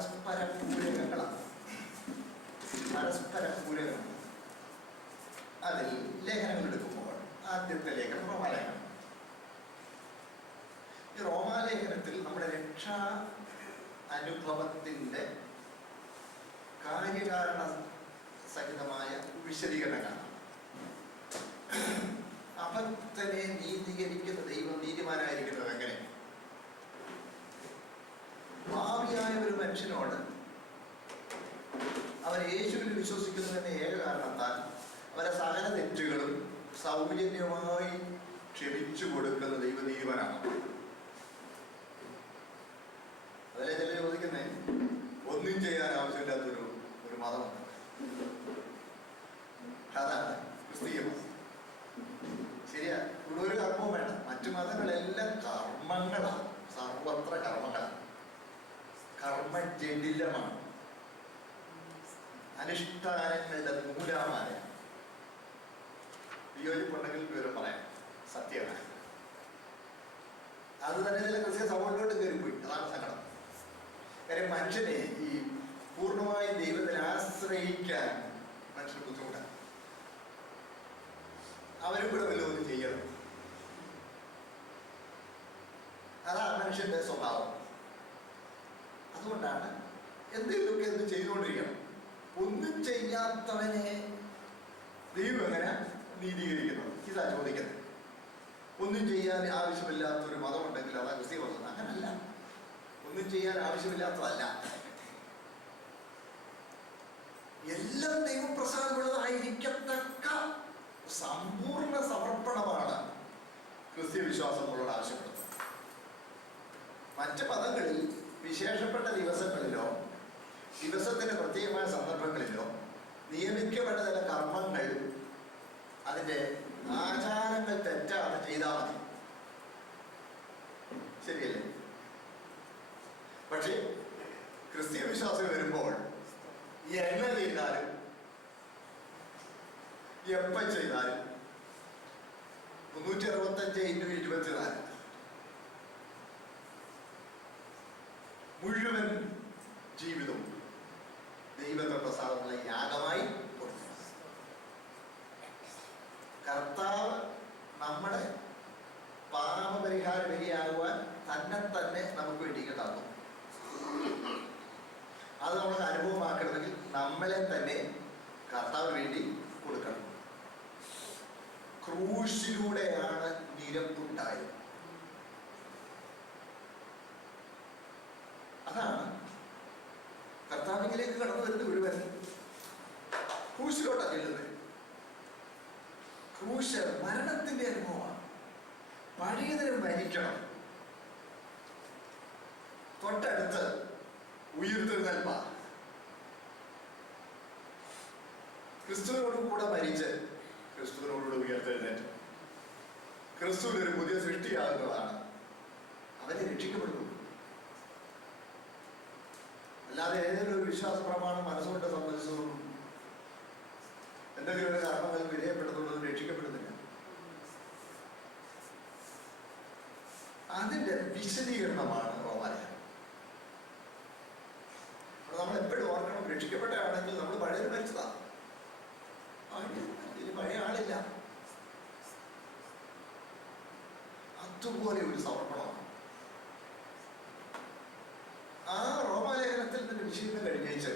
പരസ്പര പൂരകങ്ങളാണ്. പരസ്പര പൂരകം. അതിൽ ലേഖനങ്ങൾ എടുക്കുമ്പോൾ ആദ്യത്തെ ലേഖനം റോമാലേഖനം. ഈ റോമാലേഖനത്തിൽ നമ്മുടെ രക്ഷാ അനുഭവത്തിൻ്റെ കാര്യകാരണ സഹിതമായ വിശദീകരണങ്ങളാണ്. അഭക്തനെ നീതീകരിക്കുന്ന ദൈവം നീതിമാനായിരിക്കുന്നത് എങ്ങനെ? ഭാവിയായ ഒരു മനുഷ്യനോട് അവൻ യേശുവിൽ വിശ്വസിക്കുന്നു എന്ന ഏക കാരണത്താൽ അവരെ സകല തെറ്റുകളും സൗജന്യമായി ക്ഷമിച്ചു കൊടുക്കുന്ന ദൈവ നീതിമാനാണ്. അതിലെ ചില ചോദിക്കുന്നേ, ഒന്നും ചെയ്യാൻ ആവശ്യമില്ലാത്തൊരു മതമുണ്ട്. അതാണ് ക്രിസ്തീയ മതം. ശരിയാ, ഇവിടെ ഒരു കർമ്മവും വേണം. മറ്റു മതങ്ങളെല്ലാം കർമ്മങ്ങളാണ്, സർവത്ര കർമ്മങ്ങളാണ്, കർമ്മജടിലമാണ്, അനുഷ്ഠാനങ്ങളുടെ നൂലാമായ. വിയോജിപ്പുണ്ടെങ്കിൽ വിവരം പറയാം, സത്യമാണ്. അത് തന്നെ ചില ക്രിസ്ത്യ സഭകളിലോട്ട് കയറിപ്പോയി. അതാണ് സങ്കടം. കാര്യം മനുഷ്യനെ ഈ പൂർണ്ണമായി ദൈവത്തിൽ ആശ്രയിക്കാൻ മനുഷ്യന് ബുദ്ധിമുട്ടാണ്. അവരും കൂടെ വല്ലതും ചെയ്യണം. അതാണ് മനുഷ്യന്റെ സ്വഭാവം. അതുകൊണ്ടാണ് എന്തെങ്കിലുമൊക്കെ എന്ത് ചെയ്തുകൊണ്ടിരിക്കണം. ഒന്നും ചെയ്യാത്തവനെ ദൈവം എങ്ങനെ നീതീകരിക്കുന്നത്? ഇതാ ചോദിക്കുന്നത്. ഒന്നും ചെയ്യാൻ ആവശ്യമില്ലാത്തൊരു മതമുണ്ടെങ്കിൽ അതാ ക്രിസ്തീയ മതം. അങ്ങനല്ല, ഒന്നും ചെയ്യാൻ ആവശ്യമില്ലാത്തതല്ല. എല്ലാം ദൈവപ്രസാദമുള്ളതായിരിക്കത്തക്ക സമ്പൂർണ്ണ സമർപ്പണമാണ് ക്രിസ്തീയ വിശ്വാസം നമ്മളോട് ആവശ്യപ്പെടുന്നത്. മറ്റ് മതങ്ങളിൽ വിശേഷപ്പെട്ട ദിവസങ്ങളിലോ ദിവസത്തിന്റെ പ്രത്യേകമായ സന്ദർഭങ്ങളിലോ നിയമിക്കപ്പെട്ട ചില കർമ്മങ്ങൾ, അതിൻ്റെ ആചാരങ്ങൾ തെറ്റാതെ ചെയ്താൽ മതി. ശരിയല്ലേ? പക്ഷേ ക്രിസ്തീയ വിശ്വാസം വരുമ്പോൾ എണ്ണ ചെയ്താലും എപ്പം ചെയ്താലും 365 മുഴുവൻ ജീവിതവും ദൈവത്തെ പ്രസാദമുള്ള യാഗമായി കൊടുത്തു. കർത്താവ് നമ്മുടെ പാപപരിഹാര ബലിയാകുവാൻ തന്നെ നമുക്ക് വേണ്ടി തന്നു. അത് നമുക്ക് അനുഭവമാക്കണമെങ്കിൽ നമ്മളെ തന്നെ കർത്താവിന് വേണ്ടി കൊടുക്കണം. ക്രൂശിലൂടെയാണ് നിരപ്പുണ്ടായത്. അതാണ് കർത്താവിലേക്ക് കടന്നു വരുന്ന ഒരുവൻ ക്രൂശിലോട്ടാണ് ചെല്ലുന്നത്. ക്രൂശ് മരണത്തിന്റെ അനുഭവമാണ്. പഴയതിനെ മരിക്കണം, തൊട്ടടുത്ത് ഉയർത്തെഴുന്നേൽപ്പ. ക്രിസ്തുവിനോട് കൂടെ മരിച്ച് ക്രിസ്തുവിനോടുകൂടെ ഉയർത്തെഴുന്നേറ്റ് ക്രിസ്തുവിനൊരു പുതിയ സൃഷ്ടിയാകുന്നതാണ് അവനെ രക്ഷിക്കപ്പെടുന്നു. അല്ലാതെ ഏതെങ്കിലും ഒരു വിശ്വാസ പ്രമാണം മനസ്സുകൊണ്ട് സംബന്ധിച്ചതും എന്തെങ്കിലും ഒരു കർമ്മങ്ങൾ വിധേയപ്പെടുത്തുന്നതും രക്ഷിക്കപ്പെടുന്നില്ല. അതിന്റെ വിശദീകരണമാണ് റോമാലേഖനം. നമ്മൾ എപ്പോഴും ഓർക്കണം, രക്ഷിക്കപ്പെട്ടയാണെങ്കിൽ നമ്മൾ പഴയത് മരിച്ചതാ. ഇനി പഴയ ആളില്ല. അതുപോലെ ഒരു സമർപ്പണമാണ്. ആ റോമാലേഖനത്തിൽ നിന്ന് വിശദീകരണം കഴിഞ്ഞേച്ച്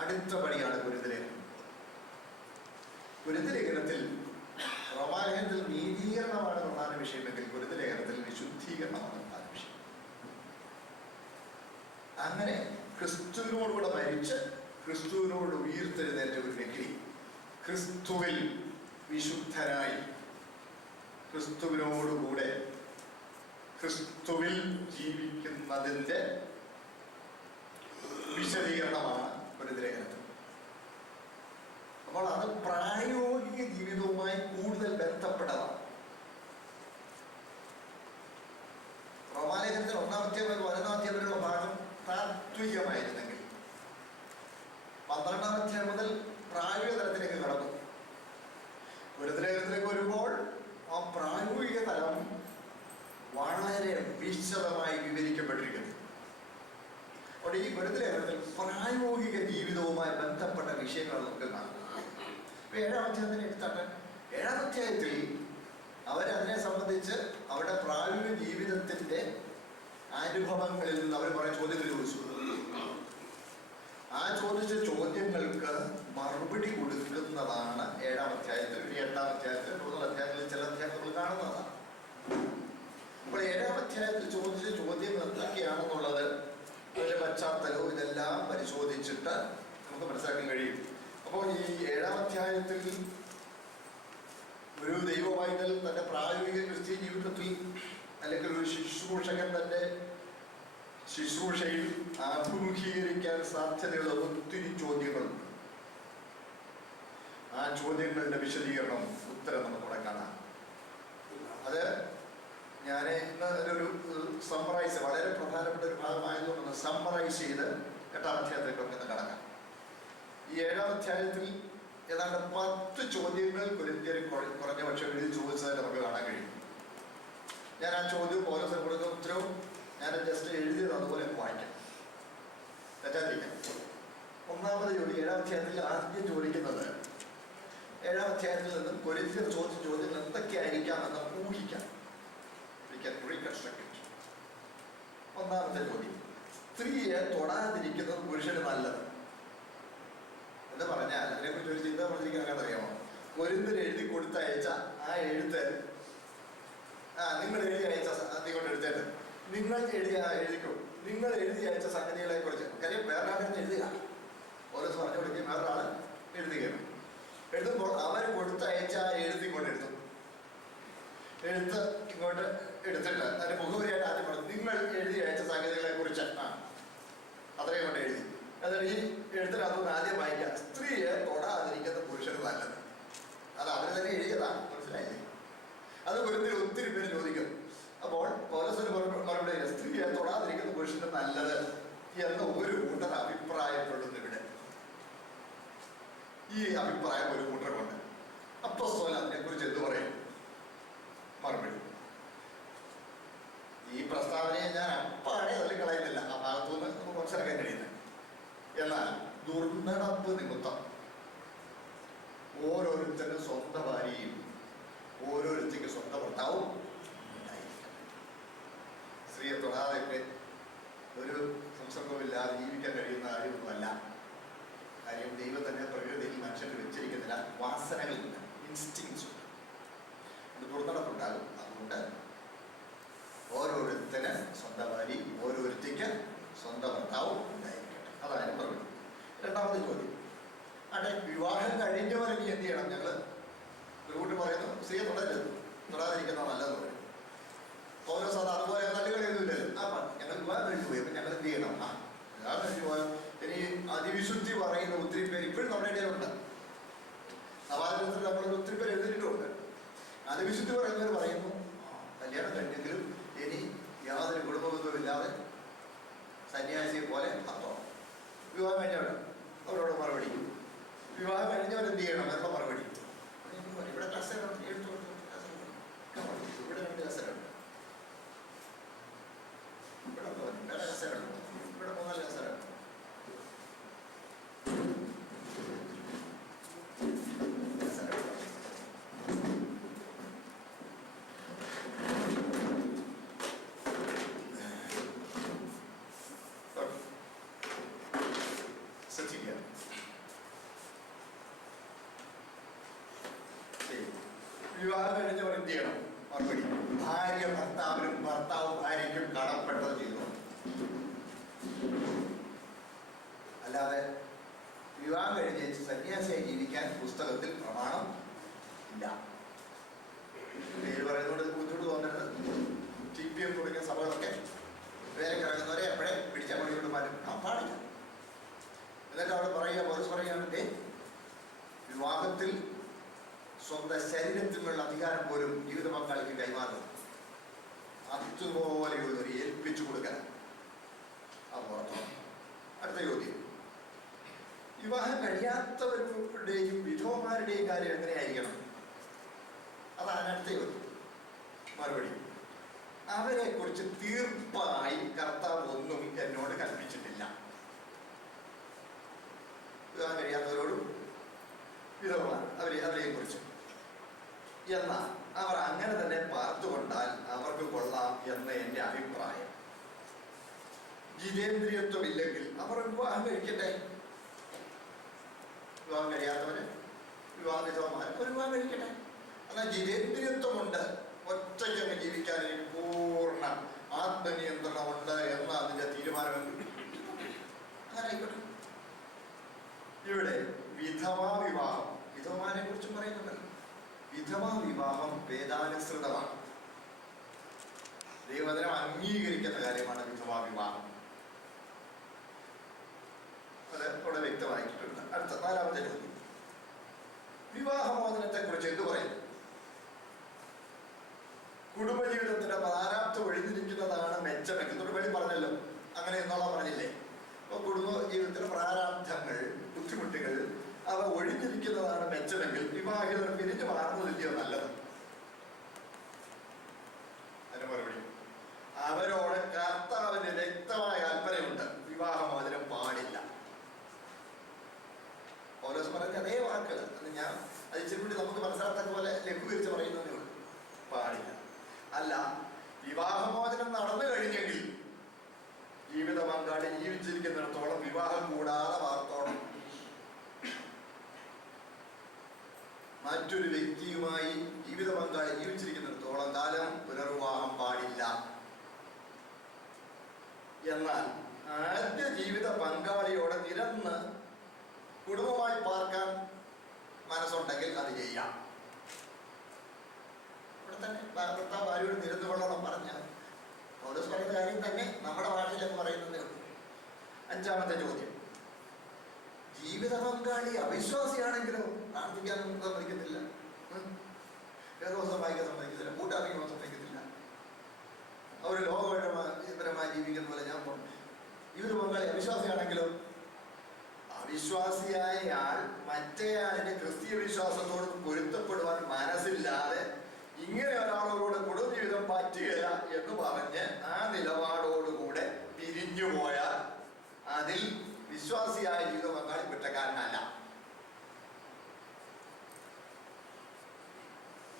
അടുത്ത പണിയാണ് കുരിന്ത്യലേഖനം. കുരിന്ത്യലേഖനത്തിൽ റോമാലേഖനത്തിൽ നീതീകരണമാണ് പ്രധാന വിഷയമെങ്കിൽ കുരിന്ത്യലേഖനത്തിൽ വിശുദ്ധീകരണമാണ് പ്രധാന വിഷയം. അങ്ങനെ ക്രിസ്തുവിനോടുകൂടെ മരിച്ച് ക്രിസ്തുവിനോട് ഉയർത്തെഴുന്നേറ്റ ഒരു വ്യക്തി ക്രിസ്തുവിൽ വിശുദ്ധനായി ക്രിസ്തുവിനോടുകൂടെ ക്രിസ്തുവിൽ ജീവിക്കുന്നതിൻ്റെ വിശദീകരണമാണ് കുരിന്ത്യലേഖനത്തിൽ. അപ്പോൾ അത് പ്രായോഗിക ജീവിതവുമായി കൂടുതൽ ബന്ധപ്പെട്ടതാണ്. റോമാലേഖനത്തിൽ 1-ാം അധ്യായം 11-ാം അധ്യായത്തിലുള്ള ഭാഗം താത്വികമായിരുന്നെങ്കിൽ 12-ാം അധ്യായം മുതൽ പ്രായോഗിക തലത്തിലേക്ക് കടന്നു. കുരിന്ത്യലേഖനത്തിലേക്ക് വരുമ്പോൾ ആ പ്രായോഗിക തലം വളരെ വിശദമായി വിവരിക്കപ്പെട്ടിരിക്കുന്നു. അവിടെ ഈ വെറുതെ പ്രായോഗിക ജീവിതവുമായി ബന്ധപ്പെട്ട വിഷയങ്ങൾ നമുക്ക് കാണാം. ഇപ്പൊ 7-ാം അധ്യായത്തിന് എടുത്താട്ടെ. 7-ാം അധ്യായത്തിൽ അവരതിനെ സംബന്ധിച്ച് അവരുടെ പ്രായോഗിക ജീവിതത്തിന്റെ അനുഭവങ്ങളിൽ നിന്ന് അവർ കുറെ ചോദ്യങ്ങൾ ചോദിച്ചു. ആ ചോദിച്ച ചോദ്യങ്ങൾക്ക് മറുപടി കൊടുക്കുന്നതാണ് 7-ാം അധ്യായത്തിൽ, 8-ാം അധ്യായത്തിൽ, 9-ാം അധ്യായത്തിൽ ചില അധ്യായങ്ങൾ കാണുന്നതാണ്. അപ്പോൾ 7-ാം അധ്യായത്തിൽ ചോദിച്ച ചോദ്യങ്ങൾ എന്തൊക്കെയാണെന്നുള്ളത് അതിന്റെ പശ്ചാത്തലവും ഇതെല്ലാം പരിശോധിച്ചിട്ട് നമുക്ക് മനസ്സിലാക്കാൻ കഴിയും. അപ്പോൾ ഈ 7-ാം അധ്യായത്തിൽ ഒരു ദൈവവൈതൽ തന്റെ പ്രായോഗിക ക്രിസ്ത്യൻ ജീവിതത്തിൽ അല്ലെങ്കിൽ ഒരു ശുശ്രൂഷകൻ തന്റെ ശുശ്രൂഷയിൽ അഭിമുഖീകരിക്കാൻ സാധ്യതയുള്ള ഒത്തിരി ചോദ്യങ്ങളുണ്ട്. ആ ചോദ്യങ്ങളുടെ വിശദീകരണം, ഉത്തരം നമുക്കിവിടെ കാണാം. അത് ഞാൻ ഇന്ന് ഒരു സമ്മറൈസ്, വളരെ പ്രധാനപ്പെട്ട ഒരു ഭാഗമായതുകൊണ്ട് സമ്മറൈസ് ചെയ്ത് 8-ാം അധ്യായത്തിലേക്കൊക്കെ ഒന്ന് കടക്കാം. ഈ 7-ാം അധ്യായത്തിൽ ഏതാണ്ട് 10 ചോദ്യങ്ങൾ കൊരിന്ത്യർ കുറഞ്ഞ പക്ഷം എഴുതി ചോദിച്ചതായിട്ട് നമുക്ക് കാണാൻ കഴിയും. ഞാൻ ആ ചോദ്യം പൗലോസിന് കൊടുക്കുന്ന ഉത്തരവും ഞാൻ ജസ്റ്റ് എഴുതിയത് അതുപോലെ വായിക്കാം, തെറ്റാതിരിക്കാം. ഒന്നാമത് ചോദ്യം 7-ാം അധ്യായത്തിൽ ആദ്യം ചോദിക്കുന്നത്, 7-ാം അധ്യായത്തിൽ നിന്നും കൊരിന്ത്യർ ചോദിച്ച ചോദ്യങ്ങൾ എന്തൊക്കെയായിരിക്കാമെന്ന് ഊഹിക്കാം. ഒന്നാമത്തെ ചോദ്യം, സ്ത്രീയെ തൊടാതിരിക്കുന്നത് പുരുഷന് നല്ലത് എന്ന് പറഞ്ഞാൽ അതിനെക്കുറിച്ച് ഒരു ചിന്ത പറഞ്ഞിരിക്കാൻ അറിയാമോ? കൊരിന്ത്യർ എഴുതി കൊടുത്തയച്ച ആ എഴുത്ത്, നിങ്ങൾ എഴുതി അയച്ച അതുകൊണ്ട് എടുത്തേട്ട് നിങ്ങൾ എഴുതിക്കോ, നിങ്ങൾ എഴുതി അയച്ച സംഗതികളെ കുറിച്ച്. കാര്യം വേറൊരാളെ എഴുതുക, ഓരോ പറഞ്ഞു കൊടുക്കുകയും വേറൊരാൾ എഴുതുകയാണ്. എഴുതുമ്പോൾ അവർ കൊടുത്തയച്ച ആ എഴുതി കൊണ്ട് എഴുതും. എഴുത്ത് ഇങ്ങോട്ട് എടുത്തിട്ട് അതിന്റെ മുഖവരിയായിട്ട് ആദ്യം പറഞ്ഞു, നിങ്ങൾ എഴുതി അയച്ച സംഗതികളെ കുറിച്ച് അത്രയും കൊണ്ട് എഴുതി. എന്നിട്ട് ഈ എഴുത്തിനകത്തുനിന്ന് ആദ്യം വായിക്കാം, സ്ത്രീയെ തൊടാതിരിക്കുന്ന പുരുഷന് നല്ലത്. അത് അവര് തന്നെ എഴുതിയതാണ്, മനസ്സിലായില്ലേ? അത് ഒത്തിരി പേര് ചോദിക്കും. അപ്പോൾ പൗലോസിന് മറുപടി, സ്ത്രീയെ തൊടാതിരിക്കുന്ന പുരുഷന് നല്ലത് എന്ന് ഒരു കൂട്ടർ അഭിപ്രായപ്പെടുന്നു. ഇവിടെ ഈ അഭിപ്രായം ഒരു കൂട്ടരുണ്ട്. അപ്പോസ്തലൻ അതിനെ കുറിച്ച് എന്ത് പറയും? മറുപടി, ഈ പ്രസ്താവനയെ ഞാൻ അപ്പാടെ തള്ളിക്കളയുന്നില്ല, ആ ഭാഗത്തുനിന്ന് നമുക്ക് മനസ്സിലാക്കാൻ കഴിയുന്നത്. എന്നാൽ ദുർനടപ്പ് നിമിത്തം ഓരോരുത്തരും സ്വന്തം ഭാര്യയും ഓരോരുത്തർക്ക് സ്വന്തം ഭർത്താവും ഉണ്ടായിരിക്കണം. സ്ത്രീയെ തൊടാതെ ഒരു സംസർഗമില്ലാതെ ജീവിക്കാൻ കഴിയുന്ന കാര്യമൊന്നുമല്ല. കാര്യം ദൈവം തന്നെ പ്രകൃതിയിൽ മനുഷ്യന് വെച്ചിരിക്കുന്നില്ല, വാസനകളുണ്ട്, ഇൻസ്റ്റിങ്സ് ഉണ്ട്, അത് ദുർനടപ്പുണ്ടാകും. അതുകൊണ്ട് ഓരോരുത്തന് സ്വന്തം ഭാര്യയും ഓരോരുത്തർക്ക് സ്വന്തം ഭർത്താവും ഉണ്ടായിരിക്കട്ടെ. അതാണ് മറുപടി. രണ്ടാമത്തെ ചോദ്യം, അതെ വിവാഹം കഴിഞ്ഞവരെ എന്ത് ചെയ്യണം? ഞങ്ങൾ ഒരു കൂട്ടി പറയുന്നു, സ്ത്രീയെ തൊടാതിരിക്കുന്ന നല്ലതെന്ന് പറയും. പൗലോസ് അത് അതുപോലെ തള്ളിക്കളയൊന്നുമില്ലല്ലോ. ഞങ്ങൾ വിവാഹം കഴിഞ്ഞു പോയി, അപ്പം ഞങ്ങൾ എന്ത് ചെയ്യണം? വിവാഹം കഴിഞ്ഞു പോയാൽ ഇനി അതിവിശുദ്ധി പറയുന്ന ഒത്തിരി പേര് ഇപ്പോഴും നമ്മുടെ ഇടയിലുണ്ട്. നവാചരിത്രത്തിൽ നമ്മളൊരു ഒത്തിരി പേര് എഴുതിയിട്ടുമുണ്ട്. അതിവിശുദ്ധി പറയുന്നവർ പറയുന്നു, കല്യാണം കഴിഞ്ഞെങ്കിലും ഇനി യാതൊരു കുടുംബബന്ധവും ഇല്ലാതെ സന്യാസിയെ പോലെ അർത്ഥം. വിവാഹം കഴിഞ്ഞവർ അവരോട് മറുപടി, വിവാഹം കഴിഞ്ഞവരെന്ത് ചെയ്യണം എന്നുള്ള മറുപടി. ഇവിടെ കസേരയുണ്ട്, ഇവിടെ 2 കസേരയുണ്ട്, ഇവിടെ വേറെ കസേരയുണ്ട്, ഇവിടെ 3-4 കസേരയുണ്ട്. വിവാഹം കഴിഞ്ഞവർ എന്ത് ചെയ്യണം? മറുപടി, ഭാര്യ ഭർത്താവിനും ഭർത്താവ് ഭാര്യയ്ക്കും കടപ്പെട്ടത് ചെയ്തു. അല്ലാതെ വിവാഹം കഴിഞ്ഞ് സന്യാസിയായി ജീവിക്കാൻ പുസ്തകത്തിൽ പ്രമാണം ഇല്ല. പേര് പറയുന്നതോട് ബുദ്ധിമുട്ട് തോന്നരുത്. TPM തുടങ്ങിയ സഭകളൊക്കെ വേറെ കിടക്കുന്നവരെ എപ്പോഴേ പിടിച്ചാൽ മണിയോട് മാറ്റും പാടില്ല. എന്നിട്ട് അവിടെ പറയുക, പൗലോസ് പറയുകയാണെങ്കിൽ വിവാഹത്തിൽ സ്വന്തം ശരീരത്തിനുള്ള അധികാരം പോലും ജീവിത പങ്കാളിക്ക് കൈമാറുന്നത് അതുപോലെ ഒരു ഏൽപ്പിച്ചു കൊടുക്കാൻ. അത് പുറത്തു. അടുത്ത ചോദ്യം, വിവാഹം കഴിയാത്തവരുടെയും വിധവമാരുടെയും കാര്യം എങ്ങനെയായിരിക്കണം? അതാണ് അടുത്ത ചോദ്യം. മറുപടി, അവരെ കുറിച്ച് തീർപ്പായി കർത്താവ് ഒന്നും എന്നോട് കൽപ്പിച്ചിട്ടില്ല. അവരെയും കുറിച്ച്. എന്നാൽ അവർ അങ്ങനെ തന്നെ പാർത്തുകൊണ്ടാൽ അവർക്ക് കൊള്ളാം എന്ന് എൻ്റെ അഭിപ്രായം. ജിതേന്ദ്രിയത്വം ഇല്ലെങ്കിൽ അവർ വിവാഹം കഴിക്കട്ടെ. വിവാഹം കഴിയാത്തവര്, വിവാഹിതമാർ ഒരു വിവാഹം കഴിക്കട്ടെ. എന്നാൽ ജിതേന്ദ്രിയത്വമുണ്ട്, ഒറ്റയ്ക്കങ്ങ് ജീവിക്കാൻ എനിക്ക് പൂർണ്ണ ആത്മനിയന്ത്രണമുണ്ട് എന്ന അതിന്റെ തീരുമാനമെങ്കിൽ അങ്ങനെ ആയിക്കോട്ടെ. ഇവിടെ വിധവാ വിവാഹം, വിധവമാരെ കുറിച്ചും പറയുന്നുണ്ടല്ലോ. വിധവാ വിവാഹം വേദാനുസൃതമാണ്, ദൈവവചനം അംഗീകരിക്കുന്ന കാര്യമാണ് വിധവാ വിവാഹം. അത് ഇവിടെ വ്യക്തമാക്കിയിട്ടുണ്ട്. അടുത്ത 4ാമത്തെ ചോദ്യം, വിവാഹമോചനത്തെ കുറിച്ച് എന്ത് പറയുന്നു? കുടുംബജീവിതത്തിന്റെ പ്രാരാബ്ധം ഒഴിഞ്ഞിരിക്കുന്നതാണ് മെച്ചമെങ്കിൽ തൊടുപടി പറഞ്ഞല്ലോ, അങ്ങനെ എന്നുള്ള പറഞ്ഞില്ലേ? അപ്പൊ കുടുംബ ജീവിതത്തിലെ പ്രാരാബ്ധങ്ങൾ, ബുദ്ധിമുട്ടുകൾ അവ ഒഴിഞ്ഞിരിക്കുന്നതാണ് മെച്ചമെങ്കിൽ വിവാഹിതർ പിരിഞ്ഞു മാറുന്നതില്ലയോ നല്ലത്? അതിന് മറുപടി, അവരോട് കർത്താവിന്റെ വ്യക്തമായ കൽപ്പനയുണ്ട്, വിവാഹമോചനം പാടില്ല. പൗലോസ് പറഞ്ഞ അതേ വാക്കുകൾ ഞാൻ അത് ഇച്ചിരി കൂടി നമുക്ക് മനസ്സിലാത്ത പോലെ ലഘൂകരിച്ച് പറയുന്നതേ ഉള്ളൂ. പാടില്ല. അല്ല, വിവാഹമോചനം നടന്നു കഴിഞ്ഞെങ്കിൽ ജീവിത പങ്കാളി ജീവിച്ചിരിക്കുന്നിടത്തോളം വിവാഹം കൂടാതെ വാർത്തോണം. മറ്റൊരു വ്യക്തിയുമായി ജീവിത പങ്കാളി ജീവിച്ചിരിക്കുന്നിടത്തോളം കാലം പുനർവിവാഹം പാടില്ല. എന്നാൽ ആദ്യ ജീവിത പങ്കാളിയോടെ നിരന്ന് കുടുംബമായി പാർക്കാൻ മനസ്സുണ്ടെങ്കിൽ അത് ചെയ്യാം. ഇവിടെ തന്നെ ഭർത്താവ് ഭാര്യയോട് നിരന്നു കൊള്ളണം പറഞ്ഞാൽ പൗലോസ് പറയുന്ന കാര്യം തന്നെ നമ്മുടെ ഭാഷയിലൊക്കെ പറയുന്നതേ ഉള്ളൂ. 5ാമത്തെ ചോദ്യം, ജീവിത പങ്കാളി അവിശ്വാസിയാണെങ്കിലോ പ്രാർത്ഥിക്കാനൊന്നും സമ്മതിക്കത്തില്ല, വേദോസം വായിക്കാൻ സമ്മതിക്കത്തില്ല, കൂട്ടാറിക്കാൻ സമ്മതിക്കത്തില്ല, അവർ ലോകപരമായി ജീവിക്കുന്ന പോലെ ഞാൻ പറഞ്ഞു. ജീവിത പങ്കാളി അവിശ്വാസിയാണെങ്കിലോ, അവിശ്വാസിയായ ആൾ മറ്റേയാളിന്റെ ക്രിസ്തീയ വിശ്വാസത്തോട് പൊരുത്തപ്പെടുവാൻ മനസ്സില്ലാതെ ഇങ്ങനെ ഒരാളോട് കുടുംബജീവിതം പറ്റുകയില്ല എന്ന് പറഞ്ഞ് ആ നിലപാടോടുകൂടെ പിരിഞ്ഞുപോയാൽ അതിൽ വിശ്വാസിയായ ജീവിത പങ്കാളി കുറ്റക്കാരനല്ല.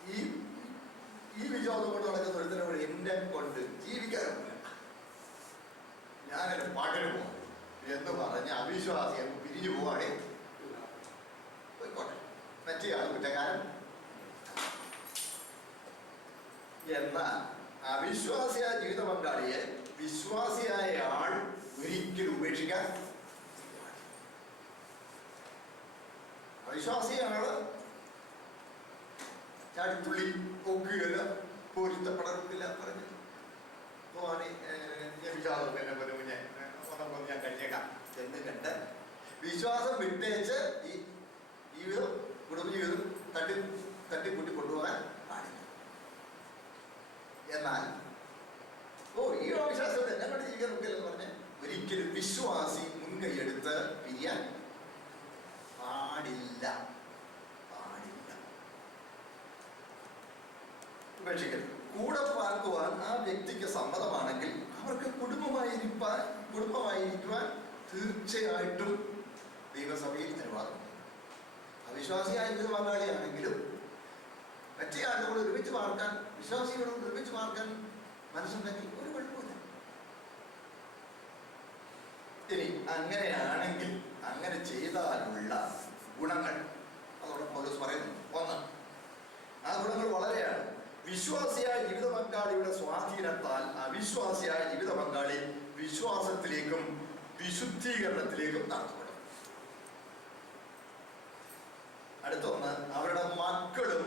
ഈ വിശ്വാസം കൊണ്ട് നടക്കുന്ന ഒരുത്തരോട് എന്നെ കൊണ്ട് ജീവിക്കാനൊന്നുമില്ല, ഞാനൊരു പാട്ടിന് പോകും എന്ന് പറഞ്ഞ് അവിശ്വാസി പിരിഞ്ഞു പോവാണേ പോയിക്കോട്ടെ, മറ്റേയാൾ കുറ്റക്കാരൻ. എന്നാൽ അവിശ്വാസിയായ ജീവിത പങ്കാളിയെ വിശ്വാസിയായ ആൾ ഒരിക്കലും ഉപേക്ഷിക്കാൻ, അവിശ്വാസിയാള് ചാടിത്തുള്ളി ഒക്കുകയില്ല, പൊരുത്തപ്പെടത്തില്ല, പറഞ്ഞു വിശ്വാസം എന്നെ പോലെ ഞാൻ കഴിഞ്ഞേക്കാം എന്ന് കണ്ട് വിശ്വാസം വിട്ടേച്ച് ഈ ജീവിതം കുടുംബജീവിതം തട്ടിക്കൂട്ടി കൊണ്ടുപോകാൻ പാടില്ല. എന്നാൽ ഈ അവിശ്വാസം എന്നെ കൊണ്ട് ജീവിക്കാൻ നോക്കില്ലെന്ന് പറഞ്ഞ് ഒരിക്കലും വിശ്വാസി മുൻകൈയെടുത്ത് പിരിയാൻ പാടില്ല. ഉപേക്ഷിക്കരുത്. കൂടെ പാർക്കുവാൻ ആ വ്യക്തിക്ക് സമ്മതമാണെങ്കിൽ അവർക്ക് കുടുംബമായിരിക്കുവാൻ തീർച്ചയായിട്ടും ദൈവസഭയിൽ അനുവാദമുണ്ട്. അവിശ്വാസിയായ ജീവിത പങ്കാളിയാണെങ്കിലും മറ്റേ ആളുകളോട് ഒരുമിച്ച് പാർക്കാൻ, വിശ്വാസികളോട് ഒരുമിച്ച് പാർക്കാൻ മനസ്സുണ്ടെങ്കിൽ ഒരു കുഴപ്പമില്ല. ഇനി അങ്ങനെയാണെങ്കിൽ അങ്ങനെ ചെയ്താലുള്ള ഗുണങ്ങൾ അതോടെ പൗലോസ് പറയുന്നു. 1, ആ ഗുണങ്ങൾ വളരെയാണ്. വിശ്വാസിയായ ജീവിത പങ്കാളിയുടെ സ്വാധീനത്താൽ അവിശ്വാസിയായ ജീവിത പങ്കാളി വിശ്വാസത്തിലേക്കും വിശുദ്ധീകരണത്തിലേക്കും നടത്തപ്പെടും. അടുത്തൊന്ന്, അവരുടെ മക്കളും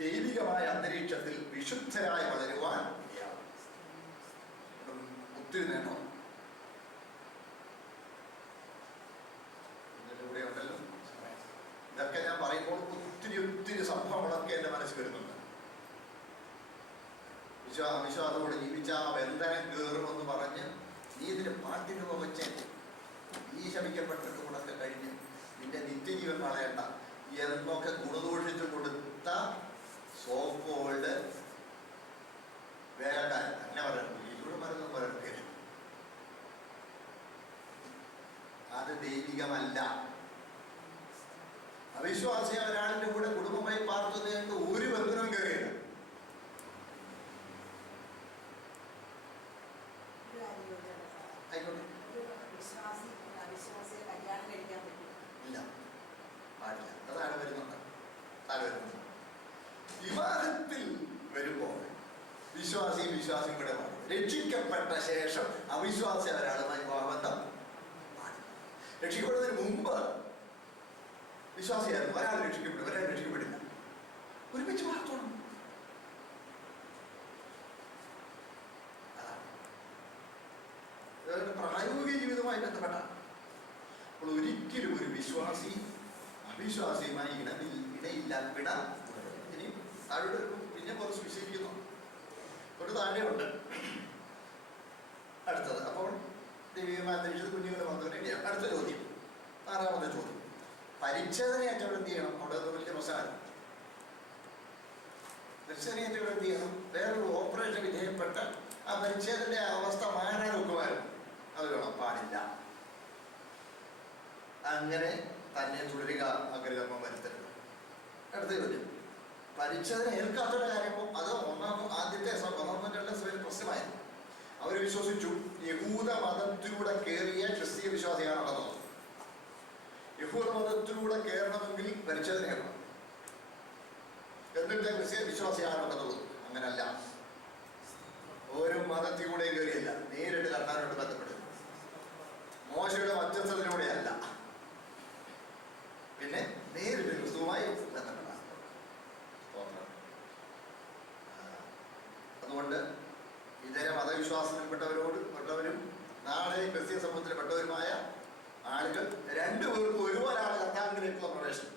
ദൈവികമായ അന്തരീക്ഷത്തിൽ വിശുദ്ധരായി വളരുവാൻ ഒത്തിരി നേട്ടം ഇതിലൂടെ ഉണ്ടല്ലോ. ഇതൊക്കെ ഞാൻ പറയുമ്പോൾ ഒത്തിരി സംഭവങ്ങളൊക്കെ എൻ്റെ മനസ്സിൽ വരുന്നുണ്ട്. വിശ്വാസത്തോടെ ജീവിച്ച ആ ബന്ധനം കയറുമെന്ന് പറഞ്ഞ് നീ ഇതിന് പാട്ടിന് വെച്ച് ഈ ശമിക്കപ്പെട്ടിട്ട് കൂടൊക്കെ കഴിഞ്ഞ് നിന്റെ നിത്യജീവൻ കളയണ്ട എന്നൊക്കെ ഗുണദോഷിച്ചു കൊടുത്ത സോക്കോൾഡ് വേലക്കാരൻ അങ്ങനെ പറയുന്നത് ഇവിടെ മരുന്നും പറയുന്നത് അത് ദൈവികമല്ല. അവിശ്വാസിയ ഒരാളിന്റെ കൂടെ കുടുംബം വരുമ്പോൾ വിശ്വാസിയും കൂടെ മാറി. രക്ഷിക്കപ്പെട്ട ശേഷം അവിശ്വാസി ഒരാളുമായി വിവാഹബന്ധം മാറി. രക്ഷിക്കപ്പെടുന്നതിന് മുമ്പ് വിശ്വാസിയായിരുന്നു, ഒരാൾ രക്ഷിക്കപ്പെടും, ഒരാൾ രക്ഷിക്കപ്പെടില്ല. ഒരുമിച്ച് മാറ്റണം. അതാണ് പ്രായോഗിക ജീവിതവുമായി ബന്ധപ്പെട്ട. അപ്പോൾ ഒരിക്കലും ഒരു വിശ്വാസി അവിശ്വാസിയുമായി ഇടയില്ല. ഇനി താഴോട്ട് പിന്നെ പോലെ സുവിശേഷിക്കുന്നു, ഒരു താഴെയുണ്ട്. അടുത്തത് അപ്പോൾ ദൈവികമായ അന്തരീക്ഷത്തിൽ കുഞ്ഞുങ്ങളെ വന്നവരെയാണ്. അടുത്ത ചോദ്യം, 6ാമത്തെ ചോദ്യം, പരിച്ഛേദനയേറ്റവർ എന്ത് ചെയ്യണം? അവിടെ വലിയ പ്രശ്നമാണ്. പരിച്ഛേദനയേറ്റവർ എന്ത് ചെയ്യണം? വേറൊരു ഓപ്പറേഷൻ വിധേയപ്പെട്ട ആ പരിച്ഛേദന്റെ അവസ്ഥ മാറാൻ നോക്കുമായിരുന്നു. അത് വേണം, പാടില്ല. അങ്ങനെ തന്നെ തുടരുക, അഗ്രഹം വരുത്തരുത്. അടുത്ത ചോദ്യം, പരിച്ഛേദന ഏൽക്കാത്തവരുടെ കാര്യമോ അത് ആദ്യത്തെ 1-2 പ്രശ്നമായിരുന്നു. അവർ വിശ്വസിച്ചു യഹൂദ മതത്തിലൂടെ കയറിയ ക്രിസ്തീയ വിശ്വാസിയാണുള്ളത്. യഹൂദ മതത്തിലൂടെ കയറണമെങ്കിൽ പരിച്ഛേദന ഏൽക്കണം, എന്നിട്ട് ക്രിസ്തീയ വിശ്വാസിയാണുള്ളത്. അങ്ങനല്ല, ഒരു മതത്തിലൂടെ കയറിയല്ല, നേരിട്ട് കർത്താവിനോട് ബന്ധപ്പെടുക. മോശയുടെ മധ്യസ്ഥതയിലൂടെയല്ല, പിന്നെ നേരിട്ട് ക്രിസ്തുവുമായി ബന്ധപ്പെടാം. അതുകൊണ്ട് ഇതര മതവിശ്വാസത്തിൽപ്പെട്ടവരും നാളെ ക്രിസ്തീയ സമൂഹത്തിൽപ്പെട്ടവരുമായ ആളുകൾ രണ്ടുപേർക്കും ഒരുപോലെയാണ് കർത്താവിലേക്കുള്ള പ്രവേശനം.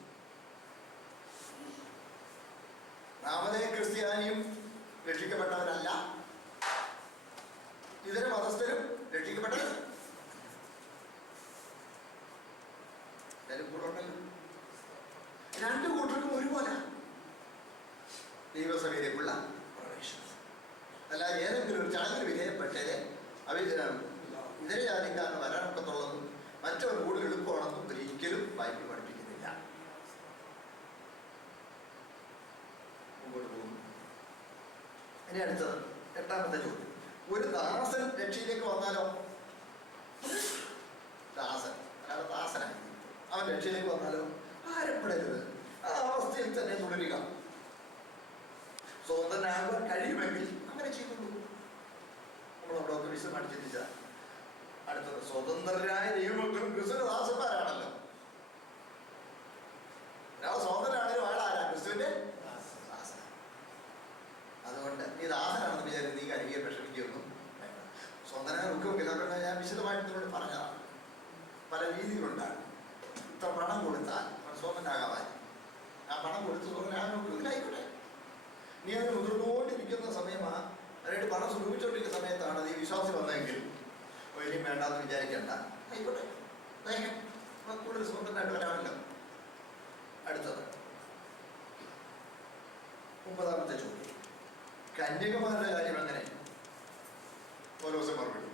നാമതേ ക്രിസ്ത്യാനിയും രക്ഷിക്കപ്പെട്ടവരല്ല, ഇതര മതസ്ഥരും രക്ഷിക്കപ്പെട്ടവർ രണ്ടു കൂട്ടർക്കും ഒരുപോലെ ദൈവസഭയിലേക്കുള്ള പ്രവേശനം. അല്ല ഏതെങ്കിലും ഒരു ചടങ്ങിന് വിധേയപ്പെട്ടത് ഇതര ജാതിക്കാരന് വരാനൊക്കത്തുള്ളതും മറ്റൊരു കൂടുതൽ എളുപ്പമാണെന്നും ഒരിക്കലും ബൈബിൾ പഠിപ്പിക്കുന്നില്ല. മുമ്പോട്ട് പോകുന്നു. ഇനി അടുത്തത് 8ാമത്തെ ചോദ്യം, ഒരു ദാസൻ രക്ഷയിലേക്ക് വന്നാലോ? ദാസൻ, ഒരാൾ ദാസനായി അവൻ രക്ഷയിലേക്ക് വന്നാലോ? ആരപ്പെടരുത്, ആ അവസ്ഥയിൽ തന്നെ തുടരുക. സ്വതന്ത്രനാകാൻ കഴിയുമെങ്കിൽ അങ്ങനെ ചെയ്തുള്ളൂ. നമ്മളവിടെ ഒന്ന് വിശദമായിട്ട് ചിന്തിച്ച അടുത്തത്, സ്വതന്ത്രരായ ദൈവമക്കളും ക്രിസ്തുവിന്റെ ദാസന്മാരാണല്ലോ. ഒരാൾ സ്വതന്ത്രനാണെങ്കിലും ആളാരാ? ക്രിസ്തുവിന്റെ ദാസൻ. അതുകൊണ്ട് ഈ ദാസനാണെന്ന് വിചാരിച്ച് നീ കരുകിയ വിഷമിക്കൊന്നും വേണ്ട. സ്വതന്ത്രനായ ദുഃഖമൊക്കെ അതുകൊണ്ട് ഞാൻ വിശദമായിട്ട് നിങ്ങളോട് പറഞ്ഞതാണ്. പല രീതികളുണ്ടാകും. ഇത്ര പണം കൊടുത്താൽ സ്വതന്ത്രനാകാൻ, ആ പണം കൊടുത്ത് സ്വതന്ത്രനാകാനായിക്കോട്ടെ. നീ അതിന് മുതിർന്നുകൊണ്ടിരിക്കുന്ന സമയമാണ്, അതിനായിട്ട് പണം സ്വരൂപിച്ചുകൊണ്ടിരിക്കുന്ന സമയത്താണ് നീ വിശ്വാസി വന്നതെങ്കിൽ ഇനിയും വേണ്ടാന്ന് വിചാരിക്കണ്ട, ആയിക്കോട്ടെ, കൂടുതൽ സ്വതന്ത്രനായിട്ട് വരാമല്ലോ. അടുത്തത് 9ാമത്തെ ചോദ്യം, കന്യകമാരുടെ കാര്യം എങ്ങനെ? ഓരോ ദിവസം മറുപടി,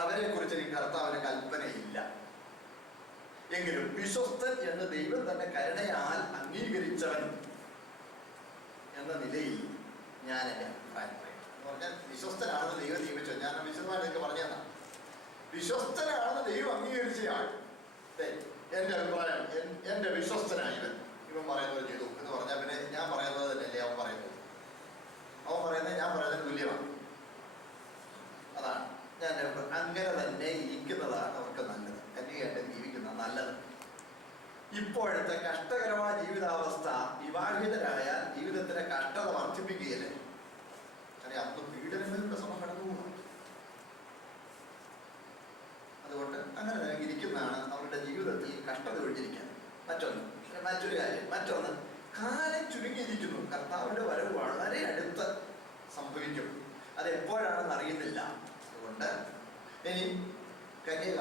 അവരെ കുറിച്ച് എനിക്ക് കർത്താവിന് കൽപ്പനയില്ല. എങ്കിലും വിശ്വസ്തൻ എന്ന് ദൈവം തന്നെ കരുണയാൽ അംഗീകരിച്ചവൻ എന്ന നിലയിൽ ഞാൻ എൻ്റെ അഭിപ്രായം പറയും. എന്ന് പറഞ്ഞാൽ വിശ്വസ്തനാണെന്ന് ദൈവം നിയമിച്ചോ? ഞാൻ വിശദമായിട്ട് എനിക്ക് പറഞ്ഞു തന്നാ. വിശ്വസ്തനാണെന്ന് ദൈവം അംഗീകരിച്ചയാൾ എൻ്റെ അഭിപ്രായം, എൻ്റെ വിശ്വസ്തനായി ഇവൻ പറയുന്നത് ചെയ്തു എന്ന് പറഞ്ഞാൽ പിന്നെ ഞാൻ പറയുന്നത് തന്നെയല്ലേ അവൻ പറയുന്നത്? അവൻ പറയുന്നത് ഞാൻ പറയുന്നതിന് തുല്യമാണ്. അതാണ് ഞാൻ അങ്ങനെ തന്നെ ഇരിക്കുന്നതാണ് അവർക്ക് നല്ലത്, കന്യകയായിട്ട് ജീവിക്കുന്നത് നല്ലത്. ഇപ്പോഴത്തെ കഷ്ടകരമായ ജീവിതാവസ്ഥ വിവാഹിതരായാൽ ജീവിതത്തിലെ കഷ്ടത വർദ്ധിപ്പിക്കുകയല്ലേ? കാരണം അന്ന് പീഡനങ്ങളുടെ സമയം കടന്നു പോകണം. അതുകൊണ്ട് അങ്ങനെ തന്നെ ഇരിക്കുന്നതാണ് അവരുടെ ജീവിതത്തിൽ കഷ്ടത ഒഴിഞ്ഞിരിക്കാൻ. മറ്റൊരു കാര്യം, കാലം ചുരുങ്ങിയിരിക്കുന്നു. കർത്താവിന്റെ വരവ് വളരെ അടുത്ത് സംഭവിക്കും. അത് എപ്പോഴാണെന്ന് അറിയുന്നില്ല. അതുകൊണ്ട് ഇനി കന്യക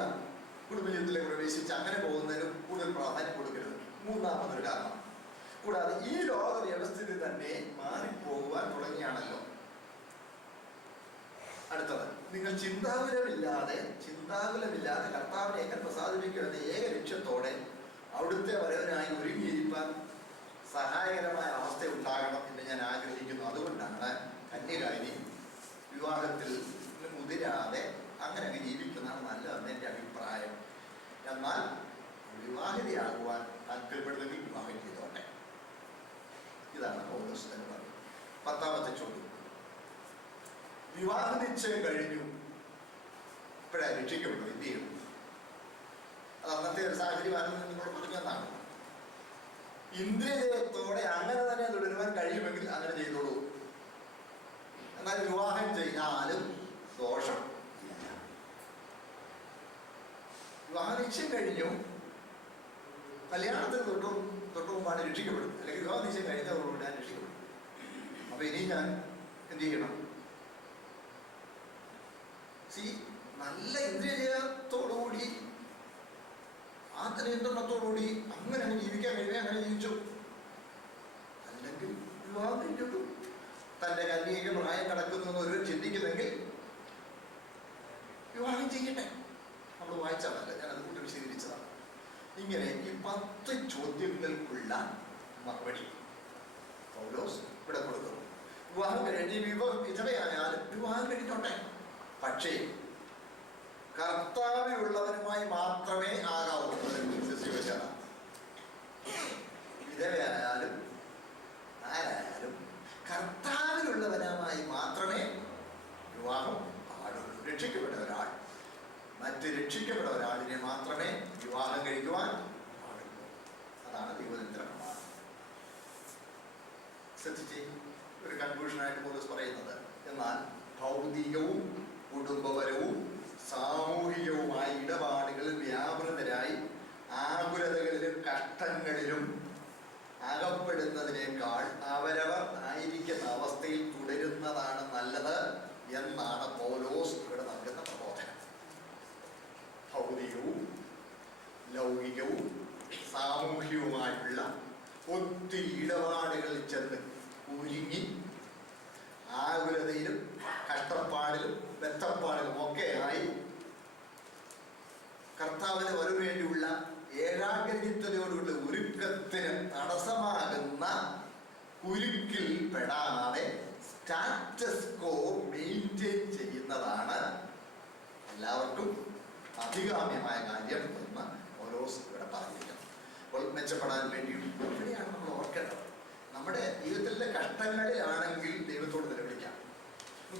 കുടുംബജീവിതത്തിലേക്ക് പ്രവേശിച്ച് അങ്ങനെ പോകുന്നതിന് കൂടുതൽ പ്രാധാന്യം കൊടുക്കരുത്. 3ാമതൊരു കാരണം, കൂടാതെ ഈ ലോക വ്യവസ്ഥിതി തന്നെ മാറിപ്പോകുവാൻ തുടങ്ങിയാണല്ലോ. അടുത്തത്, നിങ്ങൾ ചിന്താകുലമില്ലാതെ കർത്താവിനെ എങ്ങനെ പ്രസാദിപ്പിക്കുമെന്ന ഏക ലക്ഷ്യത്തോടെ അവിടുത്തെ വരവിനായി ഒരുങ്ങിയിരിക്കാൻ സഹായകരമായ അവസ്ഥ ഉണ്ടാകണം എന്ന് ഞാൻ ആഗ്രഹിക്കുന്നു. അതുകൊണ്ടാണ് കന്യകാരി വിവാഹത്തിൽ മുതിരാതെ അങ്ങനെ ജീവിക്കുന്നതാണ് നല്ലതെന്ന് എൻ്റെ അഭിപ്രായം. എന്നാൽ വിവാഹിതയാകുവാൻ താല്പര്യപ്പെടുന്നെങ്കിൽ വിവാഹം ചെയ്തോട്ടെ. ഇതാണ് പൗലോസ് എന്ന് പറയുന്നത്. 10ാമത്തെ ചോദ്യം, വിവാഹ നിശ്ചയം കഴിഞ്ഞു, ഇപ്പോഴാണ് രക്ഷിക്കപ്പെട്ടു, എന്ത് ചെയ്യും? അത് അന്നത്തെ ഒരു സാഹചര്യമാണെന്ന് നിങ്ങൾ പറഞ്ഞതാണ്. ഇന്ദ്രിയജയത്തോടെ അങ്ങനെ തന്നെ തുടരുവാൻ കഴിയുമെങ്കിൽ അങ്ങനെ ചെയ്തോളൂ. എന്നാൽ വിവാഹം ചെയ്താലും ദോഷം ഇല്ല. വിവാഹ നിശ്ചയം കഴിഞ്ഞു, കല്യാണത്തിന് തൊട്ട് മുമ്പാണ് രക്ഷിക്കപ്പെടും, അല്ലെങ്കിൽ വിവാഹ നിശ്ചയം കഴിഞ്ഞതോടുകൂടി ഞാൻ രക്ഷിക്കപ്പെടും. അപ്പൊ ഇനി ഞാൻ എന്ത് ചെയ്യണം? നല്ല ഇന്ദ്രിയജയത്തോടുകൂടി ആത്മനിയന്ത്രണത്തോടുകൂടി അങ്ങനെ ജീവിക്കാൻ കഴിയുക, അങ്ങനെ ജീവിച്ചു. അല്ലെങ്കിൽ വിവാഹം കഴിക്കുന്നു, തൻ്റെ കന്യക പ്രായം കടക്കുന്നു എന്ന് ഒരു ചിന്തിക്കുന്നെങ്കിൽ വിവാഹം ചെയ്യട്ടെ. നമ്മൾ വായിച്ചതല്ല, ഞാനത് കൂട്ടി വിശദീകരിച്ചതാണ്. ഇങ്ങനെ ഈ 10 ചോദ്യങ്ങൾക്കുള്ള മറുപടി പൗലോസ് ഇവിടെ കൊടുക്കുന്നു. വിവാഹം കഴിഞ്ഞ് വിധവയായാലും വിവാഹം കഴിഞ്ഞോട്ടെ, പക്ഷേ കർത്താവിലുള്ളവനുമായി മാത്രമേ ആകാവൂ. വിധവയായാലും ആരായാലും കർത്താവിലുള്ളവനുമായി മാത്രമേ വിവാഹം പാടുള്ളൂ. രക്ഷിക്കപ്പെട്ട ഒരാൾ മറ്റ് രക്ഷിക്കപ്പെട്ട ഒരാളിനെ മാത്രമേ വിവാഹം കഴിക്കുവാൻ പാടുള്ളൂ. അതാണ് ദൈവനിയന്ത്രണ പ്രമാണം. ശ്രദ്ധിച്ച് ഒരു കൺക്ലൂഷനായിട്ട് പൗലോസ് പറയുന്നത്, എന്നാൽ ഭൗതികവും കുടുംബപരവും സാമൂഹികവുമായ ഇടപാടുകളിൽ വ്യാപൃതരായി ആകുലതകളിലും കഷ്ടങ്ങളിലും അകപ്പെടുന്നതിനേക്കാൾ അവരവർ ആയിരിക്കുന്ന അവസ്ഥയിൽ തുടരുന്നതാണ് നല്ലത് എന്നാണ് പൗലോസ് ഇവിടെ നൽകുന്ന പ്രബോധനം. ഭൗതികവും ലൗകികവും സാമൂഹികവുമായിട്ടുള്ള ഒത്തിരി ഇടപാടുകളിൽ ചെന്ന് കുരുങ്ങി ആകുലതയിലും കഷ്ടപ്പാടിലും ബന്ധപ്പാടിലും ഒക്കെ ആയി കർത്താവിന് വരു വേണ്ടിയുള്ള ഏകാഗ്രതയോടുള്ള ഒരുക്കത്തിന് തടസ്സമാകുന്ന കുരുക്കിൽ പെടാതെ സ്റ്റാറ്റസ് കോ മെയിൻറ്റെയിൻ ചെയ്യുന്നതാണ് എല്ലാവർക്കും അഭികാമ്യമായ കാര്യം എന്ന് പൗലോസ് ഇവിടെ പറഞ്ഞിരിക്കുന്നു. അപ്പോൾ മെച്ചപ്പെടാൻ വേണ്ടിയും ഇവിടെയാണ് നമ്മൾ ഓർക്കേണ്ടത്. നമ്മുടെ ജീവിതത്തിലെ കഷ്ടങ്ങളിലാണെങ്കിൽ ദൈവത്തോട് നിലവിളിക്കാം.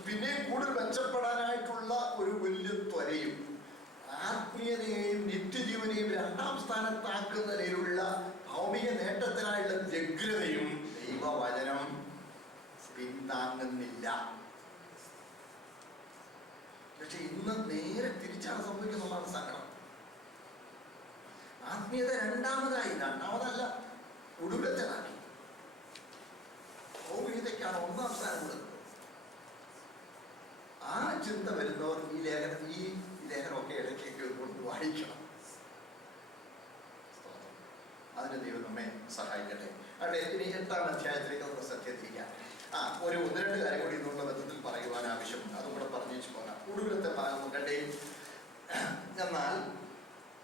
പിന്നെ കൂടുതൽ മെച്ചപ്പെടാനായിട്ടുള്ള ഒരു വലിയ ത്വരയും ആത്മീയതയെയും നിത്യജീവനെയും 2ാം സ്ഥാനത്താക്കുന്ന നിലയിലുള്ള ഭൗമിക നേട്ടത്തിനായുള്ള വ്യഗ്രതയും ദൈവവചനം പിന്താങ്ങുന്നില്ല. പക്ഷെ ഇന്ന് നേരെ തിരിച്ചാണ് സംഭവിക്കുന്നതാണ് സങ്കടം. ആത്മീയത രണ്ടാമതല്ല, ഒടുവിലത്തേനാക്കി. ഭൗമികതയ്ക്കാണ് 1ാം സ്ഥാനം കൊടുക്കുന്നത്. ആ ചിന്ത വരുന്നവർ ഈ ലേഖനമൊക്കെ ഇടയ്ക്കൊക്കെ കൊണ്ട് വായിക്കണം. അതിന് ദൈവം നമ്മെ സഹായിക്കട്ടെ. അവിടെ ഇനി 8ാം അധ്യായത്തിലേക്ക് നമുക്ക് ശ്രദ്ധ ഒരു 1-2 കാര്യം കൂടി ഇതുകൊണ്ട് ബന്ധത്തിൽ പറയുവാൻ ആവശ്യമുണ്ട്. അതും കൂടെ പറഞ്ഞു വെച്ച് പോകാം. ഒടുവിലത്തെ ഭാഗം നോക്കട്ടെ. എന്നാൽ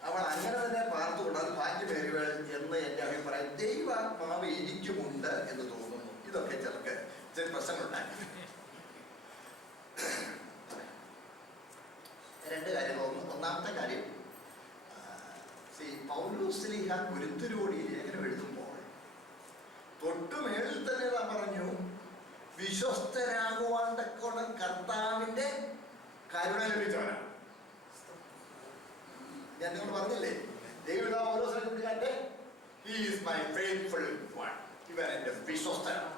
അവൾ അങ്ങനെ തന്നെ പാർത്തുകൊണ്ടാൽ ഭാഗ്യമേറിയവൾ എന്ന് എൻ്റെ അഭിപ്രായം. ദൈവാത്മാവ് എനിക്കുമുണ്ട് എന്ന് തോന്നുന്നു. ഇതൊക്കെ ചിലർക്ക് ചില പ്രശ്നങ്ങളുണ്ടാക്കി. 2 കാര്യങ്ങൾ. ഒന്നാമത്തെ കാര്യം, പൗലോസ്ലീഹ കൊരിന്ത്യരോട് ഈ ലേഖനം എഴുതുമ്പോൾ തൊട്ടുമേളിൽ തന്നെ പറഞ്ഞു, വിശ്വസ്തരാകുവാൻ തക്കോണം കർത്താവിന്റെ കരുണ ലഭിച്ചവനാണ്. ഞാൻ നിങ്ങളോട് പറഞ്ഞില്ലേ, ദൈവം പൗലോസിനെ കുറിച്ച് he is my faithful one. ഇവൻ എൻ്റെ വിശ്വസ്തനാണ്,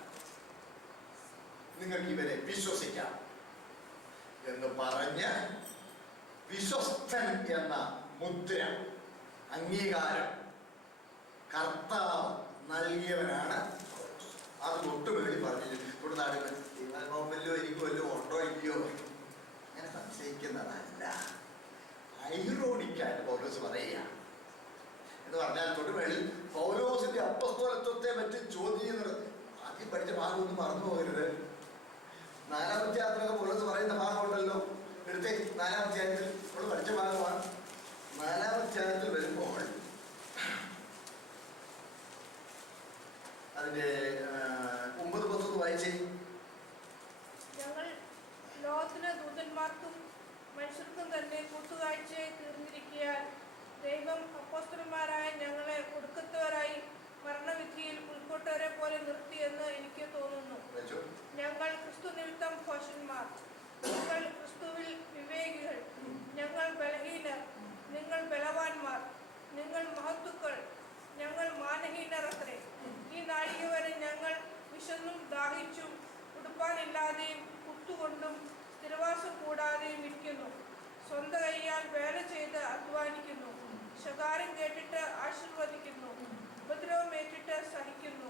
നിങ്ങൾക്ക് ഇവരെ വിശ്വസിക്കാം എന്ന് പറഞ്ഞ് വിശ്വസ്തൻ എന്ന മുദ്ര, അംഗീകാരം കർത്താവ് നൽകിയവനാണ്. അത് തൊട്ടുമേളി പറഞ്ഞു. തുടർന്നാണ് വല്ലോ എനിക്ക് വല്ലോ ഉണ്ടോ ഇല്ലയോ അങ്ങനെ സംശയിക്കുന്നതല്ല, ഐറോണിക്കായിട്ട് പൗലോസ് പറയുക എന്ന് പറഞ്ഞാൽ, തൊട്ടുമേളിൽ പൗലോസിന്റെ അപ്പസ്തോലത്വത്തെ പറ്റി ചോദ്യം ചെയ്യുന്നത്. ആദ്യം പഠിച്ച ഭാഗമൊന്നും മറന്നു പോകരുത്. 4ാം അധ്യായത്തിലൊക്കെ പൗലോസ് പറയുന്ന ഭാഗമുണ്ടല്ലോ, എടുത്തേ. 4ാം അധ്യായത്തിൽ നമ്മൾ പഠിച്ച ഭാഗമാണ്. 4ാം അധ്യായത്തിൽ വരുമ്പോൾ അതിന്റെ 9-10 വായിച്ചേ. ഞങ്ങൾ ലോകത്തിന് ദൂതന്മാർക്കും മനുഷ്യർക്കും തന്നെ കൂട്ടുകാഴ്ചയായി തീർന്നിരിക്കാൻ ദൈവം അപ്പോസ്തലന്മാരായ ഞങ്ങളെ ഒടുക്കത്തവരായി മരണവിധിയിൽ ഉൾപ്പെട്ടവരെ പോലെ നിർത്തിയെന്ന് എനിക്ക് തോന്നുന്നു. ഞങ്ങൾ ക്രിസ്തു നിമിത്തം ഭോഷന്മാർ, കൊണ്ടും സ്ഥിരവാസം കൂടാതെയും ഇരിക്കുന്നു. സ്വന്തം കൈയാൽ വേല ചെയ്ത് അധ്വാനിക്കുന്നു. ശകാരം കേട്ടിട്ട് ആശീർവദിക്കുന്നു. ഉപദ്രവം ഏറ്റിട്ട് സഹിക്കുന്നു.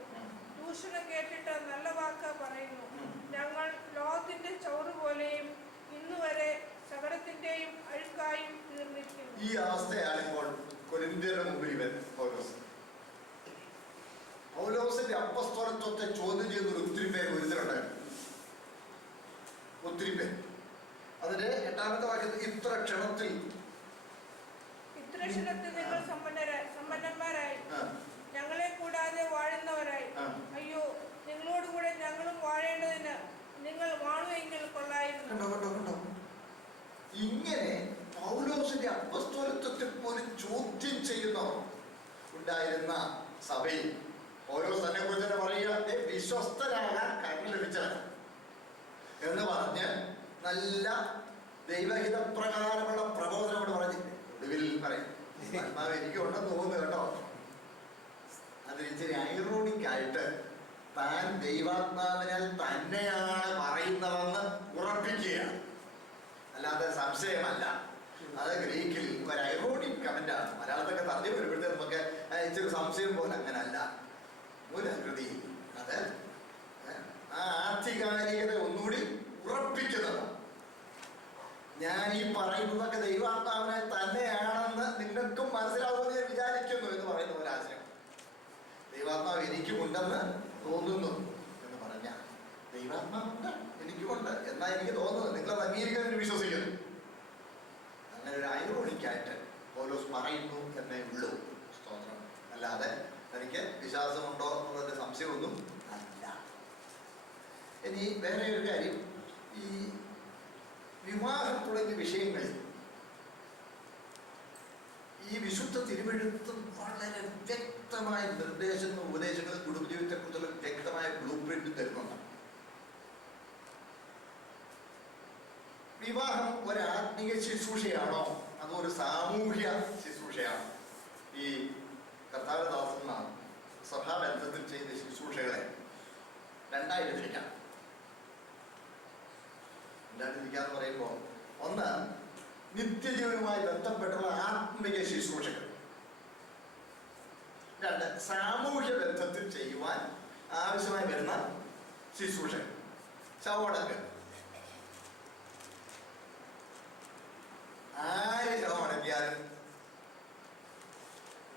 ദൂഷണം കേട്ടിട്ട് നല്ല വാക്ക് പറയുന്നു. ഞങ്ങൾ ലോകത്തിന്റെ ചൗറ് പോലെയും ഇന്നുവരെ സകലത്തിന്റെയും അഴുക്കായും തീർന്നിരിക്കുന്നു. ഈ അവസ്ഥയാണ് ഇപ്പോൾ കൊരിന്ത്യരുടെ മുമ്പിൽ ഇവൻ പൗലോസിന്റെ അപ്പസ്തോലത്വത്തെ ചോദ്യം ചെയ്യുന്ന ഒത്തിരി പേര് കൊരിന്ത്യരുണ്ടായിരുന്നു. ഒത്തിരി പേര്. അതിന്റെ 8-ാമത്തെ വാക്യത്തിൽ ഇത്ര ക്ഷണത്തിൽ നിങ്ങൾ സമ്പന്നന്മാരായി ഞങ്ങളെ കൂടാതെ വാഴുന്നവരായി. അയ്യോ, നിങ്ങളോടുകൂടെ ഞങ്ങളും വാഴേണ്ടതിന് നിങ്ങൾ വാഴുമെങ്കിൽ കൊള്ളായിരുന്നു. ഇങ്ങനെ പൗലോസിന്റെ അപ്പസ്തോലത്വത്തെ പോലും ചോദ്യം ചെയ്യുന്നവർ ഉണ്ടായിരുന്ന സഭയിൽ പൗലോസ് തന്നെ കുറിച്ച് തന്നെ പറയുക, വിശ്വസ്തരാകാൻ കരുണ ലഭിച്ചവൻ എന്ന് പറഞ്ഞ് നല്ല ദൈവഹിതപ്രകാരമുള്ള പ്രബോധനോട് പറഞ്ഞില്ലേ. ഒടുവിൽ പറയും, ആത്മാവ് എനിക്കുണ്ടെന്ന് തോന്നുന്നു കേട്ടോ. അതിരിച്ചിരി ഐറോണിക്കായിട്ട് താൻ ദൈവാത്മാവിനാൽ തന്നെയാണ് പറയുന്നതെന്ന് ഉറപ്പിക്കുകയാണ്, അല്ലാതെ സംശയമല്ല. അത് ഗ്രീക്കിൽ ഒരു ഐറോണിക് കമന്റാണ്. മലയാളത്തൊക്കെ തർജ്ജമ വരുമ്പോഴത്തേക്ക് നമുക്ക് ഇച്ചിരി സംശയം പോലെ അങ്ങനല്ല. ഒരു കൃതി അത് ആ ആധികാരികത ഒന്നുകൂടി ഉറപ്പിക്കുന്നതാണ്. ഞാൻ ഈ പറയുന്നതൊക്കെ ദൈവാത്മാവിനാൽ തന്നെയാണെന്ന് നിങ്ങൾക്കും മനസ്സിലാവുമെന്ന് ഞാൻ വിചാരിക്കുന്നു എന്ന് പറയുന്ന ഒരു ആശയം. ദൈവാത്മാവ് എനിക്കുമുണ്ടെന്ന് തോന്നുന്നു എന്ന് പറഞ്ഞാൽ ദൈവാത്മാവുണ്ട്, എനിക്കുമുണ്ട് എന്നാ എനിക്ക് തോന്നുന്നത്. നിങ്ങളത് അംഗീകരിക്കാൻ വിശ്വസിക്കുന്നു. അങ്ങനെ ഒരു ഐറോണിക്കായിട്ട് പൗലോസ് പറയുന്നു എന്നേ ഉള്ളൂ. സ്തോത്രം. അല്ലാതെ തനിക്ക് വിശ്വാസമുണ്ടോ എന്നുള്ളതിന്റെ സംശയമൊന്നും അല്ല. ഇനി വേറെ ഒരു കാര്യം, ഈ വിവാഹം തുടങ്ങിയ വിഷയങ്ങളിൽ ഈ വിശുദ്ധ തിരുവെഴുത്തും വളരെ വ്യക്തമായ നിർദ്ദേശങ്ങളും ഉപദേശങ്ങളും കുടുംബജീവിതത്തെക്കുറിച്ചുള്ള വ്യക്തമായ ബ്ലൂ പ്രിന്റ് തരുന്നുണ്ട്. വിവാഹം ഒരു ആത്മീയ ശുശ്രൂഷയാണോ അതോ ഒരു സാമൂഹ്യ ശുശ്രൂഷയാണോ? ഈ കർത്താവ് ദാസന്മാർ സഭാബന്ധത്തിൽ ചെയ്ത ശുശ്രൂഷകളെ രണ്ടായിട്ട് തിരിക്കാം. രണ്ടായിട്ട് പറയുമ്പോൾ, ഒന്ന് നിത്യജീവനുമായി ബന്ധപ്പെട്ടുള്ള ആത്മീയ ശുശ്രൂഷകൾ, രണ്ട് സാമൂഹ്യ ബന്ധത്തിൽ ചെയ്യുവാൻ ആവശ്യമായി വരുന്ന ശുശ്രൂഷകൾ. ശവമടക്ക്, ആര് ശവമടക്കിയാലും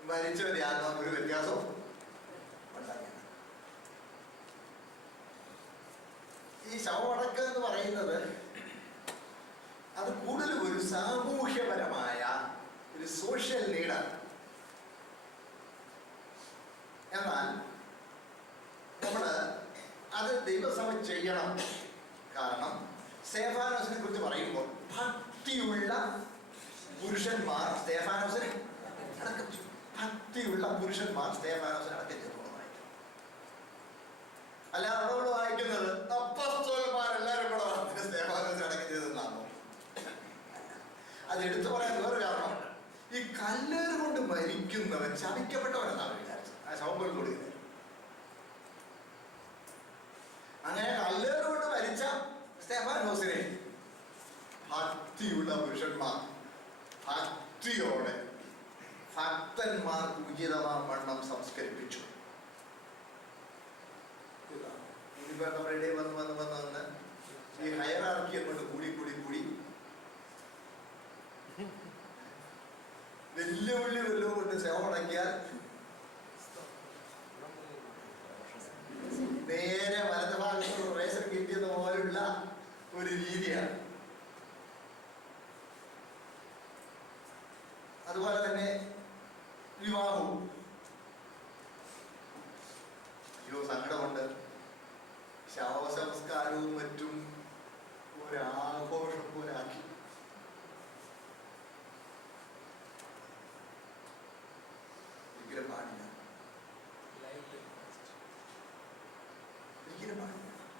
മരിച്ചവരുടെ ആത്മാവ് ഒരു വ്യത്യാസവും ഉണ്ടാകില്ല. ഈ ശവമടക്ക് എന്ന് പറയുന്നത് അത് കൂടുതലും ഒരു സാമൂഹ്യപരമായ ഒരു സോഷ്യൽ നീഡാണ്. എന്നാൽ നമ്മള് അത് ദൈവസഭ ചെയ്യണം. കാരണം സ്തെഫാനോസിനെ കുറിച്ച് പറയുമ്പോൾ ഭക്തിയുള്ള പുരുഷന്മാർ സ്തെഫാനോസിനെ അടക്കം ചെയ്തു. ഭക്തിയുള്ള പുരുഷന്മാർ സ്തെഫാനോസിനെ അടക്കം ചെയ്തു. അല്ലാതെ നമ്മൾ വായിക്കുന്നത് അപ്പോസ്തലന്മാരെല്ലാവരും കൂടെ സ്തെഫാനോസിനെ അടക്കം ചെയ്തതെന്നാണോ? അത് എടുത്തു പറയാൻ വേറെ കാരണമുണ്ട്. ഈ കല്ലേറ് കൊണ്ട് മരിക്കുന്നവൻ ശപിക്കപ്പെട്ടവനെന്നാണ് വിചാരിച്ചത്. ആ ശവം പോലും കൊടുക്കുന്നത്. അങ്ങനെ കല്ലേറ് കൊണ്ട് മരിച്ച സ്തെഫാനോസിനെ ഭക്തിയുള്ള പുരുഷന്മാർ ഭക്തിയോടെ ഭക്തന്മാർക്ക് ഉചിതമാം വണ്ണം സംസ്കരിപ്പിച്ചു. ഇനിയിപ്പോ നമ്മുടെ ഇടയിൽ വന്ന് ഈ ഹയറാർക്കി കൊണ്ട് കൂടി വെല്ലുവിളി വല്ലതും കൊണ്ട് ശവമടക്കിയാൽ നേരെ വലത് ഭാഗത്ത് റേഷൻ കിട്ടിയത് പോലുള്ള ഒരു രീതിയാണ്. അതുപോലെ തന്നെ വിവാഹവും. അയ്യോ, സങ്കടമുണ്ട്. ശവസംസ്കാരവും മറ്റും ഒരാഘോഷം പോലാക്കി. ഒരിക്കലും പാടില്ല.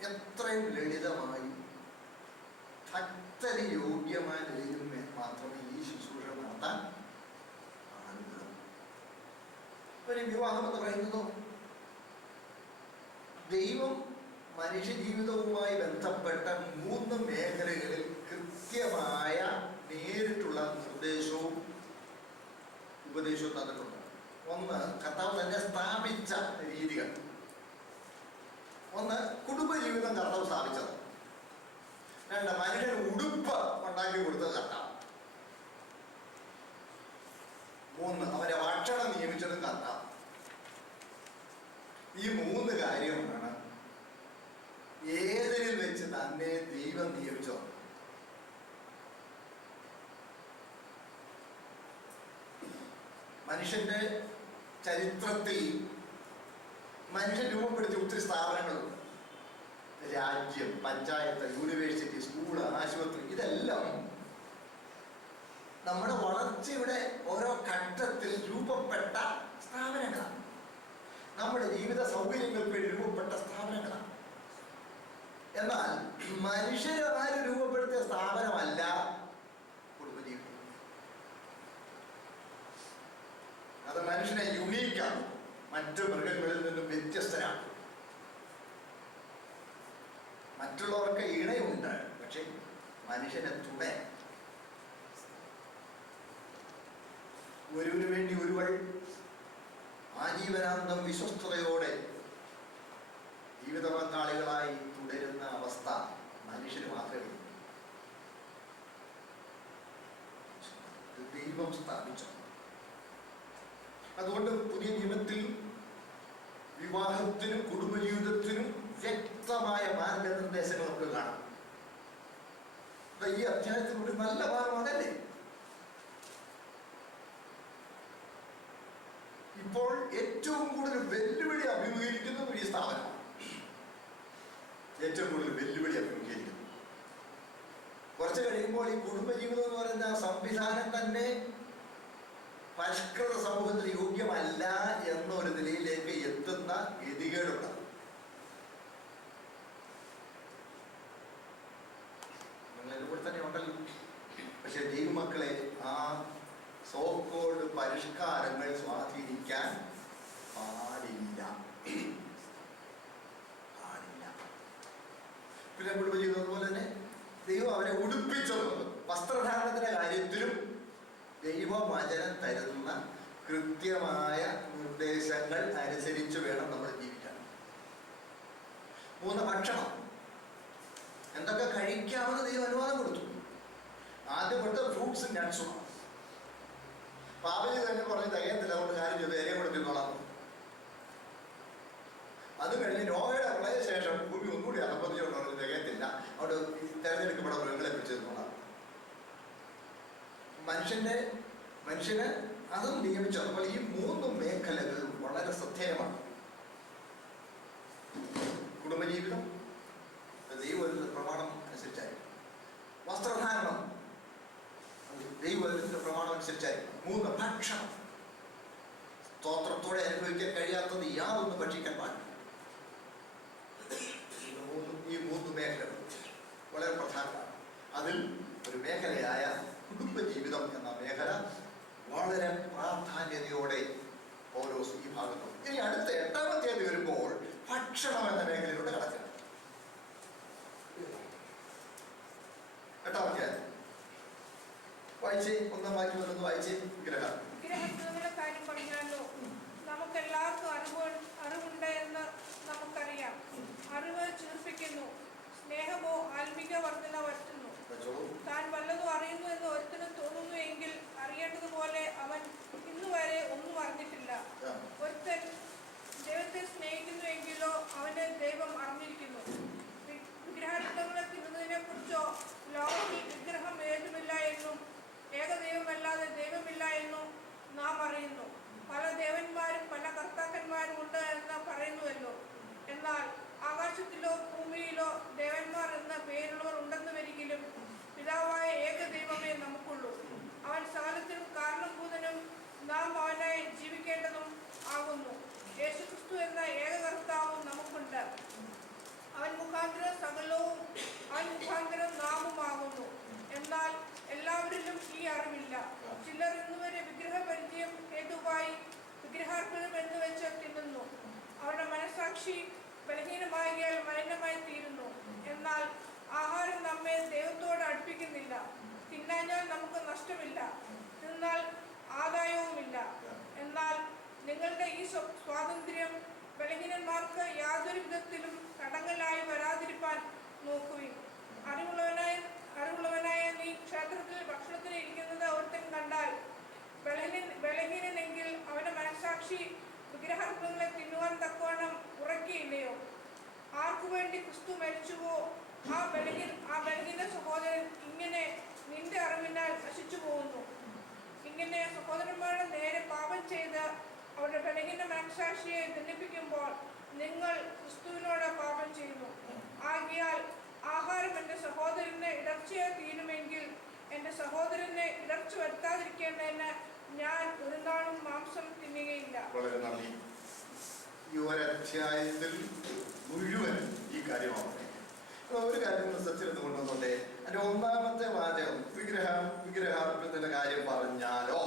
എത്രയും ലളിതമായി ഭക്തന് യോഗ്യമായ നിലയിൽ മാത്രമേ ഈ ശുശ്രൂഷ നടത്താൻ പാടുള്ളൂ. ഒരു വിവാഹം എന്ന് പറയുന്നതോ ദൈവം മനുഷ്യ ജീവിതവുമായി ബന്ധപ്പെട്ട 3 മേഖല സ്ഥാപിച്ച രീതികൾ. ഒന്ന്, കുടുംബജീവിതം കർത്താവ് സ്ഥാപിച്ചത്. രണ്ട്, മനുഷ്യന് ഉടുപ്പ് ഉണ്ടാക്കി കൊടുത്തത് കർത്താവ്. മൂന്ന്, അവരെ ഭക്ഷണം നിയമിച്ചതും കർത്താവ്. ഈ മൂന്ന് കാര്യമാണ് ഏതിൽ വെച്ച് തന്നെ ദൈവം നിയമിച്ചത്. മനുഷ്യന്റെ ചരിത്രത്തിൽ മനുഷ്യൻ രൂപപ്പെടുത്തിയ ഒത്തിരി സ്ഥാപനങ്ങളുണ്ട്. രാജ്യം, പഞ്ചായത്ത്, യൂണിവേഴ്സിറ്റി, സ്കൂള്, ആശുപത്രി, ഇതെല്ലാം നമ്മുടെ വളർച്ചയുടെ ഓരോ ഘട്ടത്തിൽ രൂപപ്പെട്ട സ്ഥാപനങ്ങളാണ്. നമ്മുടെ ജീവിത സൗകര്യങ്ങൾക്ക് വേണ്ടി രൂപപ്പെട്ട സ്ഥാപനങ്ങളാണ്. എന്നാൽ മനുഷ്യരാരും രൂപപ്പെടുത്തിയ സ്ഥാപനമല്ല കുടുംബജീവിതം. അത് മനുഷ്യനെ യുണീക്കാണ്, മറ്റു മൃഗങ്ങളിൽ നിന്നും വ്യത്യസ്തരാണ്. മറ്റുള്ളവർക്ക് ഇണയുണ്ട്, പക്ഷെ മനുഷ്യനെ തുട. ഒരുവിന് വേണ്ടി ഒരുവൾ ആജീവനാന്തം വിശ്വസ്തയോടെ ജീവിത പങ്കാളികളായി തുടരുന്ന അവസ്ഥ മനുഷ്യന് മാത്രമേ ദൈവം സ്ഥാപിച്ചു. അതുകൊണ്ട് പുതിയ നിയമത്തിൽ വിവാഹത്തിനും കുടുംബജീവിതത്തിനും വ്യക്തമായ മാർഗനിർദ്ദേശങ്ങൾ നമുക്ക് കാണാം. ഈ അധ്യായത്തിൽ ഒരു നല്ല ഭാഗം അതല്ലേ. ഇപ്പോൾ ഏറ്റവും കൂടുതൽ വെല്ലുവിളി അഭിമുഖീകരിക്കുന്നത് ഈ സ്ഥാപനമാണ്. ഏറ്റവും കൂടുതൽ വെല്ലുവിളി അഭിമുഖീകരിക്കുന്നു. കുറച്ച് കഴിയുമ്പോൾ ഈ കുടുംബജീവിതം എന്ന് പറയുന്ന സംവിധാനം തന്നെ പരിഷ്കൃത സമൂഹത്തിന് യോഗ്യമല്ല എന്നൊരു നിലയിലേക്ക് എത്തുന്ന ഗതികേടുണ്ട്. നിങ്ങളുടെ കൂടെ തന്നെ ഉണ്ടല്ലോ. പക്ഷെ ദൈവമക്കളെ ആ സോക്കോൾഡ് പരിഷ്കാരങ്ങൾ സ്വാധീനിക്കാൻ പാടില്ല. പിന്നെ കുടുംബജീവിതം അതുപോലെ തന്നെ ദൈവം അവരെ ഉടുപ്പിച്ചത് വസ്ത്രധാരണത്തിന്റെ കാര്യത്തിലും ദൈവവചനം തരുന്ന കൃത്യമായ നിർദ്ദേശങ്ങൾ അനുസരിച്ച് വേണം നമ്മൾ ജീവിക്കാൻ. മൂന്ന്, ഭക്ഷണം എന്തൊക്കെ കഴിക്കാമെന്ന് ദൈവം അനുവാദം കൊടുത്തു. ആദ്യം കൊടുത്ത ഫ്രൂട്ട്സും നട്ട്സുമാണ്. പാവലി തന്നെ പറഞ്ഞ് തികയത്തില്ല, അതുകൊണ്ട് കാര്യം ചെയ്ത് ഇലയും കൊടുത്തിരുന്നോളാം. അത് കഴിഞ്ഞ് നോഹയുടെ പ്രളയ ശേഷം ഭൂമി ഒന്നുകൂടി അധപ്പതിച്ചുകൊണ്ട് പറഞ്ഞ് തികയത്തില്ല, അവിടെ തെരഞ്ഞെടുക്കപ്പെട്ട മൃഗങ്ങളെ പിടിച്ചിരുന്നോളാം. മനുഷ്യന് അതും നിയമിച്ചു. അതുപോലെ ഈ മൂന്ന് മേഖലകൾ വളരെ ശ്രദ്ധേയമാണ്. കുടുംബജീവിതം ദൈവത്തിന്റെ പ്രമാണം അനുസരിച്ചായിരിക്കും. വസ്ത്രധാരണം ദൈവത്തിന്റെ പ്രമാണം അനുസരിച്ചായിരിക്കും. മൂന്ന്, ഭക്ഷണം സ്തോത്രത്തോടെ അനുഭവിക്കാൻ കഴിയാത്തത് യാതൊന്നും ഭക്ഷിക്കാൻ പാടില്ല. ഈ മൂന്ന് മേഖലകൾ വളരെ പ്രധാനമാണ്. അതിൽ ഒരു മേഖലയായ കുടുംബജീവിതം എന്ന മേഖല വളരെ പ്രാധാന്യതയോടെ ഓരോ ഈ ഭാഗത്തും. ഇനി അടുത്ത 8-ാം തീയതി വരുമ്പോൾ ഭക്ഷണം എന്ന മേഖലയിലൂടെ കടക്കുക. 8-ാം തീയതി വായിച്ചേ, ഒന്നാം വാക്യം വരുന്നത് വായിച്ചേ. വിഗ്രഹങ്ങളുടെ കാര്യം പറഞ്ഞാലോ, നമുക്കെല്ലാവർക്കും അറിവുണ്ട് എന്ന് നമുക്കറിയാം. അറിവ് ചീർപ്പിക്കുന്നു, സ്നേഹമോ ആത്മീക വർധന വരുത്തുന്നു. താൻ വല്ലതും അറിയുന്നു എന്ന് ഒരുത്തനും തോന്നുന്നു എങ്കിൽ അറിയേണ്ടതുപോലെ അവൻ ഇന്നുവരെ ഒന്നും അറിഞ്ഞിട്ടില്ല. ഒരുത്തൻ ദൈവത്തെ സ്നേഹിക്കുന്നു എങ്കിലോ അവനെ ദൈവം അറിഞ്ഞിരിക്കുന്നു. വിഗ്രഹാർത്ഥങ്ങളെ തിന്നുന്നതിനെ കുറിച്ചോ ലോകത്തിൽ വിഗ്രഹം ഏതുമില്ല എന്നും ഏകദൈവമല്ലാതെ ദൈവമില്ല എന്നും നാം അറിയുന്നു. പല ദേവന്മാരും പല കർത്താക്കന്മാരും ഉണ്ട് എന്ന് പറയുന്നുവല്ലോ. എന്നാൽ ആകാശത്തിലോ ഭൂമിയിലോ ദേവന്മാർ എന്ന പേരുള്ളവർ ഉണ്ടെന്ന് വരികിലും പിതാവായ ഏകദൈവമേ നമുക്കുള്ളൂ. അവൻ സകലത്തിനും കാരണഭൂതനും നാം അവനായി ജീവിക്കേണ്ടതും ആകുന്നു. യേശുക്രിസ്തു എന്ന ഏക കർത്താവും നമുക്കുണ്ട്. അവൻ മുഖാന്തരം സകലവും അവൻ മുഖാന്തരം നാമുമാകുന്നു. എന്നാൽ എല്ലാവരിലും ഈ അറിവില്ല. ചിലർ ഇന്നുവരെ വിഗ്രഹപരിചയം ഹേതുവായി വിഗ്രഹാർപ്പണം എന്ന് വെച്ച് തിന്നുന്നു. അവരുടെ മനസാക്ഷി ബലഹീനമായാൽ മലിനമായി തീരുന്നു. എന്നാൽ ആഹാരം നമ്മെ ദൈവത്തോട് അടുപ്പിക്കുന്നില്ല. തിന്നാഞ്ഞാൽ നമുക്ക് നഷ്ടമില്ല, തിന്നാൽ ആദായവുമില്ല. എന്നാൽ നിങ്ങളുടെ ഈ സ്വാതന്ത്ര്യം ബലഹീനന്മാർക്ക് യാതൊരു വിധത്തിലും തടങ്കലായി വരാതിരിക്കാൻ നോക്കുവിൻ. അറിവുള്ളവനായ നീ ക്ഷേത്രത്തിൽ ഭക്ഷണത്തിന് ഇരിക്കുന്നത് ഒരുത്തൻ കണ്ടാൽ ബലഹീനനെങ്കിൽ അവന്റെ മനസാക്ഷി വിഗ്രഹാർപ്പണങ്ങളെ തിന്നുവാൻ തക്കവണ്ണം ഉറക്കിയില്ലയോ? ആർക്കു വേണ്ടി ക്രിസ്തു മരിച്ചുവോ ആ ബലഹീന സഹോദരൻ ഇങ്ങനെ നിന്റെ അറിവിനാൽ നശിച്ചു പോകുന്നു. ഇങ്ങനെ സഹോദരന്മാരുടെ നേരെ പാപം ചെയ്ത് അവരുടെ ബലഹീന മനസാക്ഷിയെ ദണ്ഡിപ്പിക്കുമ്പോൾ നിങ്ങൾ ക്രിസ്തുവിനോട് പാപം ചെയ്യുന്നു. ആകയാൽ ആഹാരം എൻ്റെ സഹോദരന് ഇടർച്ചയായി തീരുമെങ്കിൽ എൻ്റെ സഹോദരനെ ഇടർച്ച വരുത്താതിരിക്കേണ്ടതിന് ഞാൻ ഒരു നാളും മാംസം തിന്നുകയില്ല. വളരെ നന്ദി. ഈ ഒരധ്യായത്തിൽ മുഴുവൻ ഈ കാര്യമാണ്. ഒരു കാര്യം സച്ചിരുന്ന് കൊണ്ടുവന്നോട്ടെ. അതിന്റെ ഒന്നാമത്തെ വാചകം വിഗ്രഹാർപ്പണത്തിന്റെ കാര്യം പറഞ്ഞാലോ,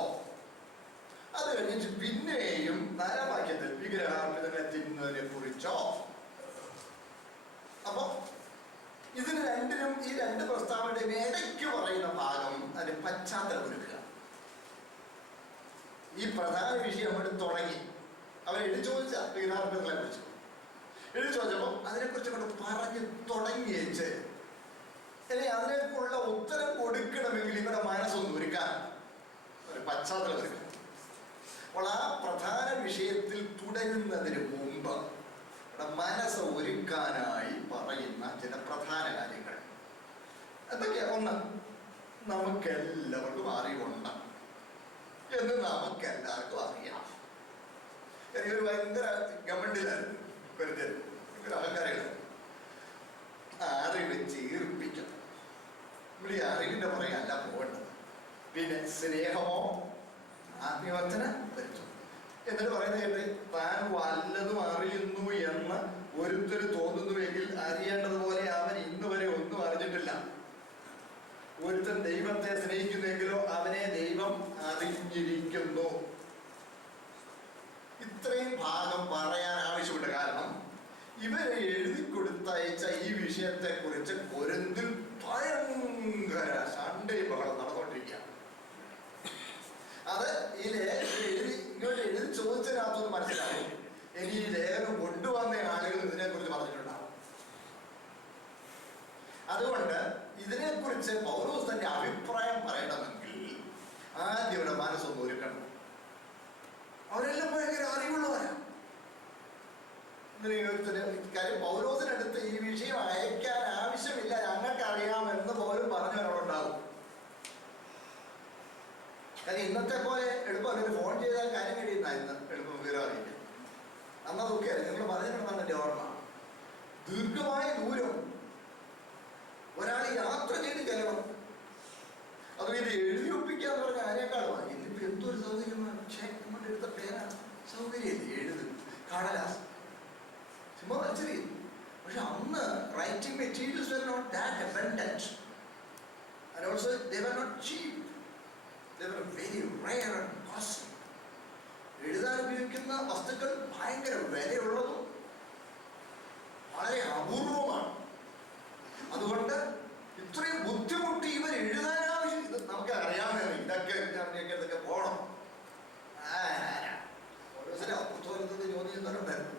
അത് കഴിഞ്ഞിട്ട് പിന്നെയും നരവാക്യത്തിൽ വിഗ്രഹാർപ്പണങ്ങളെ തിന്നുന്നതിനെ കുറിച്ചോ. അപ്പൊ ഇതിന് രണ്ടിനും, ഈ രണ്ട് പ്രസ്താവനയുടെയും ഇടയ്ക്ക് പറയുന്ന ഭാഗം അതിന് പശ്ചാത്തലം ഒരുക്കുക. ഈ പ്രധാന വിഷയം അവിടെ തുടങ്ങി അവരെഴുതി ചോദിച്ച വിഗ്രഹാർപ്പണങ്ങളെ കുറിച്ച് എഴുതി ചോദിച്ചപ്പോൾ അതിനെക്കുറിച്ച് കൊണ്ട് പറഞ്ഞ് തുടങ്ങിയേച്ച് ഇനി അതിനേക്കുള്ള ഉത്തരം കൊടുക്കണമെങ്കിൽ ഇവരുടെ മനസ്സൊന്ന് ഒരുക്കാൻ ഒരു പശ്ചാത്തലം ഒരുക്കണം. അപ്പോൾ ആ പ്രധാന വിഷയത്തിൽ തുടരുന്നതിന് മുമ്പ് മനസ്സ് ഒരുക്കാനായി പറയുന്ന ചില പ്രധാന കാര്യങ്ങൾ എന്തൊക്കെയാ? ഒന്ന്, നമുക്കെല്ലാവർക്കും അറിവുണ്ട് എന്ന് നമുക്കെല്ലാവർക്കും അറിയാം. ഒരു ഭയങ്കര ഗവൺമെന്റിലായിരുന്നു, ഭയങ്കര അഹങ്കാരികളായിരുന്നു. അറിവ് ചീർപ്പിക്കണം. ഇവിടെ ഈ അറിവിന്റെ പുറകെയല്ല പോകേണ്ടത്. പിന്നെ സ്നേഹമോ ആത്മീയവർദ്ധന വരുത്തും. എന്നിട്ട് പറയുന്നത് കേട്ട്, താൻ വല്ലതും അറിയുന്നു എന്ന് ഒരുത്തര് തോന്നുന്നുവെങ്കിൽ അറിയേണ്ടതുപോലെ അവൻ ഇന്ന് വരെ ഒന്നും അറിഞ്ഞിട്ടില്ല. ഒരുത്തൻ ദൈവത്തെ സ്നേഹിക്കുന്നെങ്കിലോ അവനെ ദൈവം അറിഞ്ഞിരിക്കുന്നു. ഇത്രയും ഭാഗം പറയാൻ ആവശ്യപ്പെട്ട കാരണം ഇവരെ എഴുതി കൊടുത്തയച്ച ഈ വിഷയത്തെ കുറിച്ച് കൊരിന്തിൽ ഭയങ്കര സൺഡേ ബഹളം നടന്നുകൊണ്ടിരിക്കുകയാണ്. അത് ഈ ഇങ്ങോട്ട് എഴുതി ചോദിച്ചതിനകത്തൊന്ന് മനസ്സിലാവും. ഇനി ഈ ലേഖനം കൊണ്ടുവന്ന ആളുകൾ ഇതിനെ കുറിച്ച് പറഞ്ഞിട്ടുണ്ടാവും. അതുകൊണ്ട് ഇതിനെക്കുറിച്ച് പൗലോസ് തന്റെ അഭിപ്രായം പറയണമെങ്കിൽ ആദ്യം ഇവിടെ മനസ്സൊന്ന് ഒരുക്കണം. അവരെല്ലാം ഭയങ്കര അറിവുള്ളവരാണ്. കാര്യം പൗലോസിനടുത്ത് ഈ വിഷയം അയക്കാൻ ആവശ്യമില്ല, ഞങ്ങൾക്ക് അറിയാമെന്ന് പോലും പറഞ്ഞവരോടുണ്ടാകും. കാര്യം ഇന്നത്തെ പോലെ എളുപ്പം ഒരു ഫോൺ ചെയ്താൽ കാര്യം കഴിയുന്ന ഇന്ന് എളുപ്പം വിവരം അറിയില്ല. അന്നതൊക്കെ നിങ്ങൾ പറഞ്ഞിട്ടുണ്ടെന്നാണ് എൻ്റെ ഓർമ്മ. ദീർഘമായ ദൂരം ഒരാൾ യാത്ര ചെയ്ത് ചെല്ലണം. അതും ഇത് എഴുതി ഒപ്പിക്കാന്ന് പറഞ്ഞ ആരെക്കാളുമാണ്. ഇതിപ്പോ എന്തൊരു സൗകര്യമാണ്. പക്ഷേ നമ്മുടെ എടുത്ത പേരാണ് സൗകര്യമില്ല. എഴുത് കടലാസ് ചുമ്മാ വലിച്ചെറിയും. പക്ഷെ അന്ന് writing materials were not that abundant and also they were not cheap. They were very rare and costly. എഴുതാൻ ഉപയോഗിക്കുന്ന വസ്തുക്കൾ ഭയങ്കര വിലയുള്ളതും വളരെ അപൂർവമാണ്. അതുകൊണ്ട് ഇത്രയും ബുദ്ധിമുട്ടി ഇവർ എഴുതാൻ ആവശ്യം. ഇത് നമുക്ക് അറിയാമെന്ന് ഇതൊക്കെ പോകണം. ഓരോ പുസ്തകത്തിൽ ജോലി ചെയ്യുന്നവരുണ്ടായിരുന്നു.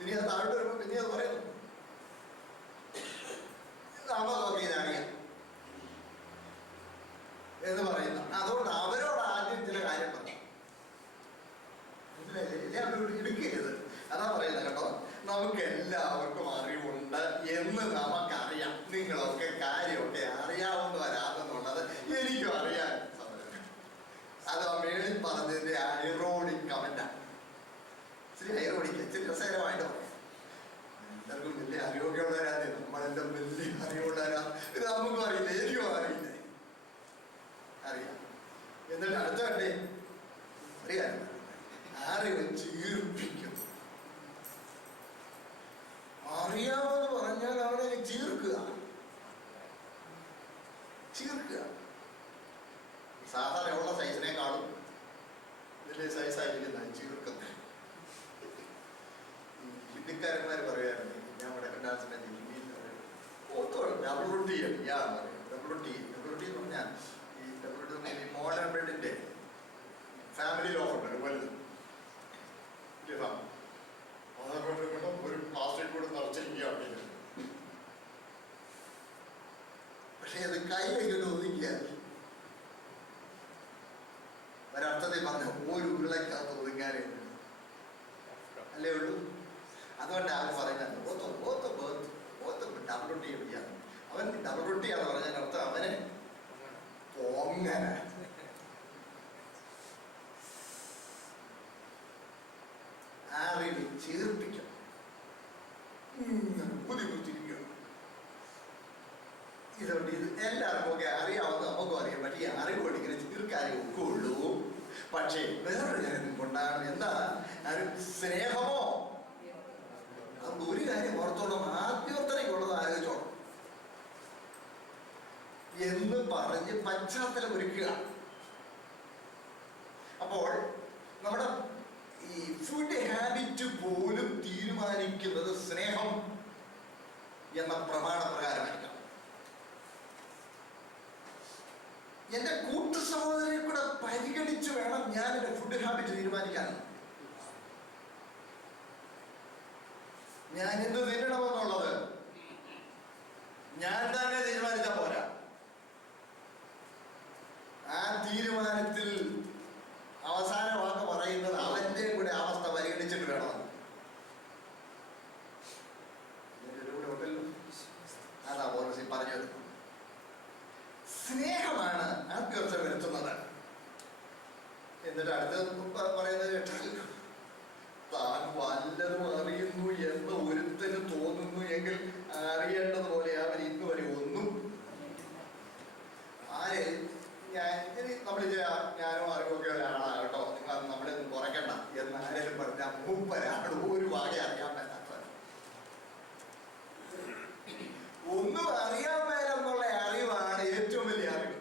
ഇനി അത് താഴോട്ട് വരുമ്പോൾ പിന്നെ അത് പറയുന്നു നമുക്കൊക്കെ ഇതറിയാം എന്ന് പറയുന്നു. അതുകൊണ്ട് അവരോട് ആദ്യം ചില കാര്യം പറഞ്ഞു. എടുക്കരുത്. അതാ പറയുന്നത് കേട്ടോ. നമുക്ക് എല്ലാവർക്കും അറിവുണ്ട് എന്ന് നമുക്കറിയാം. നിങ്ങളൊക്കെ കാര്യമൊക്കെ അറിയാവുന്നവരാണെന്നുള്ളത് എനിക്കും അറിയാൻ. അത് ആ മേളിൽ പറഞ്ഞതിന്റെ ഐറോണിക് കമന്റാണ്. ഇച്ചിരി ഐറോണിക്, ഇച്ചിരി രസകരമായിട്ട് പറയാം. എല്ലാവർക്കും വലിയ അറിവൊക്കെയുള്ളവരാണ്. നമ്മളെല്ലാം വലിയ അറിവുള്ളവരാ. ഇത് നമുക്കും അറിയില്ല, എനിക്കും അറിയില്ല. അറിയാം. എന്നിട്ട് അടുത്ത കണ്ടേ അറിയാം. അറിവ് ചീർപ്പിക്കും. അറിയാമെന്ന് പറഞ്ഞാൽ അവനെ ചീർക്കുക. സാധാരണയുള്ള സൈസിനേക്കാളും വലിയ സൈസായിരിക്കുന്ന ചീർക്കുന്നത്. ഹിന്ദിക്കാരന്മാർ പറയാറുണ്ട്, ഞാൻ വടക്കൻ ഡാൻസിന്റെ ഡബിൾ റൊട്ടി എന്ന് പറഞ്ഞാൽ ഈ ഡബിൾ റൊട്ടി മോഡേൺ ബ്രെഡിന്റെ ഫാമിലി ലോഫുണ്ട് വലുത്. ഇതാ അതുകൊണ്ട് ഒരു പ്ലാസ്റ്റിക് കൂടെ നിറച്ചിരിക്കുകയാണ്. പക്ഷെ അത് കയ്യിലേക്ക് ഒതുക്കിയാൽ ഒരർത്ഥത്തിൽ പറഞ്ഞ ഒരു ഉരുളക്കകത്ത് ഒതുങ്ങാനേ അല്ലേ ഉള്ളൂ. അതുകൊണ്ട് അവൻ പറയുന്നത് ഡബിൾ റൊട്ടി എവിടെയാണ്. അവൻ ഡബിൾ റൊട്ടിയാന്ന് പറഞ്ഞതിന് അർത്ഥം അവന് പൊങ്ങന. അറിവ് ചേർപ്പിക്കണം. ബുദ്ധിമുട്ടിരിക്കുക. ഇതുകൊണ്ട് ഇത് എല്ലാവർക്കും ഒക്കെ അറിയാവുന്ന നമുക്കും അറിയാം. പക്ഷേ ഈ അറിവ് കൊണ്ട് ഇങ്ങനെ തീർക്കാനേ ഒക്കെ ഉള്ളൂ. പക്ഷേ വേറൊരു കാര്യം കൊണ്ടാണ്. എന്താ സ്നേഹമോ? അതുകൊണ്ട് ഒരു കാര്യം ഓർത്തോളം, ആദ്യോത്തരയ്ക്കുള്ളത് ആലോചിച്ചോണം എന്ന് പറഞ്ഞ് പശ്ചാത്തലം ഒരുക്കുക. അപ്പോൾ നമ്മുടെ ഈ ഫുഡ് ഹാബിറ്റ് പോലും തീരുമാനിക്കുന്നത് സ്നേഹം എന്ന പ്രമാണപ്രകാരമായിരിക്കണം. എന്റെ കൂട്ടു സഹോദരനെ കൂടെ പരിഗണിച്ച് വേണം ഞാൻ എന്റെ ഫുഡ് ഹാബിറ്റ് തീരുമാനിക്കാൻ. ഞാൻ എന്ത് തിന്നണമെന്നുള്ളത് ഞാൻ തന്നെ തീരുമാനിച്ചാൽ പോരാ. ആ തീരുമാനത്തിൽ അവസാന വാക്ക് പറയുന്നത് അവന്റെ കൂടെ അവസ്ഥ പരിഗണിച്ചിട്ട് വേണം. അതാ ഓർമ്മ പറഞ്ഞത്. സ്നേഹമാണ് ആത്മീയത വരുത്തുന്നത്. എന്നിട്ട് അടുത്ത് പറയുന്നത് കേട്ടാൽ, താൻ വല്ലതും അറിയുന്നു എന്ന് ഒരുത്തന് തോന്നുന്നു എങ്കിൽ അറിയേണ്ടതുപോലെ അവൻ ഇന്ന് വരെ ഒന്നും ആരെ നമ്മളിത് ഞാനോ അറിവൊക്കെ ഒരാളാണ് കേട്ടോ, നിങ്ങൾ നമ്മളെ ഒന്നും കുറയ്ക്കണ്ട എന്ന് ആരെങ്കിലും പറഞ്ഞാൽ മൂപ്പരാണ് ഒരു വക അറിയാൻ പറ്റാത്തവൻ. ഒന്നും അറിയാൻ മേലെന്നുള്ള അറിവാണ് ഏറ്റവും വലിയ അറിവ്.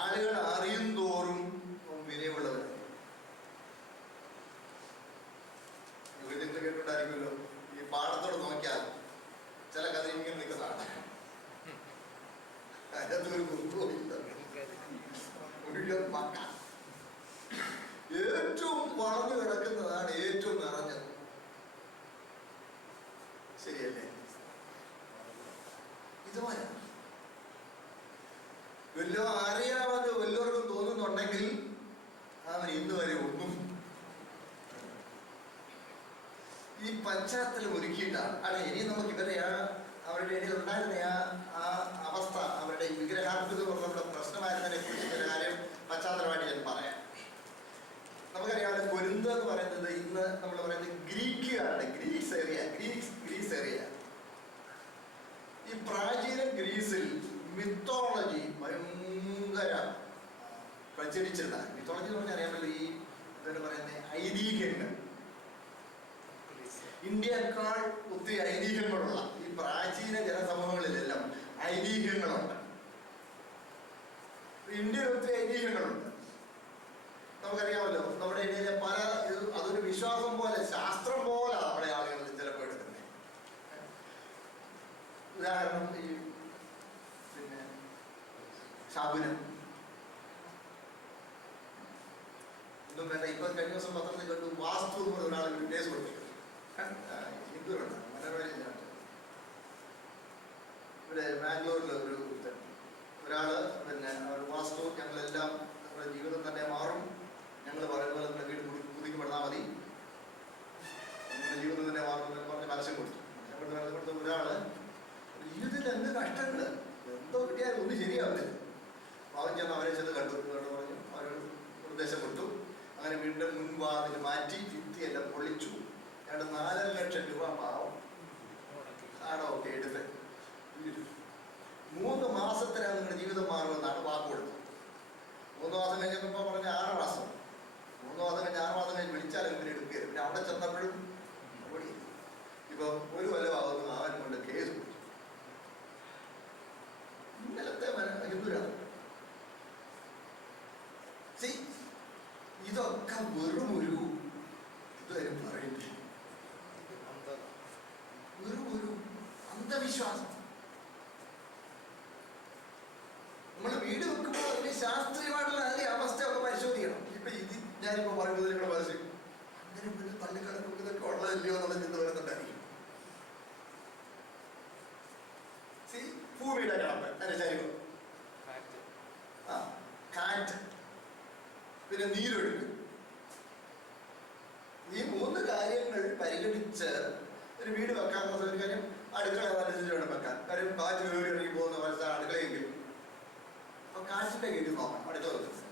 ആളുകൾ അറിയും തോറും വിനയമുള്ളവർ. കേട്ടിട്ടുണ്ടായിരിക്കുമല്ലോ, ഈ പാടത്തോട് നോക്കിയാൽ ചില കഥ ഇങ്ങനെ നിൽക്കുന്നതാണ്. അതിനകത്തൊരു ഗുരുവില്ല, ഏറ്റവും വളർന്നു കിടക്കുന്നതാണ് ഏറ്റവും നിറഞ്ഞത്. ശരിയല്ലേ? ഇതുപോലെ വല്ലോ അറിയാതെ വല്ലവർക്കും തോന്നുന്നുണ്ടെങ്കിൽ അവൻ ഇന്ന് വരെ ഒന്നും ഈ പശ്ചാത്തലം ഒരുക്കിയിട്ടാണ്. അതെ, ഇനി നമുക്ക് ഇവരെ അവരുടെ ഇടയിൽ ഉണ്ടായിരുന്ന ആ അവസ്ഥ, അവരുടെ വിഗ്രഹാത്മക നമ്മുടെ പ്രശ്നമായിരുന്നതിനെ കുറിച്ച് ചില കാര്യം പശ്ചാത്തലമായിട്ട് ഞാൻ പറയാം. നമുക്കറിയാമല്ലോ, കൊരിന്ത് എന്ന് പറയുന്നത് ഇന്ന് നമ്മൾ പറയുന്നത് ഗ്രീക്കുകാരുടെ ഗ്രീസ് ഏരിയ. ഈ പ്രാചീന ഗ്രീസിൽ മിത്തോളജി ഭയങ്കര പ്രചരിച്ചിരുന്ന, മിത്തോളജി എന്ന് പറഞ്ഞാൽ അറിയാമല്ലോ, ഈ എന്താണ് പറയുന്നത്, ഐതിഹ്യങ്ങൾ. ഇന്ത്യക്കാൾ ഒത്തിരി ഐതിഹ്യങ്ങളുള്ള ഈ പ്രാചീന ജനസമൂഹങ്ങളിലെല്ലാം ഐതിഹ്യങ്ങളുണ്ട്. ഇന്ത്യയിൽ ഒത്തിരി ഐതിഹ്യങ്ങളുണ്ട്. നമുക്കറിയാമല്ലോ, നമ്മുടെ ഇടയിലെ പല അതൊരു വിശ്വാസം പോലെ, ശാസ്ത്രം പോലെ നമ്മുടെ ആളുകൾ ചിലപ്പോൾ എടുക്കുന്നത്. ഉദാഹരണം, ഈ പിന്നെ ശകുനം ഒന്നും വേണ്ട. ഇപ്പൊ കഴിഞ്ഞ ദിവസം പത്രത്തിൽ കണ്ടു, വാസ്തു എന്ന് പറഞ്ഞ ഒരാൾ കേസ് കൊടുത്തിട്ടുണ്ട്. ഹിന്ദുവാണ്, മനോരമ. ഇവിടെ ബാംഗ്ലൂരിൽ ഒരാള് പിന്നെ വാസ്തു, ഞങ്ങളെല്ലാം നമ്മുടെ ജീവിതം തന്നെ മാറും, ഞങ്ങൾ പറയുന്ന പോലെ നമ്മുടെ വീട് പുതുക്കിപ്പെടാൻ മതി, നിങ്ങളുടെ ജീവിതം തന്നെ മാറും എന്ന് പറഞ്ഞ് പരസ്യം കൊടുത്തു. കൊടുത്ത ഒരാള് ജീവിതത്തിൽ എന്ത് കഷ്ടങ്ങള്, എന്തോ കിട്ടിയാലും ഒന്നും ശരിയാവുന്നില്ല. അവൻ ചെന്ന് അവരെ ചെന്ന് കണ്ടു പറഞ്ഞു, അവർ നിർദ്ദേശം കൊടുത്തു. അങ്ങനെ വീണ്ടും മുൻവാതിൽ മാറ്റി ഭിത്തിയെല്ലാം പൊളിച്ചു. 4.5 ലക്ഷം രൂപ പാവം ആടൊക്കെ എടുത്ത് 3 മാസത്തിനകം നിങ്ങളുടെ ജീവിതം മാറുമെന്നാണ് വാക്ക് കൊടുത്തത്. 3 മാസം കഴിഞ്ഞപ്പോൾ പറഞ്ഞ 6 മാസം. 3 മാസം കഴിഞ്ഞ് 6 മാസം കഴിഞ്ഞ് വിളിച്ചാലും ഇവർ എടുക്കുകയില്ല. പിന്നെ അവിടെ ചെന്നപ്പോഴും ഓടി. ഇപ്പം ഒരു കൊല്ലമാകുന്നു അവൻ കൊണ്ട് കേസ് കൊടുത്തു. ഇന്നലത്തെ ഹിന്ദുരാണ്. ഇതൊക്കെ വെറും ഒരു ഇതുവരെ പറയണ്ടേ, ഒരു അന്ധവിശ്വാസം. നമ്മൾ വീട് വെക്കുമ്പോൾ അതിന് ശാസ്ത്രീയമായിട്ടുള്ള അതിന്റെ അവസ്ഥയൊക്കെ സംസാരിക്കുമ്പോൾ പറയുമ്പോൾ നിങ്ങളുടെ മനസ്സിൽ അങ്ങനെ പിന്നെ തള്ളിക്കളക്കും ഇതൊക്കെ ഉള്ളതല്ലയോ എന്നുള്ള ചിന്ത വരുന്നുണ്ടായിരിക്കും. ഭൂമിയുടെ കിടപ്പ്, അതിന്റെ ചരിവ്, കാറ്റ്, പിന്നെ നീരൊഴുക്ക്. ഈ 3 കാര്യങ്ങൾ പരിഗണിച്ച് ഒരു വീട് വെക്കാനുള്ള ഒരു കാര്യം അടുക്കള അനുസരിച്ച് വേണം വെക്കാൻ. കാര്യം കാറ്റ് കയറി ഇറങ്ങി പോകുന്ന സ്ഥലത്താണ് അടുക്കളയെങ്കിലും. അപ്പൊ കാറ്റിന്റെ ഗതി നോക്കണം അടുത്ത ദിവസം.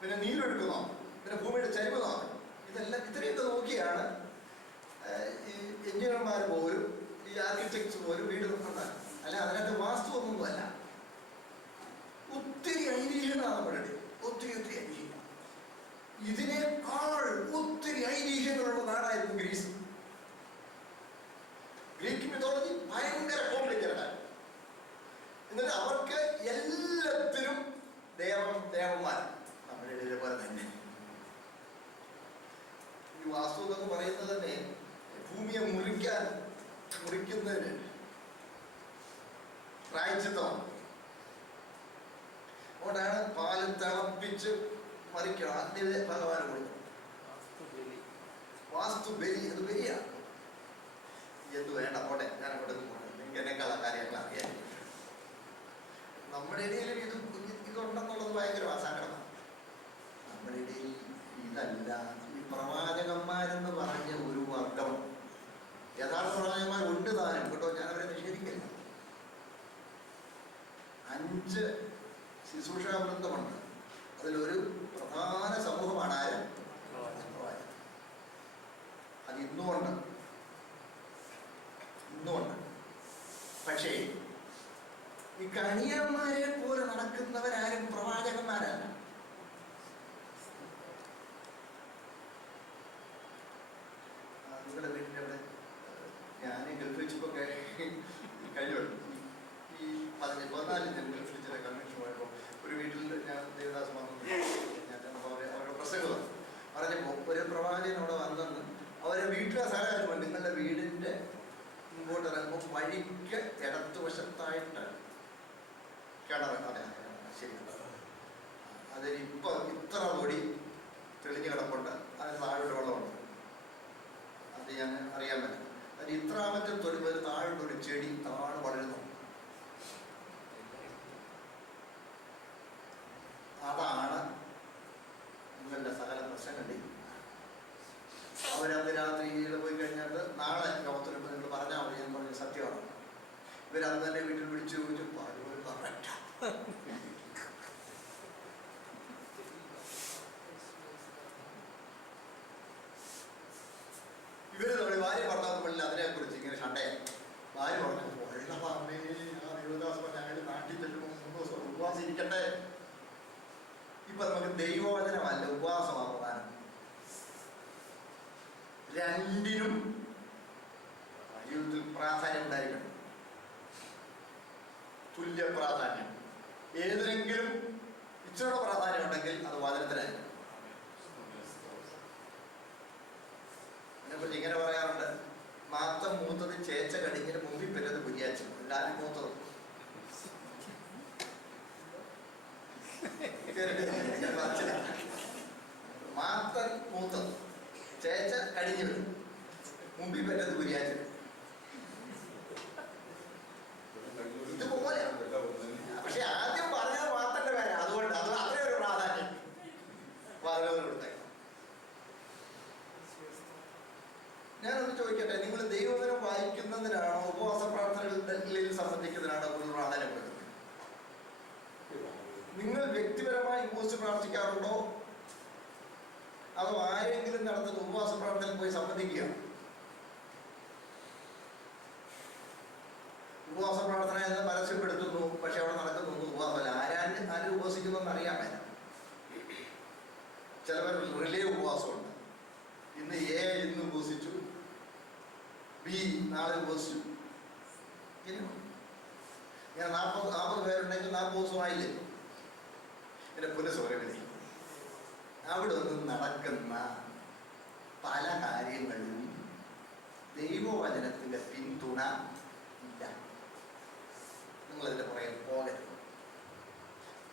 പിന്നെ നീരൊഴുക്ക് നോക്കണം, പിന്നെ ഭൂമിയുടെ ചരിവ് നോക്കണം. ഇതെല്ലാം ഇത്രയൊക്കെ നോക്കിയാണ് ഈ എഞ്ചിനീയർമാർ പോലും ഈ ആർക്കിടെക്ട്സ് പോലും വീട് ഉണ്ടാക്കും. അല്ല അതിനകത്ത് വാസ്തു ഒന്നുമല്ല. ഒത്തിരി ഐതിഹ്യങ്ങളാണ് നമ്മുടെ, ഒത്തിരി ഐതിഹ്യം. ഇതിനേക്കാൾ ഒത്തിരി ഐതിഹ്യങ്ങളുള്ള നാടായിരുന്നു ഗ്രീസ്. ഗ്രീക്ക് മിത്തോളജി ഭയങ്കര കോംപ്ലിക്കേറ്റഡ് ആണ്. എന്നിട്ട് അവർക്ക് എല്ലാത്തിനും ദേവന്മാർ നമ്മുടെ ഇടയിലെ പോലെ തന്നെ. ഈ വാസ്തു എന്നൊക്കെ പറയുന്നത് തന്നെ ഭൂമിയെ മുറിക്കുന്നതിന് പ്രായശ്ചിത്തമാണ്. അതുകൊണ്ടാണ് പാല് തിളപ്പിച്ച് മറിക്കണം, അഗ്നി ഭഗവാന് കൊടുക്കണം. വാസ്തു ബലി, അത് ബലിയാണ്. എന്ത് വേണ്ട പോട്ടെ, ഞാൻ അങ്ങോട്ട് പോട്ടെ, എനിക്ക് എന്നെക്കാള കാര്യങ്ങൾ അറിയാൻ. നമ്മുടെ ഇടയിൽ ഇതുണ്ടെന്നുള്ളത് ഭയങ്കര സങ്കടമാണ്. നമ്മുടെ ഇടയിൽ ഇതല്ല. ഈ പ്രവാചകന്മാരെന്ന് പറഞ്ഞ ഒരു വർഗം, യഥാർത്ഥ പ്രവാചകന്മാരുണ്ട് താനും കേട്ടോ, ഞാൻ അവരെ നിഷേധിക്കില്ല. 5 ശുശ്രൂഷാ വൃന്ദമുണ്ട്. അതിലൊരു പ്രധാന സമൂഹമാണ് ആര്? പ്രവാചകൻ. അത് ഇന്നുമുണ്ട്. പക്ഷേ ഈ കണിയന്മാരെ പോലെ നടക്കുന്നവരാരും പ്രവാചകന്മാരല്ല. നിങ്ങളുടെ വീട്ടിൻ്റെ അവിടെ ഞാൻ ഗൾഫ് വെച്ചപ്പോൾ കഴിഞ്ഞു ഈ 14 ഞാൻ ഗൾഫ് വെച്ചിട്ട് കൺവെൻഷൻ പോയപ്പോൾ ഒരു വീട്ടിൽ ഞാൻ ദേവദാസ് വന്നു. ഞാൻ അവരുടെ പ്രസംഗം പറഞ്ഞപ്പോൾ ഒരു പ്രവാചകൻ അവിടെ വന്നെന്ന് അവരെ വീട്ടിലെ സഹായം നിങ്ങളുടെ വീടിൻ്റെ മുമ്പോട്ട് ഇറങ്ങുമ്പോൾ വഴിക്ക് ഇടത്തുവശത്തായിട്ട് കിണർ. അതെ ശരി. അതിനിപ്പോൾ ഇത്ര പൊടി തെളിഞ്ഞ് കിടപ്പുണ്ട്, അതിന് താഴോട്ട് വെള്ളമുണ്ട്. അത് ഞാൻ അറിയാൻ പറ്റും. അതിന് ഇത്രാമത്തെ തൊടുമ്പോൾ താഴോട്ടൊരു ചെടി താഴെ വളരുന്നു. അതാണ് നിങ്ങളുടെ സകല പ്രശ്നങ്ങളുടെയും. അവരന്ന് രാത്രിയിൽ പോയി കഴിഞ്ഞിട്ട് നാളെ ലോകത്തിൽ നിങ്ങൾ പറഞ്ഞാൽ മതി എന്ന് പറഞ്ഞ സത്യമാണ്. ഇവരന്ന് തന്നെ വീട്ടിൽ വിളിച്ചു ചോദിച്ചു പറഞ്ഞ ഇവര് നമ്മുടെ ഭാര്യ ഭർത്താവ് തമ്മിൽ അതിനെക്കുറിച്ച് ഇങ്ങനെ ഷണ്ടയാണ്. ഭാര്യ പറഞ്ഞു വെള്ളമാമേ, ആ ദേവദാസ് ഞങ്ങൾ നാട്ടിൽ ചെല്ലുമ്പോൾ 3 ദിവസം ഉപവാസിരിക്കട്ടെ. ഇപ്പൊ നമുക്ക് ദൈവവചനമല്ല, ഉപവാസമാണ് പ്രധാനം. രണ്ടിനും ജീവിതത്തിൽ പ്രാധാന്യം ഉണ്ടായിരിക്കണം, തുല്യ പ്രാധാന്യം. ഏതിനെങ്കിലും ഇച്ചിരി പ്രാധാന്യം ഉണ്ടെങ്കിൽ അത് വചനത്തിനായിരിക്കും. അതിനെക്കുറിച്ച് ഇങ്ങനെ പറയാറുണ്ട്, മാത്തം മൂത്തത് ചേച്ച കടിഞ്ഞിന് മുമ്പിൽ പെരുന്നത് കുരിയാച്ചു. എല്ലാവരും മൂത്തത് മാത്തൻ മൂത്തത് ചേച്ച കടിഞ്ഞു വരും, മുമ്പിൽ പറ്റത് കുരിയാച്ചു. ഇതുപോലെ പക്ഷെ ആദ്യം പറഞ്ഞത് മാത്തന്റെ പേര്, അതുകൊണ്ട് അത് അത്രയും ഒരു പ്രാധാന്യം കൊടുത്തേ. ഞാനൊന്ന് ചോദിക്കട്ടെ, നിങ്ങൾ ദൈവവചനം വായിക്കുന്നതിനാണോ ഉപവാസ പ്രാർത്ഥനകളിൽ സംബന്ധിക്കുന്നതിനാണോ കൂടുതൽ പ്രാധാന്യം കൊടുക്കുന്നത്? നിങ്ങൾ വ്യക്തിപരമായി ഉപവസിച്ച് പ്രാർത്ഥിക്കാറുണ്ടോ, അതോ ആരെങ്കിലും നടത്തുന്ന ഉപവാസ പ്രാർത്ഥനയിൽ പോയി സംബന്ധിക്കുകയാണ്? ഉപവാസ പ്രാർത്ഥന എന്ന് പരസ്യപ്പെടുത്തുന്നു, പക്ഷെ അവിടെ നടക്കുന്നു ഉപവാസമല്ല. ആരും ഉപവസിക്കുന്നു എന്ന് അറിയാൻ മേല. ചിലവർ റിലേ ഉപവാസമുണ്ട്. ഇന്ന് എ ഇന്ന് ഉപവസിച്ചു, ബി നാളെ ഉപവസിച്ചു. ഞാൻ 40 പേരുണ്ടെങ്കിൽ 40 ദിവസമായില്ലേ? എൻ്റെ പുനഃസൗരവിധി അവിടെ ഒന്നും നടക്കുന്ന പല കാര്യങ്ങളിലും ദൈവവചനത്തിൻ്റെ പിന്തുണ ഇല്ല. നിങ്ങളതിൻ്റെ പുറകെ പോകരുത്.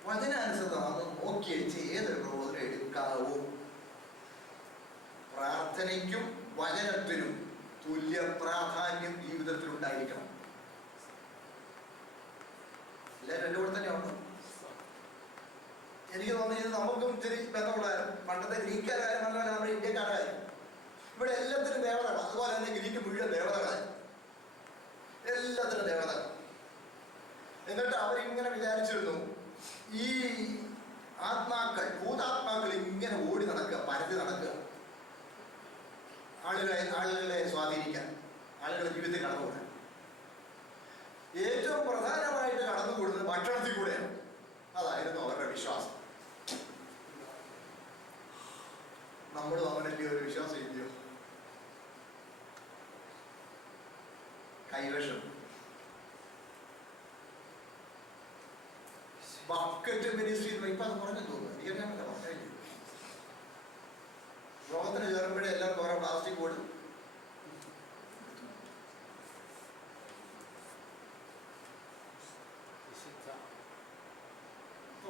വചനാനുസൃതം അത് നോക്കി വെച്ച് ഏതൊരു പ്രബോധനം എടുക്കാവൂ. പ്രാർത്ഥനയ്ക്കും വചനത്തിനും തുല്യ പ്രാധാന്യം ജീവിതത്തിലുണ്ടായിരിക്കണം. എല്ലാവരും എൻ്റെ കൂടെ തന്നെ ഉണ്ട്. എനിക്ക് തോന്നിയത് നമുക്കും ഇത്തിരി ബന്ധമുള്ളായിരുന്നു. പണ്ടത്തെ ഗ്രീക്കാരും നല്ല നമ്മുടെ ഇന്ത്യക്കാരായിരുന്നു. ഇവിടെ എല്ലാത്തിനും ദേവതകൾ, അതുപോലെ തന്നെ ഗ്രീക്ക് മുഴുവൻ ദേവതകളായി, എല്ലാത്തിനും ദേവതകൾ. എന്നിട്ട് അവരിങ്ങനെ വിചാരിച്ചിരുന്നു, ഈ ആത്മാക്കൾ, ഭൂതാത്മാക്കൾ ഇങ്ങനെ ഓടി നടക്കുക, പരതി നടക്കുക, ആളുകളെ സ്വാധീനിക്കാൻ, ആളുകളുടെ ജീവിതത്തിൽ കടന്നുകൂടാൻ. ഏറ്റവും പ്രധാനമായിട്ട് കടന്നുകൂടുന്നത് ഭക്ഷണത്തിൽ കൂടെയാണ്. അതായിരുന്നു അവരുടെ വിശ്വാസം. നമ്മളും അവനല്ലേ ഒരു വിശ്വാസം ഇല്ലയോ? കൈവശം ബക്കറ്റ് മിനിസ്ട്രി ഇപ്പൊ അത് കുറഞ്ഞു തോന്നുന്നു. എനിക്കറിയാമല്ല, പറഞ്ഞില്ല. ലോകത്തിന് ചേർമ്പോഴേ എല്ലാം കുറെ പ്ലാസ്റ്റിക് കൊടുക്കും.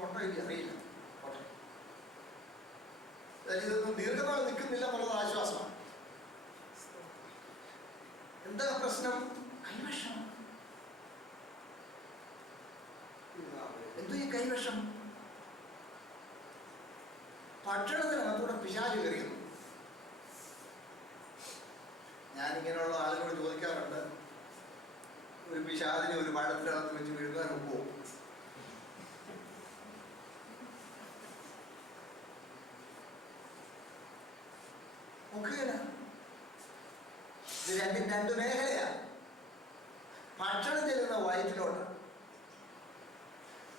ഉണ്ടോ എനിക്ക് അറിയില്ല. ഇതൊന്നും ദീർഘനാൾ നിൽക്കുന്നില്ല എന്നുള്ളത് ആശ്വാസമാണ്. എന്താ പ്രശ്നം? കൈവശം. എന്തോ ഈ കൈവശം? ഭക്ഷണത്തിനകത്തൂടെ പിശാച് കയറിയുന്നു. ഞാനിങ്ങനെയുള്ള ആളുകളോട് ചോദിക്കാറുണ്ട്, ഒരു പിശാചിനെ ഒരു പഴത്തിനകത്ത് വെച്ച് വിഴുങ്ങാൻ ഒക്കുമോ? ഒക്കുകയില്ല. ഇത് രണ്ട് മേഖലയാണ്. ഭക്ഷണം ചെല്ലുന്ന വയറ്റിലോട്ട്,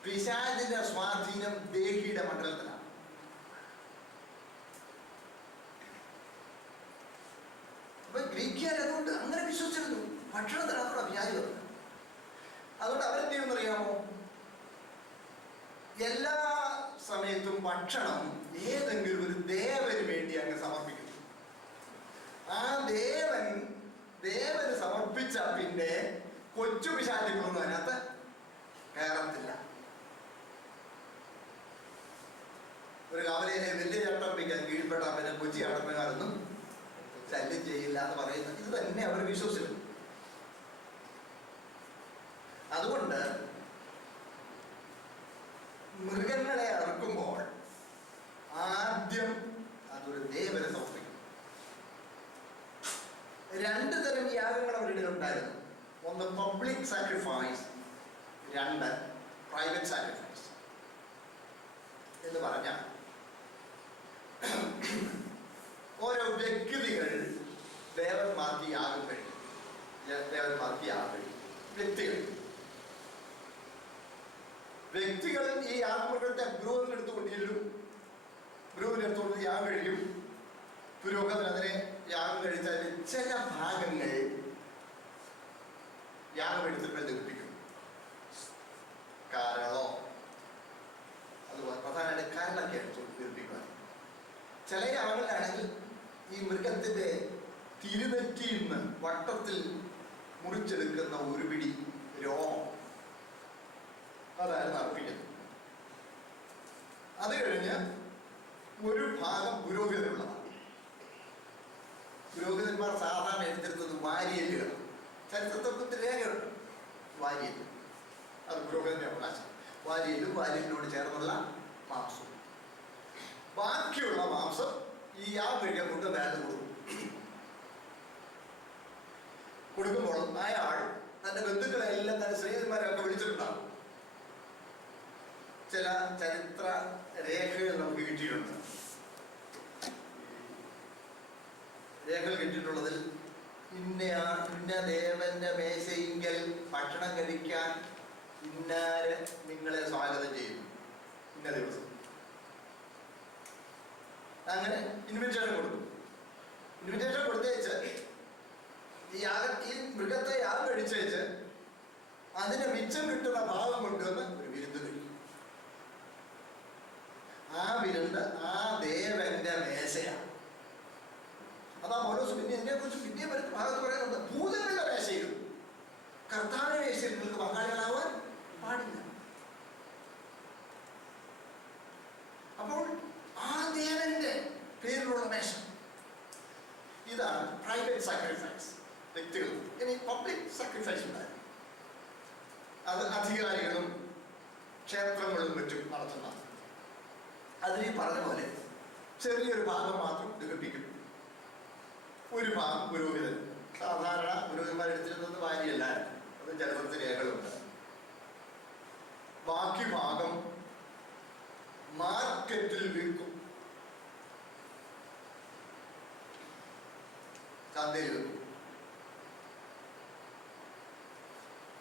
പിശാചിന്റെ സ്വാധീനം ദേഹിയുടെ മണ്ഡലത്തിലാണ്. അപ്പൊ ഗ്രീക്കുകാർ അതുകൊണ്ട് അങ്ങനെ വിശ്വസിച്ചിരുന്നു, ഭക്ഷണത്തിനകത്തോടെ പിശാച് വന്നു. അതുകൊണ്ട് അവരെന്ത് ചെയ്യുമെന്ന് അറിയാമോ? എല്ലാ സമയത്തും ഭക്ഷണം ഏതെങ്കിലും ഒരു ദേവന് വേണ്ടി അങ്ങ് സമർപ്പിക്കുന്നു. ആ ദേവന് സമർപ്പിച്ച പിന്നെ കൊച്ചു പിശാചുകളൊന്നും അതിനകത്ത് കയറത്തില്ല. ഒരു കവലയിലെ വലിയ ചട്ടമ്പിക്കാൻ കീഴ്പ്പെട്ട പിന്നെ കൊച്ചി ചട്ടമ്പക്കാരൊന്നും ശല്യം ചെയ്യില്ല എന്ന് പറയുന്നത് ഇത് തന്നെ അവർ വിശ്വസിച്ചു. അതുകൊണ്ട് മൃഗങ്ങളെ അറുക്കുമ്പോൾ ആദ്യം അതൊരു ദേവനെ സമർപ്പിക്കും. രണ്ട് തരം യാഗങ്ങൾ അവരുടെ ഉണ്ടായിരുന്നു. ഒന്ന് പബ്ലിക് സാക്രിഫൈസ്, രണ്ട് പ്രൈവറ്റ് സാക്രിഫൈസ്. എന്ന് പറഞ്ഞാൽ ഓരോ വ്യക്തികൾ ദേവന്മാർക്ക് യാഗം കഴിക്കും. വ്യക്തികൾ ഈ യാഗമൃഗത്തെ പുരോഹിതനെടുത്തുകൊണ്ട് ചെല്ലും. പുരോഹിതനെടുത്തുകൊണ്ട് യാഗം കഴിക്കും. പുരോഹിതൻ അതിനെ യാഗം കഴിച്ചാൽ ചില ഭാഗങ്ങൾ യാഗമെടുത്തിട്ട് ദഹിപ്പിക്കും. കരളോ, അതുപോലെ പ്രധാനമായിട്ട് കരളൊക്കെ എടുത്ത് ദഹിപ്പിക്കുക. ചില യാഗങ്ങളിലാണെങ്കിൽ ഈ മൃഗത്തിന്റെ തിരുനെറ്റിയിൽ നിന്ന് വട്ടത്തിൽ മുറിച്ചെടുക്കുന്ന ഒരു പിടി രോമം അതായിരുന്നു അർപ്പിക്കുന്നത്. അത് കഴിഞ്ഞ് ഒരു ഭാഗം പുരോഹിതനുള്ളതാണ്. പുരോഹിതന്മാർ സാധാരണ എടുത്തിരുന്നത് വാരിയല്ലുകൾ. ചരിത്രത്തൊക്കെ രേഖയുണ്ട്. വാരിയല് അത് പുരോഹിതന്റെ അവകാശം. വാരിയല്ലിനോട് ചേർന്നുള്ള മാംസം. ബാക്കിയുള്ള മാംസം ഈ യാഗം കഴിക്കാൻ കൊണ്ട് വേണ്ട കൊടുക്കുമ്പോൾ അയാൾ തന്റെ ബന്ധുക്കളെ എല്ലാം തന്റെ സ്നേഹിതന്മാരെയൊക്കെ വിളിച്ചിട്ടുണ്ടാകും. ചില ചരിത്ര രേഖകൾ നമുക്ക് കിട്ടിയിട്ടുണ്ട്. രേഖകൾ കിട്ടിയിട്ടുള്ളതിൽ ഇന്ന ദേവന്റെ മേശയിങ്കൽ ഭക്ഷണം കഴിക്കാൻ ഇന്നാര് നിങ്ങളെ സ്വാഗതം ചെയ്യുന്നു ഇന്ന ദിവസം. അങ്ങനെ ഇൻവിറ്റേഷൻ കൊടുക്കും. ഇൻവിറ്റേഷൻ കൊടുത്തേച്ച് ഈ മൃഗത്തെ യാഗം കഴിച്ചേച്ച് അതിന് മിച്ചം കിട്ടുന്ന ഭാഗം കൊണ്ടുവന്ന് ഒരു വിരുന്ന് കഴിക്കും. ആ വിരുന്ന് ആ ദേവന്റെ മേശയാണ്. അതാ പൗലോസ് പിന്നെ ഇതിനെക്കുറിച്ച് പിന്നെ വരുന്ന ഭാഗത്ത് പറയുന്നുണ്ട്, ഭൂതങ്ങളുടെ മേശയിൽ കർത്താവിന്റെ മേശയിൽ നിങ്ങൾക്ക് പങ്കാളികളാവാൻ പാടില്ല. പ്രൈവറ്റ് സാക്രിഫൈസ്, വ്യക്തികൾ. ഇനി പബ്ലിക് സാക്രിഫൈസ് ഉണ്ടായിരുന്നു. അത് അധികാരികളും ക്ഷേത്രങ്ങളും മറ്റും നടത്തുന്ന. അതിന് പറഞ്ഞ പോലെ ചെറിയൊരു ഭാഗം മാത്രം ദഹിപ്പിക്കും, ഒരു ഭാഗം പുരോഹിതൻ. സാധാരണ പുരോഹിതന്മാരെടുത്തിരുന്നത് വാരിയല്ലായിരുന്നു, അത് ചരിത്രത്തിൽ രേഖകളുണ്ട്. ബാക്കി ഭാഗം മാർക്കറ്റിൽ വിൽക്കും, ചന്തയിൽ വിൽക്കും.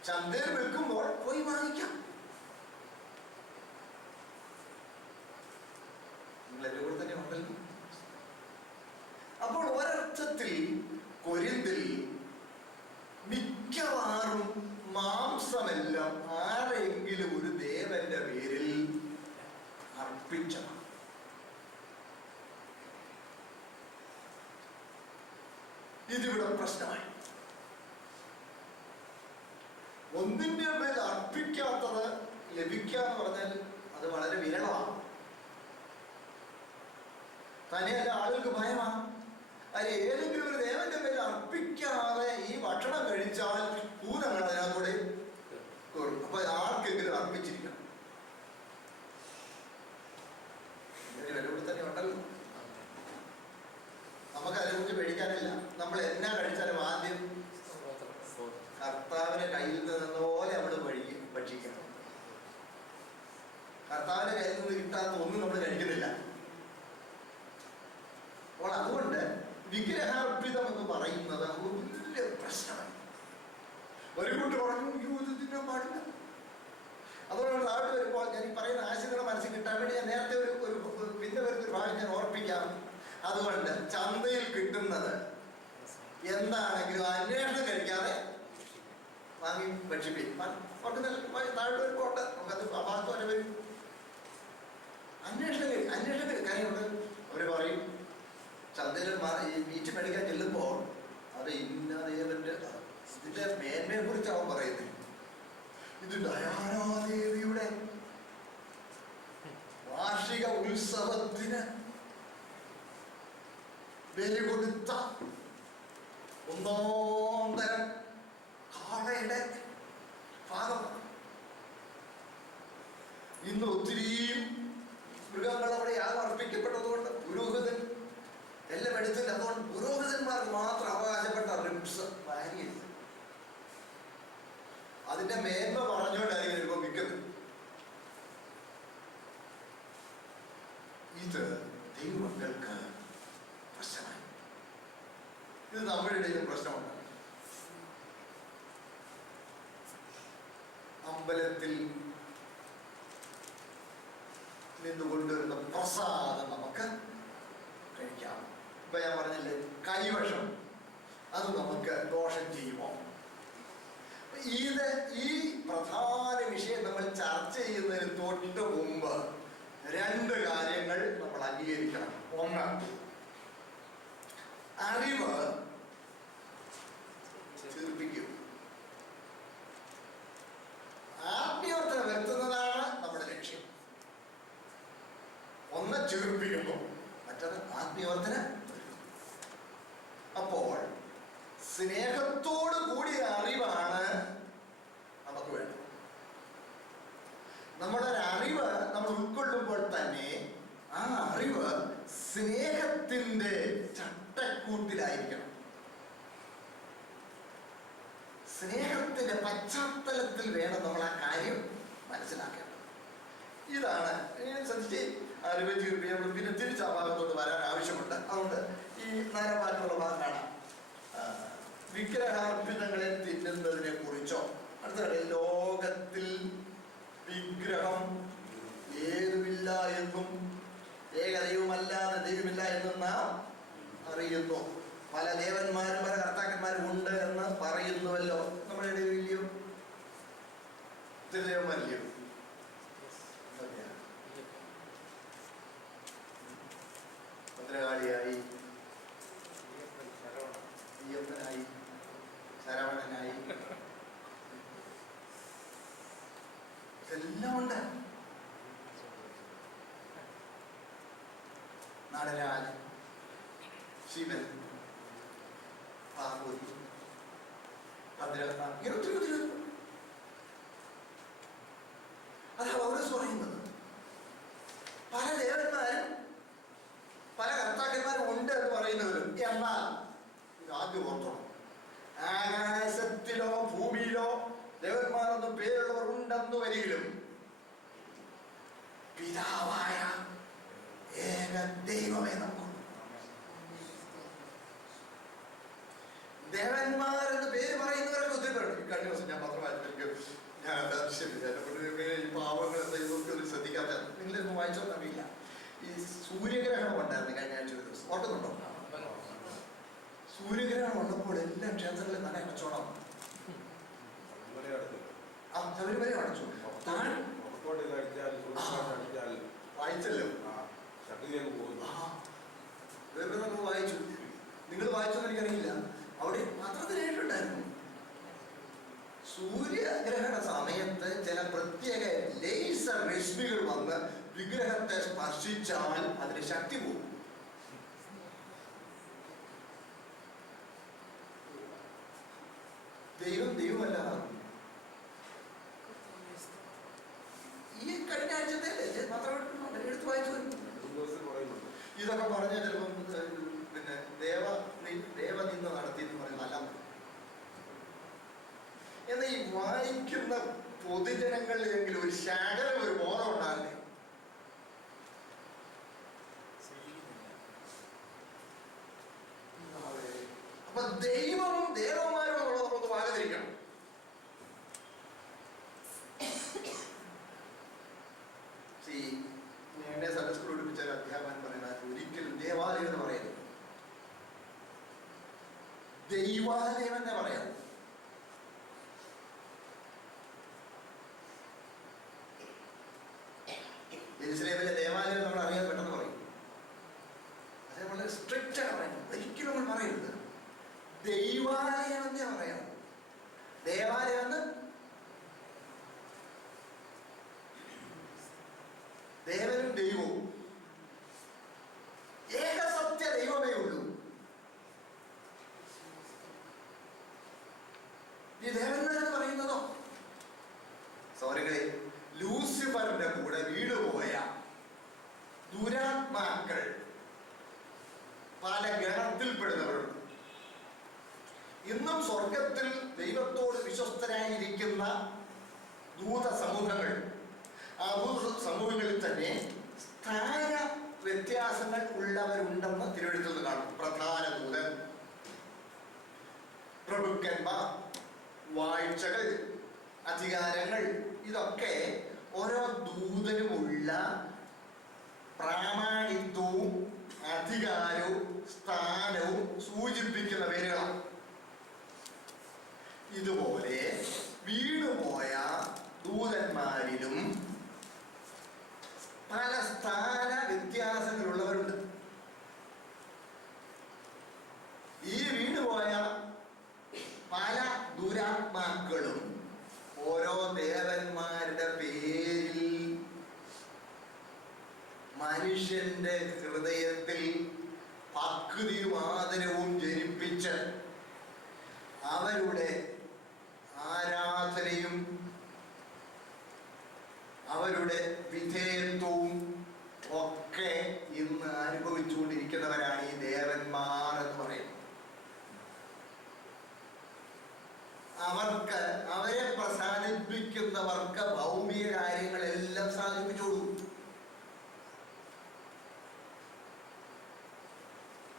ചന്തയിൽ വിൽക്കുമ്പോൾ പോയി വാങ്ങിക്കാം. നിങ്ങൾ എൻ്റെ കൂടെ തന്നെ ഉണ്ടല്ലോ. അപ്പോൾ ഒരർത്ഥത്തിൽ കൊരിന്തിൽ മിക്കവാറും മാംസമെല്ലാം ആരെങ്കിലും ഒരു ദേവന്റെ പേരിൽ അർപ്പിച്ചതാണ്. ഇതിവിടെ പ്രശ്നമായി. ഒന്നിന്റെ മേൽ അർപ്പിക്കാത്തത് ലഭിക്കാന്ന് പറഞ്ഞാൽ അത് വളരെ വിരളമാണ്. തന്നെയല്ല, ആളുകൾക്ക് ഭയമാണ്. അതിൽ ഏതെങ്കിലും ഒരു ദേവന്റെ പേര് അർപ്പിക്കാതെ ഈ ഭക്ഷണം കഴിച്ചാൽ ഭൂതങ്ങൾ അതിനകത്തൂടെ കയറും. അപ്പൊ ആർക്കെങ്കിലും അർപ്പിച്ചിരിക്കണം. ഇവിടെ തന്നെ ഉണ്ടല്ലോ. നമുക്ക് അതിനെക്കുറിച്ച് പേടിക്കാനില്ല. നമ്മൾ എന്നാ കഴിച്ചാലും ആദ്യം കർത്താവിന്റെ കയ്യിൽ നിന്ന പോലെ നമ്മൾ ഭക്ഷിക്കണം. കർത്താവിന്റെ കയ്യിൽ നിന്ന് കിട്ടാത്ത ഒന്നും നമ്മൾ കഴിക്കുന്നില്ല. അപ്പോൾ അതുകൊണ്ട് വിഗ്രഹാർപ്പിതം എന്ന് പറയുന്നത് വലിയ പ്രശ്നമാണ്. ഒരു കൂട്ട് പറഞ്ഞു ഇത് തിന്നാൻ പാടില്ല. അതുകൊണ്ടാണ് താഴെ വരുമ്പോൾ ഞാൻ ഈ പറയുന്ന ആശയങ്ങളുടെ മനസ്സിൽ കിട്ടാൻ വേണ്ടി ഞാൻ നേരത്തെ പിന്നെ വരുന്നൊരു ഭാഗം ഞാൻ ഓർപ്പിക്കാം. അതുകൊണ്ട് ചന്തയിൽ കിട്ടുന്നത് എന്താണെങ്കിലും അന്വേഷണം കഴിക്കാതെ വാങ്ങി ഭക്ഷിപ്പിക്കും. താഴെ വരുമ്പോട്ട് നമുക്കത് ഭാഗത്ത് വരെ വരും. അന്വേഷണം കാര്യമുണ്ട്. അവർ പറയും ചന്തയിൽ ഈ മീറ്റ് മേടിക്കാൻ ചെല്ലുമ്പോൾ അത് ഇന്ന ദേവന്റെ ഇതിന്റെ മേന്മയെ കുറിച്ചാവും പറയുന്നത്. ഇത് ഡയാനാദേവിയുടെ വാർഷിക ഉത്സവത്തിന് ബലി കൊടുത്ത ഒന്നാം തരം കാളയുടെ ഭാഗമാണ്. ഇന്ന് ഒത്തിരിയും മൃഗങ്ങൾ അവിടെ യാഗം അർപ്പിക്കപ്പെട്ടതുകൊണ്ട് പുരോഹിതൻ എല്ലാം എടുത്തില്ല. അതുകൊണ്ട് പുരോഹിതന്മാർക്ക് മാത്രം അവകാശപ്പെട്ട റിബ്സ് വാരിയത് അതിന്റെ മേന്മ പറഞ്ഞുകൊണ്ടായിരിക്കും ഇപ്പൊ വിൽക്കുന്നത്. ഇത് ദൈവങ്ങൾക്ക് പ്രശ്നമായി. ഇത് നമ്മുടെ ഇടയിലും പ്രശ്നമുണ്ട്. അമ്പലത്തിൽ നിന്ന് കൊണ്ടുവരുന്ന പ്രസാദം നമുക്ക് കഴിക്കാം. ഇപ്പൊ ഞാൻ പറഞ്ഞില്ലേ കൈവശം, അത് നമുക്ക് ദോഷം ചെയ്യുമോ? ഈ പ്രധാന വിഷയം നമ്മൾ ചർച്ച ചെയ്യുന്നതിന് തൊട്ട് മുമ്പ് രണ്ട് കാര്യങ്ങൾ നമ്മൾ അംഗീകരിക്കണം. ഒന്ന്, അറിവ് ചീർപ്പിക്കും. ആത്മീയവർത്തന വരുത്തുന്നതാണ് നമ്മുടെ ലക്ഷ്യം. ഒന്ന് ചീർപ്പിക്കുന്നു, മറ്റത് ആത്മീയവർത്തന. അപ്പോൾ സ്നേഹത്തോട് കൂടിയ അറിവാണ് നമുക്ക് വേണ്ടത്. നമ്മുടെ അറിവ് നമ്മൾ ഉൾക്കൊള്ളുമ്പോൾ തന്നെ ആ അറിവ് സ്നേഹത്തിന്റെ ചട്ടക്കൂട്ടിലായിരിക്കണം. സ്നേഹത്തിന്റെ പശ്ചാത്തലത്തിൽ വേണം നമ്മൾ ആ കാര്യം മനസ്സിലാക്കേണ്ടത്. ഇതാണ് ശ്രദ്ധിച്ച് അറിവ് ചീർപ്പിക്കാൻ. പിന്നെ തിരിച്ച് ആ ഭാഗത്തോട്ട് വരാൻ ആവശ്യമുണ്ട്. അതുകൊണ്ട് ഈ നേരമാറ്റുള്ള ഭാഗം കാണാം. വിഗ്രഹാർപ്പിതങ്ങളെ തിന്നുന്നതിനെ കുറിച്ചോ, അടുത്ത ലോകത്തിൽ വിഗ്രഹം ഏതുമില്ല എന്നും ഏകദൈവമല്ലാതെ ദൈവമില്ല എന്നും നാം അറിയുന്നു. പല ദേവന്മാരും പല കർത്താക്കന്മാരും ഉണ്ട് എന്ന് പറയുന്നുവല്ലോ. നമ്മുടെ ഇടയിൽ ഇല്ലയോ? ദൈവമല്ലയോ? ഭദ്രകാളിയായി, അയ്യപ്പനായി, ശരവണനായി, എല്ലാം ഉണ്ട്. നടരാജൻ, ശിവൻ, കാർബോദി, ഭദ്രകഥ, ഇങ്ങനെ ഒത്തിരി ഒത്തിരി. അതാ പൗലോസ് പറയുന്നത്. പല ദേവന്മാരും പല കർത്താക്കന്മാരും ഉണ്ട് എന്ന് പറയുന്നവരും. എന്നാൽ ഇത് ആദ്യം ഓർത്തോണം, ആകാശത്തിലോ ഭൂമിയിലോ ദേവന്മാരൊന്നും പേരുള്ളവർ ഉണ്ടെന്ന് വരികിലും പിതാവായ ഏക ദൈവമേ നമുക്ക്. ദേവന്മാരെന്ന് പേര് പറയുന്നവരൊക്കെ ഒത്തിരി പേരുണ്ട്. കഴിഞ്ഞ ദിവസം ഞാൻ പത്രം വായിച്ചു, ഞാൻ ഈ പാവങ്ങൾ ദൈവമൊക്കെ ശ്രദ്ധിക്കാത്ത, നിങ്ങളിതൊന്നും വായിച്ചോന്ന് അറിയില്ല. ഈ സൂര്യഗ്രഹണം ഉണ്ടായിരുന്നു കഴിഞ്ഞ ആഴ്ച ഒരു ദിവസം, ഓർക്കുന്നുണ്ടോ? സൂര്യഗ്രഹണം ഉള്ളപ്പോൾ എല്ലാ ക്ഷേത്രങ്ങളിലും നല്ല കച്ചവടം. ശബരിമല അടച്ചു. വായിച്ചല്ലോ, വായിച്ചു. നിങ്ങൾ വായിച്ചോന്ന് എനിക്കറിയില്ല. അവിടെ പത്രത്തിൽ എഴുതിയിട്ടുണ്ടായിരുന്നു, സൂര്യഗ്രഹണ സമയത്ത് ചില പ്രത്യേക ലേസർ രശ്മികൾ വന്ന് വിഗ്രഹത്തെ സ്പർശിച്ചാൽ അതിന് ശക്തി പോകും. ദൈവമല്ല. ഈ കഴിഞ്ഞ ആഴ്ചത്തെ പത്രം എടുത്ത് വായിച്ചു. ഇതൊക്കെ പറഞ്ഞ ചിലപ്പം പിന്നെ ദേവനിന്ദ നടത്തി എന്ന് പറയുന്നത് അല്ല. എന്നാൽ ഈ വായിക്കുന്ന പൊതുജനങ്ങളിലെങ്കിലും ഒരു ശകലം ഒരു ബോധം ഉണ്ടാകില്ലേ? അപ്പൊ ദൈവവും ദേവന്മാരും എന്നുള്ളത് നമുക്ക് വാഗതിരിക്കണം. എന്നെ സൺഡേ സ്കൂളിൽ പഠിപ്പിച്ച ഒരു അധ്യാപകൻ പറയുന്നത്, ഒരിക്കലും ദേവാലയം എന്ന് പറയുന്നത് ദൈവാലയം എന്നേ പറയാം. യെരൂശലേമിലെ ദേവാലയം നമ്മൾ അറിയാൻ പെട്ടെന്ന് പറയും. അതേ വളരെ സ്ട്രിക്റ്റ് ആണ് പറയുന്നത്. ഒരിക്കലും നമ്മൾ പറയരുത്, ദൈവാലയം എന്നേ പറയാം. ദേവാലയം എന്ന് ദേവനും ദൈവവും ഏകസത്യ ദൈവമേ ഉള്ളൂ. ഈ ദേവന്മാരെന്ന് പറയുന്നതോ സോറികളെ, ലൂസിഫറിന്റെ കൂടെ വീടുപോയ ദുരാത്മാക്കൾ പല ഗണത്തിൽപ്പെടുന്നവരുണ്ട്. ഇന്നും സ്വർഗത്തിൽ ദൈവത്തോട് വിശ്വസ്തരായിരിക്കുന്ന ദൂത സമൂഹങ്ങൾ, ആ ദൂത സമൂഹങ്ങളിൽ തന്നെ സ്ഥാന വ്യത്യാസങ്ങൾ ഉള്ളവരുണ്ടെന്ന് തിരുവെഴുത്തിൽ നിന്ന് കാണും. പ്രധാന ദൂതൻ, പ്രഭുക്കന്മാർ, വാഴ്ചകൾ, അധികാരങ്ങൾ, ഇതൊക്കെ ഓരോ ദൂതനുമുള്ള പ്രാമാണിത്വവും അധികാരവും സ്ഥാനവും സൂചിപ്പിക്കുന്ന പേരുകളാണ്. ഇതുപോലെ വീണുപോയ ദൂതന്മാരിലും പല സ്ഥാന വ്യത്യാസങ്ങളുള്ളവരുണ്ട്. ഈ വീണുപോയ പല ദുരാത്മാക്കളും ഓരോ ദേവന്മാരുടെ പേരിൽ മനുഷ്യന്റെ ഹൃദയത്തിൽ ഭക്തിയും ആദരവും ജനിപ്പിച്ച് അവരുടെ ആരാധനയും അവരുടെ വിധേയത്വവും ഒക്കെ ഇന്ന് അനുഭവിച്ചുകൊണ്ടിരിക്കുന്നവരാണ് ഈ ദേവന്മാർ എന്ന് പറയുന്നത്. അവരെ പ്രസാദിപ്പിക്കുന്നവർക്ക് ഭൗമിക കാര്യങ്ങളെല്ലാം സാധിപ്പിച്ചോളൂ.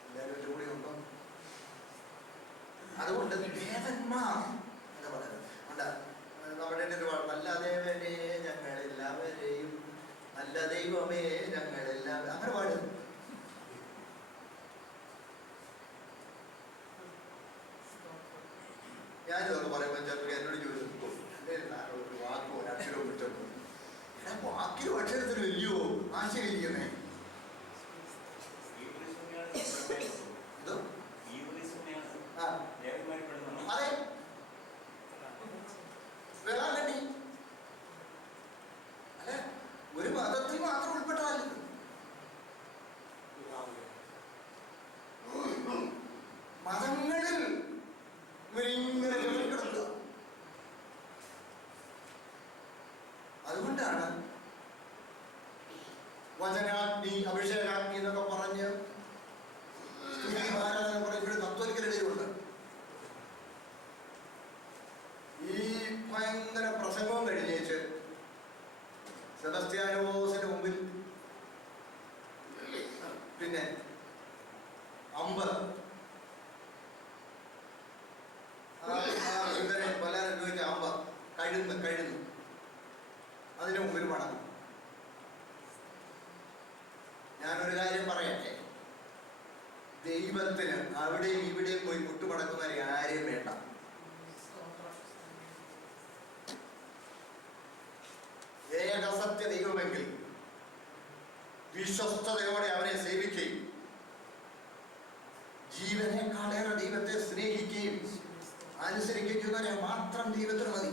എല്ലാവരും കൂടി ഉണ്ടോ? അതുകൊണ്ട് ദേവന്മാർ എന്ന് പറയുന്നത് നമ്മുടെ ഒരുപാട് നല്ല ദേവനെ ഞങ്ങളെല്ലാവരെയും, നല്ല ദൈവമേ ഞങ്ങളെല്ലാവരും, അങ്ങനെ പാടും. ഞാനിതൊക്കെ പറയുമ്പോൾ ചിലർക്ക് എന്നോട് ചോദിച്ചു, ഒരു വാക്കോ ഒരക്ഷരവും കിട്ടുന്നു. വാക്കിലും അക്ഷരത്തിലും ഇല്ലയോ ആശയിക്കുന്നേ? അതെ, വേളാങ്കണ്ണി അല്ലെ, ഒരു മതത്തിൽ മാത്രം ഉൾപ്പെട്ടതല്ല. മതങ്ങളിൽ അതുകൊണ്ടാണ് വചനാഗ്നി, അഭിഷേകാഗ്നി എന്നൊക്കെ പറഞ്ഞ് സ്തുതി ആരാധന പറയുമ്പോൾ കത്തോലിക്കരുടെയുണ്ട്. ഈ ഭയങ്കര പ്രസംഗവും കഴിഞ്ഞേച്ച് സെബസ്ത്യാനോസിന് മുമ്പിൽ പിന്നെ അമ്പ് പല അനുഭവിച്ച അമ്പ കഴുന്നു അതിന് മുമ്പിൽ മടങ്ങും. ഞാനൊരു കാര്യം പറയട്ടെ, ദൈവത്തിന് അവിടെയും ഇവിടെയും പോയി മുട്ടുമടക്കുന്നവരെ ആരെയും വേണ്ട. ഏകസത്യ ദൈവമെങ്കിൽ വിശ്വസ്തയോടെ അവനെ സേവിക്കുകയും ജീവനേക്കാളേറെ ദൈവത്തെ സ്നേഹിക്കുകയും അനുസരിക്കുകയും ചെയ്യുന്നവരെ മാത്രം ദൈവത്തിന് മതി.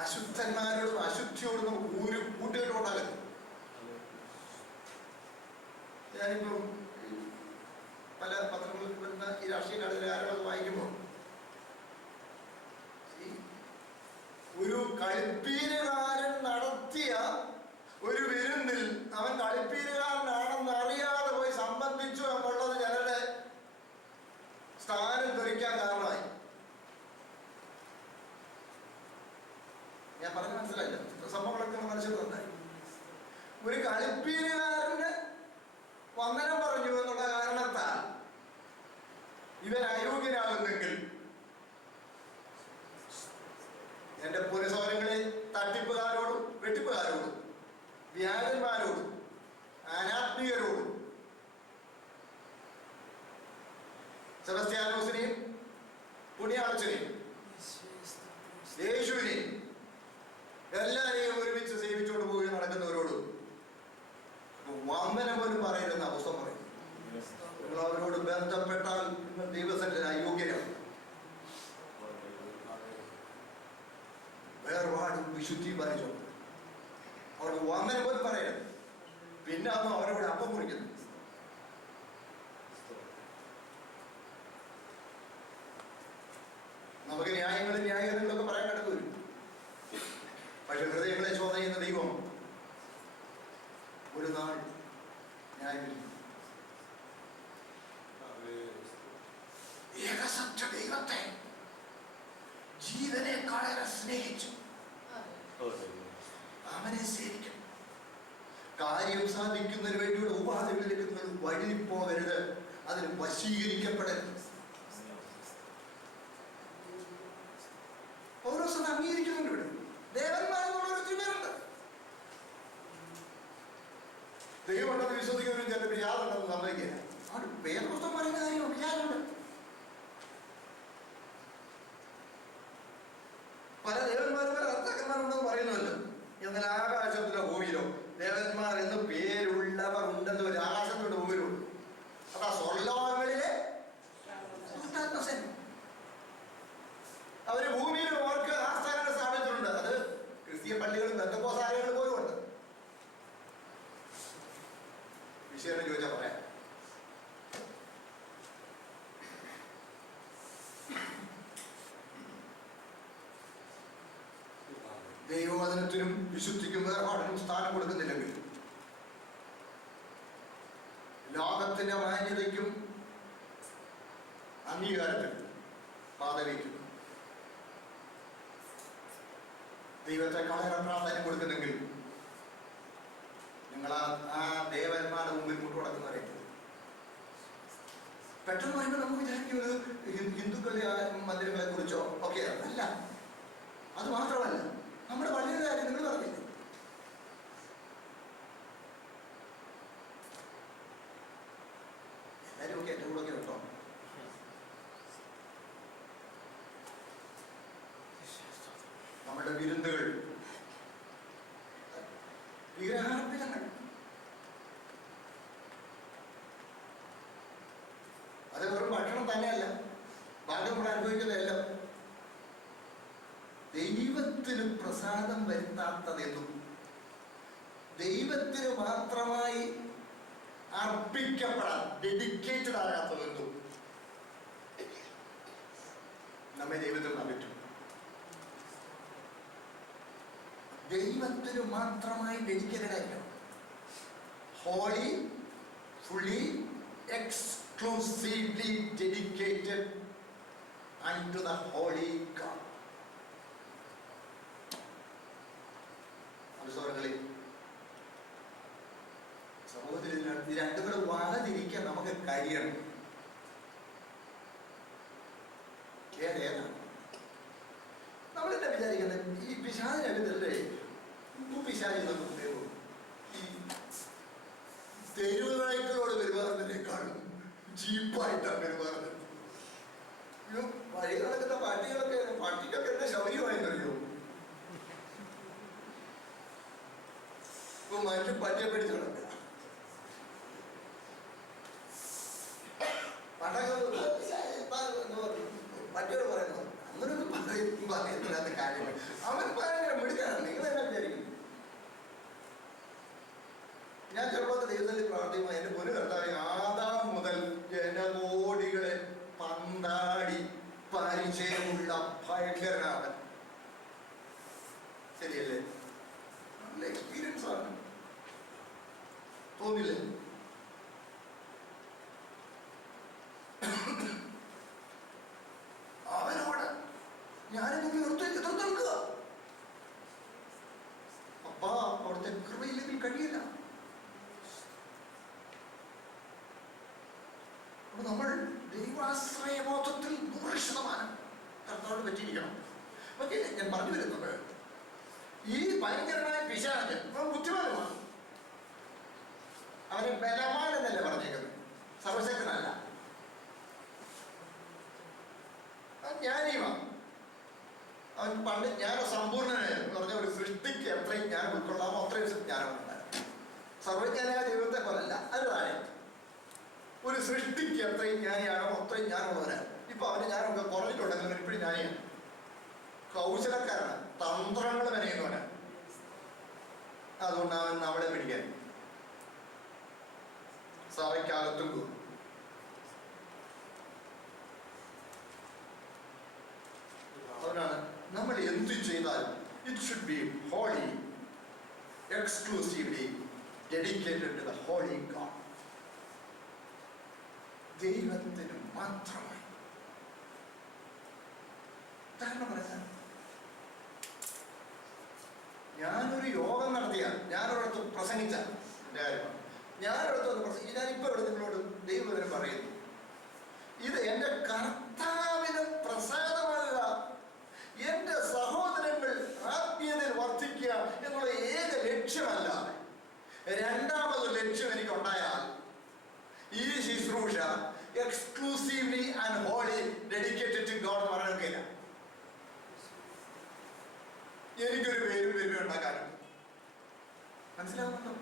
അശുദ്ധന്മാരോടും അശുദ്ധിയോടും നമുക്ക് ഒരു കൂട്ടുകെട്ടും ഉണ്ടാകരുത്. ഞാനിപ്പം പല പത്രങ്ങളിൽ വരുന്ന ഈ രാഷ്ട്രീയ കളികാരത് വായിക്കുമ്പോൾ ഒരു കളിപ്പീരുകാരൻ നടത്തിയ ഒരു വിരുന്നിൽ അവൻ കളിപ്പീരുകാരനാണെന്ന് അറിയാതെ പോയി സംബന്ധിച്ചു എന്നുള്ളത് ചിലരുടെ സ്ഥാനം ധരിക്കാൻ കാരണമായി. ഞാൻ പറഞ്ഞ മനസ്സിലായില്ല, സംഭവങ്ങളൊക്കെ മനസ്സിലുണ്ടായി. ഒരു കളിപ്പീരുകാരന് വന്ദനം പറഞ്ഞു എന്നുള്ള കാരണത്താൽ ഇവൻ അയോഗ്യനാകുന്നെങ്കിൽ എന്റെ പുരസോരങ്ങളെ തട്ടിപ്പുകാരോടും വെട്ടിപ്പുകാരോടും വ്യാജന്മാരോടും അനാത്മീയരോടും സെബസ്ത്യാനോസിനെയും പുണ്യാളച്ചനെയും യേശുവിനെയും എല്ലാരെയും ഒരുമിച്ച് സേവിച്ചുകൊണ്ട് പോയി നടക്കുന്നവരോടും വന്ദനം പോലും പറയരുതെന്ന പുസ്തകം പറയും. നിങ്ങൾ അവരോട് ബന്ധപ്പെട്ടാൽ നിങ്ങൾ ദൈവസന്നിധിയിൽ അയോഗ്യരാണ്. വേർപാടും വിശുദ്ധിയും പാലിച്ചു അവർക്ക് വന്ദനം പോലും പറയരുത്. പിന്നെ അന്ന് അവരോട് അപ്പം കുറിക്കുന്നു. നമുക്ക് ന്യായങ്ങളൊക്കെ പറയാൻ കിടന്നു വരും. പക്ഷെ ഹൃദയങ്ങളെ ശോധന ചെയ്യുന്ന ദൈവം ഒരു നാൾ ന്യായം. ഏകസത്യ ദൈവത്തെ ജീവനേക്കാളേറെ സ്നേഹിച്ചു അവനെ സേവിക്കും. കാര്യം സാധിക്കുന്നതിന് വേണ്ടിയുള്ള ഉപാധികളിലേക്ക് വഴി പോകരുത്, അതിന് വശീകരിക്കപ്പെടരുത്. ഓരോ സ്ഥലം അംഗീകരിക്കുന്നുണ്ട്. ഇവിടെ ദേവന്മാരെന്നുള്ള ഒരു പേരുണ്ട്. ദൈവമുണ്ടെന്ന് വിശ്വസിക്കുന്നവരും ചിലപ്പോൾ യാതുണ്ടെന്ന് സമ്മതിക്കില്ല. ആ വേദപുസ്തകം പറയുന്ന കാര്യം വിചാരമുണ്ട്. പല ദേവന്മാരും പല അർത്ഥക്കന്മാരുണ്ടെന്ന് പറയുന്നുവല്ലോ. എന്നാൽ ആകാശത്തിലോ ഭൂമിയിലോ ദേവന്മാർ എന്ന് പേരുള്ളവർ ഉണ്ടെന്ന് ഒരു ആകാശത്തിന്റെ ഭൂമിയിലുണ്ട്. അതാ സ്വർലോകങ്ങളിലെ അവര് ഭൂമിയിൽ അവർക്ക് ആസ്ഥാനങ്ങൾ സ്ഥാപിച്ചിട്ടുണ്ട്. അത് ക്രിസ്തീയ പള്ളികളും ബന്ധക്കോസാലകളും പോലും ഉണ്ട്. വിഷയം ചോദിച്ചാൽ പറയാം. ദൈവവചനത്തിനും വിശുദ്ധിക്കും വേർപാടിനും സ്ഥാനം കൊടുക്കുന്നില്ലെങ്കിൽ ലോകത്തിന്റെ മാന്യതയ്ക്കും അംഗീകാരത്തിനും പാതവയ്ക്കും ദൈവത്തെ കളയാൻ പ്രാധാന്യം കൊടുക്കുന്നെങ്കിൽ നിങ്ങൾ ആ ദേവന്മാരുടെ മുമ്പിൽ മുട്ടുടക്കുന്നവരെ പെട്ടെന്ന് പറയുമ്പോൾ നമുക്ക് വിചാരിക്കുന്നത് ഹിന്ദുക്കളുടെ മന്ദിരങ്ങളെ കുറിച്ചോ ഒക്കെ അല്ല. അത് മാത്രമല്ല, നമ്മുടെ പള്ളിയുടെ കാര്യം നിങ്ങൾ പറഞ്ഞില്ലേ? എല്ലാവരും ഒക്കെ എൻ്റെ കൂടെ കേട്ടോ. നമ്മുടെ വിരുന്നുകൾ, വിഗ്രഹാർപ്പിതങ്ങൾ, അത് വെറും ഭക്ഷണം തന്നെയല്ല, ഭാഗ്യം കൂടെ അനുഭവിക്കുന്നതെല്ലാം ദൈവത്തിന് പ്രസാദം വരുത്താത്തതെന്നും ദൈവത്തിന് മാത്രമായി അർപ്പിക്കപ്പെടാൻ ഡെഡിക്കേറ്റഡ് ആകാത്തതെന്നും നമ്മെ ദൈവത്തിൽ നിന്ന് അകറ്റും. ദൈവത്തിന് മാത്രമായി ഡെഡിക്കേറ്റഡ് ആയിരിക്കണം. Holy, fully, exclusively dedicated unto the holy God. സമൂഹത്തിൽ ഇത് രണ്ടും കൂടെ വാതിരിക്കാൻ നമുക്ക് കഴിയണം. ഏതാണ് നമ്മളെന്താ വിചാരിക്കുന്നത്? ഈ പിശാചിനകത്തല്ലേ പിശാചി നമുക്ക് ഈ തെരുവ് നായ്ക്കളോട് പെരുമാറുന്നതിനേക്കാളും ചീപ്പായിട്ടാണ് പെരുമാറുന്നത്. വഴി നടക്കുന്ന പട്ടിക്കൊക്കെ എന്താ ശൗര്യമായെന്നറിയോ? ഇപ്പൊ മനുഷ്യൻ പട്ടിയെ പിടിച്ച് കിടക്കുക. പട്ടിയോട് പറയുന്നത് അങ്ങനൊന്നും പറയുന്നില്ലാത്ത കാര്യങ്ങൾ. അവൻ ഭയങ്കര മിടുക്കാനാണ്. നിങ്ങൾ എന്നാ വിചാരിക്കും? ഞാൻ ചെറുപ്പത്തിൽ ദൈവത്തിൽ പ്രാർത്ഥിക്കുമ്പോൾ എന്റെ പൊന്നു കർത്താവേ, ആദാം മുതൽ ജനകോടികളെ പന്താടി പരിചയമുള്ള ഭയങ്കരനാണ്. ശരിയല്ലേ? നല്ല എക്സ്പീരിയൻസ് ആണ്, തോന്നില്ലേ? അവനോട് ഞാനിതൊക്കെ എതിർക്കുക. അപ്പാ അവിടുത്തെ കൃപയില്ലെങ്കിൽ കഴിയില്ല. നമ്മൾ ദൈവാശ്രയബോധത്തിൽ 100% കർത്താവിനെ പറ്റിയിരിക്കണം. ഓക്കെ, ഞാൻ പറഞ്ഞു വരുന്നത് ഈ ഭയങ്കരമായ പിശാച് ബുദ്ധിമാനുമാണ്. അവന് ബലവാൻ എന്നല്ല പറഞ്ഞേക്കുന്നത്, സർവശക്തനല്ല. ജ്ഞാനിയുമാണ് അവൻ. പണ്ട് ജ്ഞാന സമ്പൂർണ്ണനായിരുന്നു പറഞ്ഞ ഒരു സൃഷ്ടിക്ക് എത്രയും ജ്ഞാനം ഉൾക്കൊള്ളാമോ അത്രയും ജ്ഞാനം ഉണ്ടായിരുന്നു. സർവജ്ഞാനായ ദൈവത്തെ പോലല്ല, അത് താഴെ ഒരു സൃഷ്ടിക്ക് എത്രയും ജ്ഞാനിയാണോ അത്രയും ജ്ഞാനമുള്ളവരാണ്. ഇപ്പൊ അവന്റെ ജ്ഞാനമൊക്കെ കുറഞ്ഞിട്ടുണ്ടെങ്കിൽ ഇപ്പോഴും ജ്ഞാനിയാണ്, കൗശലക്കാരാണ്, തന്ത്രങ്ങൾ മെനയുന്നവനാണ്. അതുകൊണ്ട് അവൻ നമ്മളെ പിടിക്കാൻ സഭയ്ക്കകത്തും പോകും. അതുകൊണ്ടാണ് നമ്മൾ എന്ത് ചെയ്താലും it should be holy, exclusively dedicated to the holy God. ദൈവത്തിന് മാത്രമായി. ഉദാഹരണം പറഞ്ഞാൽ, ഞാനൊരു യോഗം നടത്തിയാൽ, ഞാനൊരിടത്ത് പ്രസംഗിച്ചാൽ, എൻ്റെ കാര്യമാണ്, ഞാനൊരിടത്ത് പ്രസംഗിച്ച് ഞാനിപ്പോൾ ഇവിടെ നിങ്ങളോട് ദൈവവചനം പറയുന്നു, ഇത് എൻ്റെ കർത്താവിന് പ്രസാദമല്ല, എൻ്റെ സഹോദരങ്ങൾ ആത്മീയതയിൽ വർദ്ധിക്കുക എന്നുള്ള ഏക ലക്ഷ്യമല്ലാതെ രണ്ടാമതൊരു ലക്ഷ്യം എനിക്കുണ്ടായാൽ ഈ ശുശ്രൂഷ exclusively and holy dedicated to God എന്ന് പറയാൻ കഴിയില്ല. എനിക്കൊരു പേരും പെരുമയും ഉണ്ടാക്കാനും, മനസ്സിലാവുന്നുണ്ടോ?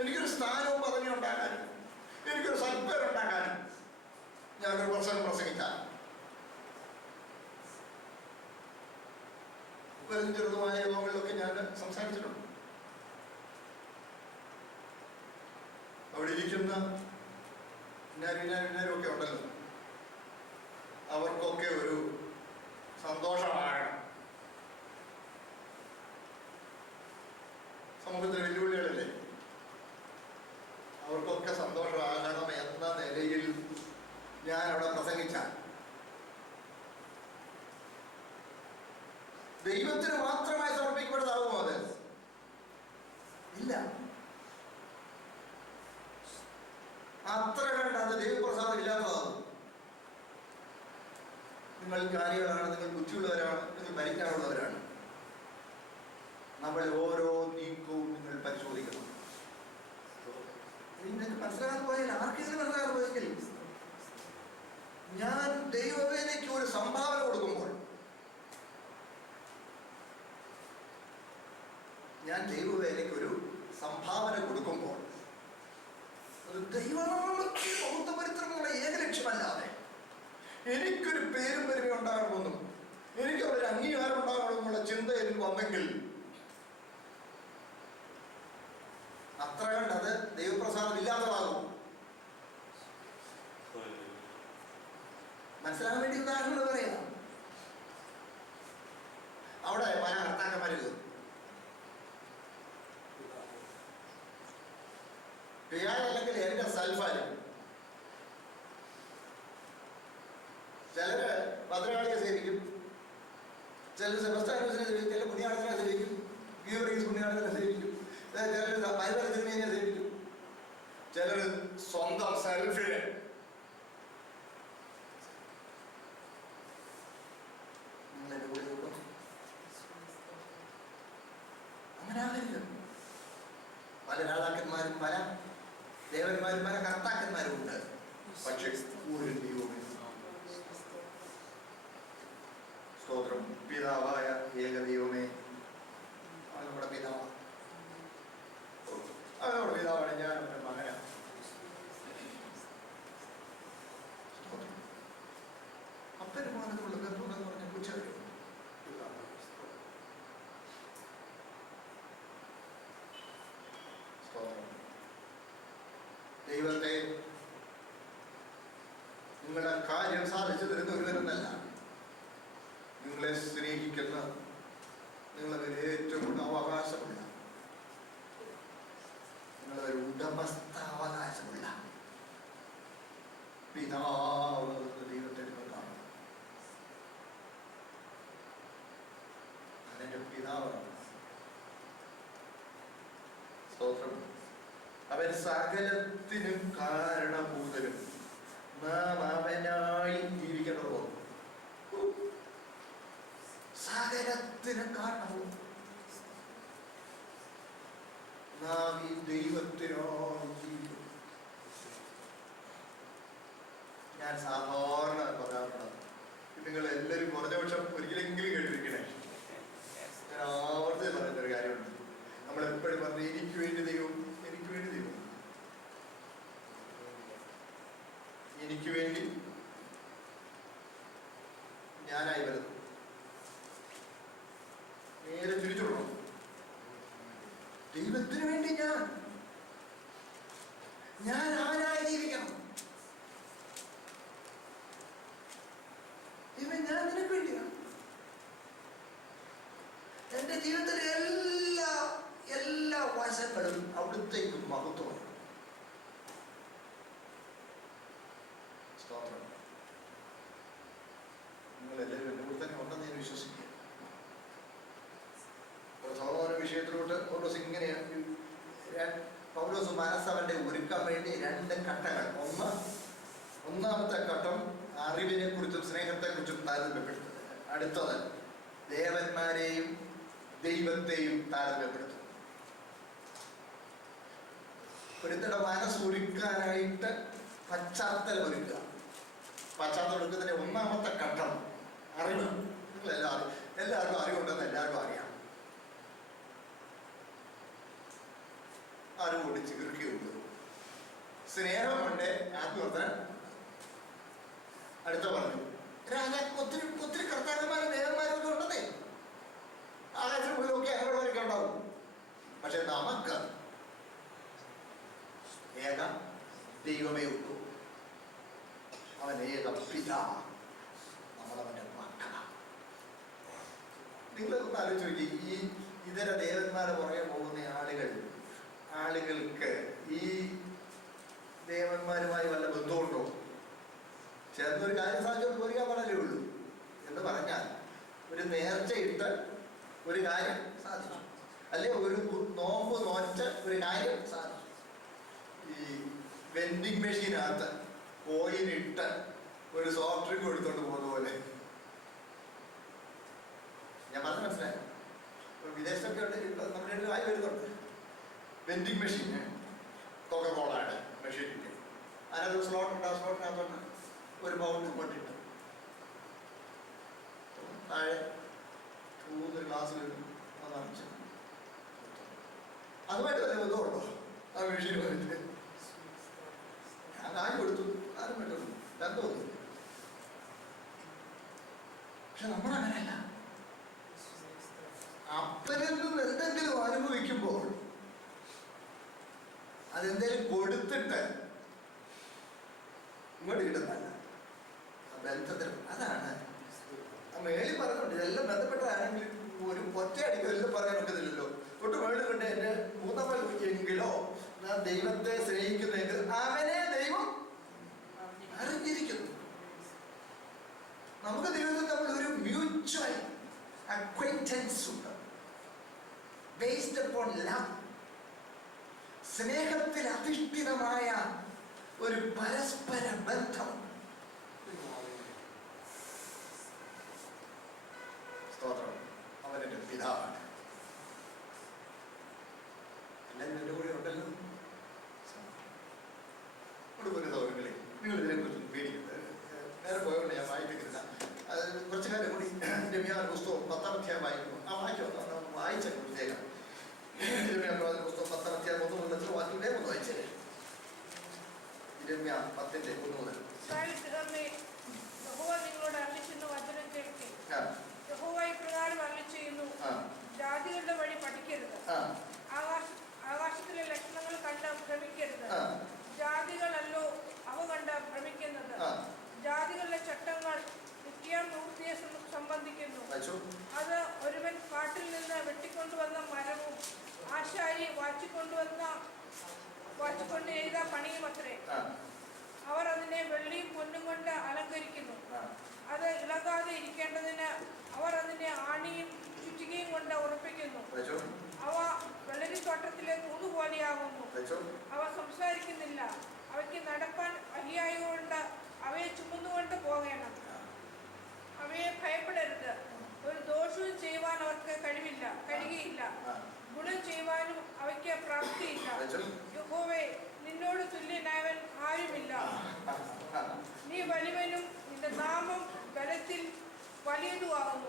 എനിക്കൊരു സ്ഥാനവും പദവിയും ഉണ്ടാക്കാനും, എനിക്കൊരു സൽപ്പേരുണ്ടാക്കാനും ഞാനൊരു പ്രസംഗം പ്രസംഗിച്ചാൽ വരും ചെറുതുമായ യോഗങ്ങളിലൊക്കെ ഞാൻ സംസാരിച്ചിട്ടുണ്ട്. അവിടെ ഇരിക്കുന്ന വിനാരും ഒക്കെ ഉണ്ടല്ലോ, അവർക്കൊക്കെ ഒരു സന്തോഷമാകണം. സമൂഹത്തിലെ വെല്ലുവിളികളല്ലേ, അവർക്കൊക്കെ സന്തോഷമാകണം എന്ന നിലയിൽ ഞാൻ അവിടെ പ്രസംഗിച്ചാൽ ദൈവത്തിന് മാത്രമായി സമർപ്പിക്കപ്പെട്ടതാകുമോ? അത് ഇല്ല. അത്ര കണ്ട് അത് ദൈവപ്രസാദം ഇല്ലാത്തതാകും. നിങ്ങൾ ജ്ഞാനികളാണ്, നിങ്ങൾ ബുദ്ധിയുള്ളവരാണ്, നിങ്ങൾ ഭരിക്കാനുള്ളവരാണ്. നമ്മൾ ഓരോ നീക്കവും നിങ്ങൾ പരിശോധിക്കണം. നിങ്ങൾക്ക് മനസ്സിലാകാതെ പോയാൽ, ആർക്കെങ്കിലും മനസ്സിലാകാതെ പോയെങ്കിൽ, ഞാൻ ദൈവവേലയ്ക്ക് ഒരു സംഭാവന കൊടുക്കുമ്പോൾ, അത് ദൈവനാമത്തിൽ ബഹുത്വപരിത്രമുള്ള ഏക ലക്ഷ്യമല്ലാതെ എനിക്കൊരു പേരും പെരുമയും ഉണ്ടാകണമെന്നും എനിക്കൊരു അംഗീകാരം ഉണ്ടാകണമെന്നുള്ള ചിന്ത എനിക്ക് വന്നെങ്കിൽ അത്ര കണ്ടത് ദൈവപ്രസാദം ഇല്ലാത്തതാകും. പിയായ അല്ലെങ്കിൽ എന്റെ സെൽഫായിരിക്കും. ചിലര് ഭദ്രകാളിയെ സേവിക്കും, ചിലർ സെബസ്ത്യാനോസിനെ സേവിക്കും, ചിലർ പുണ്യാളത്തിനെ സേവിക്കും, ഗീവർഗീസ് പുണ്യാളത്തിനെ സേവിക്കും, ചിലർ പരിപാലത്തിനെ സേവിക്കും, ചിലർ സ്വന്തം സെൽഫിനെ. അങ്ങനെ ആവില്ല. പല രാജാക്കന്മാരും പല ദേവന്മാരും പല കർത്താക്കന്മാരും ഉണ്ട്. പക്ഷെ ഒരു ദൈവമേ. സ്തോത്രം. പിതാവായ ഏക ദൈവമേ, അവൻ നമ്മുടെ പിതാവാണ്. അവൻ നമ്മുടെ പിതാവാണ്, ഞാൻ അവന്റെ മകനാണ്. അപ്പനും മോനത്തുള്ള ബന്ധം എന്ന് പറഞ്ഞ കുറിച്ചറിയും. ദൈവത്തെ നിങ്ങളുടെ കാര്യം സാധിച്ചു തരുന്ന ഒരുവരെന്നല്ല, നിങ്ങളെ സ്നേഹിക്കുന്ന, നിങ്ങളെ ഏറ്റവും അവകാശമുള്ള, നിങ്ങളൊരു ഉടമസ്ഥാവകാശമുള്ള പിതാവ് ദൈവത്തെ കാണും. അതെന്റെ പിതാവാണ്. സ്തോത്രം. അവൻ സകലത്തിനും കാരണഭൂതനും നാം അവനായി ജീവിക്കണമോ. സകലത്തിനും കാരണവും നാം ഈ ദൈവത്തിനായി ജീവിക്കും. ഞാൻ സാധാരണ പറയാറുണ്ട്, നിങ്ങൾ എല്ലാവരും കുറഞ്ഞ പക്ഷം ഒരിക്കലെങ്കിലും കേട്ടിരിക്കണേ. ഞാൻ ആവർത്തി പറയുന്നൊരു കാര്യമുണ്ട്. നമ്മളെപ്പോഴും പറഞ്ഞു എനിക്ക് വേണ്ടി ദൈവം, എനിക്ക് വേണ്ടി ദൈവം, എനിക്ക് വേണ്ടി ഞാനായി വരുന്നു. നേരെ തിരിച്ചുകൊള്ളണം. ദൈവത്തിന് വേണ്ടി ഞാൻ അവനായി ജീവിക്കണം. ദൈവം, ഞാൻ നിനക്ക് വേണ്ടിയാണ്. എന്റെ ജീവിതത്തിലെ എല്ലാ വശങ്ങളും അവിടുത്തേക്ക് മഹത്വമാണ്. സ്തോത്രം. നിങ്ങളെല്ലാവരും എന്റെ കൂടെ തന്നെ ഉണ്ടെന്ന് ഞാൻ വിശ്വസിക്കുക. ഒരു സാധാരണ വിഷയത്തിലോട്ട് പൗലോസ് ഇങ്ങനെ, പൗലോസ് മനസ്സവന്റെ ഒരുക്കാൻ വേണ്ടി രണ്ട് ഘട്ടങ്ങൾ. ഒന്നാമത്തെ ഘട്ടം അറിവിനെ കുറിച്ചും സ്നേഹത്തെ കുറിച്ചും താരതമ്യപ്പെടുത്തുന്നത്. അടുത്തത് ദേവന്മാരെയും ദൈവത്തെയും താരതമ്യപ്പെടുത്തും. ഒരുത്തരുടെ മനസ്സൊരുക്കാനായിട്ട് പശ്ചാത്തലം ഒരുക്കുക. പശ്ചാത്തലം ഒരുക്കുന്നതിന്റെ ഒന്നാമത്തെ ഘട്ടം അറിവ്. എല്ലാവർക്കും അറിവുണ്ടെന്ന് എല്ലാവർക്കും അറിയാം. അറിവുകൊണ്ട് ചികിത്സയുണ്ട്, സ്നേഹമുണ്ട്, ആത്മവർദ്ധനം. അടുത്ത പറഞ്ഞു, ഒത്തിരി കർത്താക്കന്മാരും ദേവന്മാരും ഒക്കെ ഉണ്ടെന്നേ. ആകാശം പോലൊക്കെ അങ്ങനെയുള്ളവരൊക്കെ ഉണ്ടാവും. പക്ഷെ നമുക്ക് ഏക ദൈവമേ ഉള്ളൂ. അവൻ ഏക പിതാ, നമ്മളവന്റെ മക്കളാണ്. നിങ്ങളൊന്ന് ആലോചിച്ച് നോക്കി, ഈ ഇതര ദേവന്മാരെ പുറകെ പോകുന്ന ആളുകൾക്ക് ഈ ദേവന്മാരുമായി വല്ല ബന്ധമുണ്ടോ? ചേർന്നൊരു കാര്യം സാധിച്ചു പോരിക പറഞ്ഞേ ഉള്ളൂ. എന്ന് പറഞ്ഞാൽ ഒരു നേർച്ചയിട്ട് ഒരു കാര്യം സാധിച്ചു, അല്ലെ ഒരു നോമ്പ് നോറ്റ് ഒരു കാര്യം സാധിച്ചു. ഈ വെൻഡിങ് മെഷീനകത്ത് കോയിനിട്ട് ഒരു സോഫ്റ്റ് ഡ്രിങ്ക് എടുത്തോണ്ട് പോകുന്ന പോലെ. ഞാൻ പറഞ്ഞ മനസ്സിലായോ? വിദേശത്തൊക്കെ ഉണ്ട്, ഇപ്പൊ നമ്മുടെ ഒരു കാര്യം വരുന്നുണ്ട്. വെൻഡിങ് മെഷീൻ, കൊക്കക്കോളയുടെ മെഷീനിൽ അതിനകത്ത് സ്ലോട്ടുണ്ട്. ആ സ്ലോട്ടിനകത്തോട്ട് ഒരു ബൗണ്ട് കൊണ്ടിട്ട് താഴെ ഒരു ഗ്ലാസ് വരും. അതാണ് അതുമായിട്ട് തന്നെ ബന്ധമുണ്ടോ ആ മെഷീൻ വന്നിട്ട്? ഞാൻ കാര്യം കൊടുത്തു, ആരും പറ്റുള്ളൂ, ബന്ധമൊന്നും. പക്ഷെ നമ്മളങ്ങനെയല്ല. അപ്പനിൽ നിന്ന് എന്തെങ്കിലും അനുഭവിക്കുമ്പോൾ അതെന്തെങ്കിലും കൊടുത്തിട്ട് ഇങ്ങോട്ട് കിട്ടുന്നല്ല ബന്ധത്തിൽ. അതാണ് മേളിൽ പറഞ്ഞുകൊണ്ട് ഇതെല്ലാം ബന്ധപ്പെട്ടതാണെങ്കിൽ ഒരു ഒറ്റയടിക്കും എല്ലാം പറയാൻ ഒക്കത്തില്ലല്ലോ. തൊട്ട് മേളിൽ കൊണ്ട് എൻ്റെ മൂന്നാമത് എങ്കിലോ ദൈവത്തെ സ്നേഹിക്കുന്നെങ്കിൽ അവനെ ദൈവം അറിഞ്ഞിരിക്കുന്നു. നമുക്ക് ദൈവത്തിൽ തമ്മിൽ ഒരു മ്യൂച്വൽ അക്വൈന്റൻസ് ഉണ്ട്, ബേസ്ഡ് അപ്പോൺ ലവ്. സ്നേഹത്തിൽ അധിഷ്ഠിതമായ ഒരു പരസ്പര ബന്ധം. സ്തോത്രം. അവന്റെ പിതാവാണ്. എല്ലാവരും എൻ്റെ കൂടെ ഉണ്ടല്ലോ. സൗകര്യങ്ങളെ നിങ്ങൾ ഇതിനെക്കുറിച്ച് പേടിക്കുന്നത് നേരെ പോയതുകൊണ്ട് ഞാൻ വായിപ്പിക്കുന്നില്ല. അത് കുറച്ചു കാലം കൂടി രമ്യാവിന്റെ പുസ്തകം 10-ാം അധ്യായം വായിക്കുന്നു. ആ വായിച്ചു വായിച്ച പ്രത്യേകം രമ്യാവിന്റെ പുസ്തകം 10-ാം അധ്യായം 1 മുതൽ എത്ര വാക്യം വേഗം വായിച്ചേ. രമ്യ 10:1 മുതൽ. നിങ്ങളോട് അരുളിച്ചെന്ന വചനം കേൾക്കെ. യഹോവ ഇപ്രകാരം അരുളിച്ചെയ്യുന്നു, ജാതികളുടെ വഴി പഠിക്കരുത്, ആകാശത്തിലെ ലക്ഷണങ്ങൾ കണ്ട് ഭ്രമിക്കരുത്. ജാതികളല്ലോ അവ കണ്ട് ഭ്രമിക്കുന്നത്. ജാതികളുടെ ചട്ടങ്ങൾ നിത്യാമൂർത്തിയെ സംബന്ധിക്കുന്നു. അത് ഒരുവൻ കാട്ടിൽ നിന്ന് വെട്ടിക്കൊണ്ടുവന്ന മരവും ആശാരി വാച്ചിക്കൊണ്ട് ചെയ്ത പണിയും അത്രേ. അവർ അതിനെ വെള്ളിയും പൊന്നും കൊണ്ട് അലങ്കരിക്കുന്നു. അത് ഇളകാതെ ഇരിക്കേണ്ടതിന് അവർ അതിനെ ആണിയും ചുറ്റികയും കൊണ്ട് ഉറപ്പിക്കുന്നു. അവ വെള്ളരിത്തോട്ടത്തിലെ തൂണുപോലെയാകുന്നു. അവ സംസാരിക്കുന്നില്ല. അവയ്ക്ക് നടപ്പാൻ വഹിയായതുകൊണ്ട് അവയെ ചുമന്നുകൊണ്ട് പോകണം. അവയെ ഭയപ്പെടരുത്. ഒരു ദോഷവും ചെയ്യുവാൻ അവർക്ക് കഴിയുകയില്ല. ഗുണം ചെയ്യുവാനും അവയ്ക്ക് പ്രാപ്തിയില്ല. യഹോവേ, നിന്നോട് തുല്യനായവൻ ആരുമില്ല. നീ വലിയവനും നിന്റെ നാമം ബലത്തിൽ വലിയതുമാകുന്നു.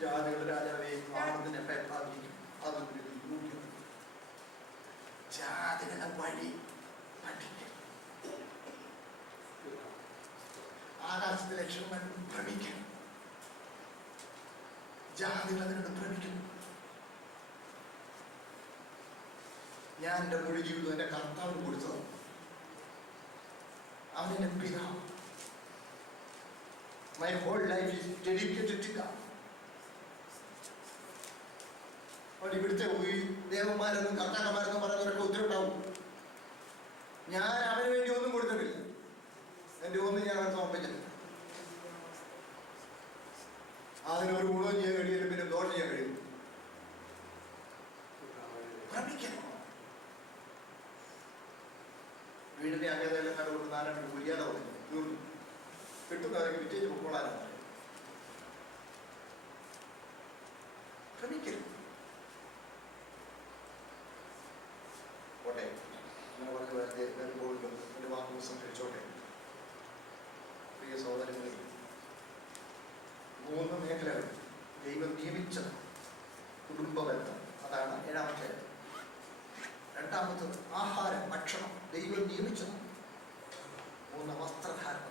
ജാതികളുടെ രാജാവേ, ജാതികളുടെ വഴി പഠിക്കും. ആകാശത്തെ ലക്ഷ്യങ്ങൾ ഭ്രമിക്കും. ജാതികൾ അതിനോട് ഭ്രമിക്കുന്നു. ഞാൻ എൻ്റെ മുഴു ജീവിതം എൻ്റെ കർത്താവിന് കൊടുത്തത്. അവൻ്റെ പിതാവ്. My whole life is dedicated to God. അവിടെ ഇവിടുത്തെ ദേവന്മാരെന്നും കർത്താക്കന്മാരെന്നും പറയുന്നവരൊക്കെ ഉത്തരവുണ്ടാവും. ഞാൻ അവന് വേണ്ടി ഒന്നും കൊടുത്തിട്ടില്ല. എൻ്റെ ഒന്നും ഞാൻ അവൻ സമർപ്പിച്ചിട്ടില്ല. അതിനൊരു ഗുണവും ചെയ്യാൻ കഴിയില്ല, പിന്നെ ദോഷം ചെയ്യാൻ കഴിയും. ഭ്രമിക്കണം. വീടിന്റെ അകതെല്ലാം കണ്ടുകൊണ്ട് 4 മണി കുരിയാതെ പറഞ്ഞു കിട്ടുന്നവരൊക്കെ വിജയിച്ച് പൊക്കോളാനാണ്. ഭ്രമിക്കരുത്. പോട്ടെ, അങ്ങനെ പറഞ്ഞു വരുമ്പോൾ എൻ്റെ വാക്കും സംരക്ഷിച്ചോട്ടെ. പ്രിയ സഹോദരങ്ങളെ, 3 മേഖലകൾ ദൈവം നിയമിച്ചത്. കുടുംബബന്ധം, അതാണ് 7-ാമത്തെ. 2-ാമത്തത് ആഹാരം, ഭക്ഷണം, ദൈവം നിയമിച്ചത്. 3 വസ്ത്രധാരണം.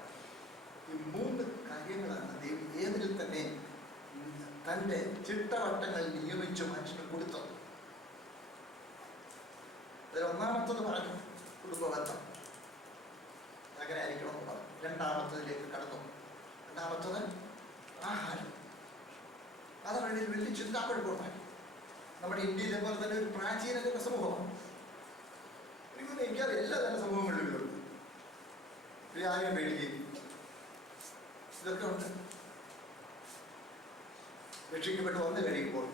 ഈ 3 കാര്യങ്ങളാണ് ദൈവം ഏതിൽ തന്നെ തൻ്റെ ചിട്ടവട്ടങ്ങൾ നിയമിച്ചു മനുഷ്യന് കൊടുത്തത്. അതിൽ 1-ാമത്തത് പറഞ്ഞു കുടുംബബന്ധം അങ്ങനെ ആയിരിക്കണമെന്ന് പറഞ്ഞു. 2-ാമത്തതിലേക്ക് കടന്നു. 2-ാമത്തത് ആഹാരം. അതാണ് വലിയ ചിന്താക്കുഴപ്പമുണ്ടായി. നമ്മുടെ ഇന്ത്യയിലെ പോലെ തന്നെ ഒരു പ്രാചീന ജനസമൂഹമാണ്. എനിക്കറിയാം എല്ലാ ജനസമൂഹങ്ങളിലും ഇതുണ്ട്. ആരെയും പേടിക്കുകയും ഇതൊക്കെ ഉണ്ട്. രക്ഷിക്കപ്പെട്ട് വന്നു കഴിയുമ്പോൾ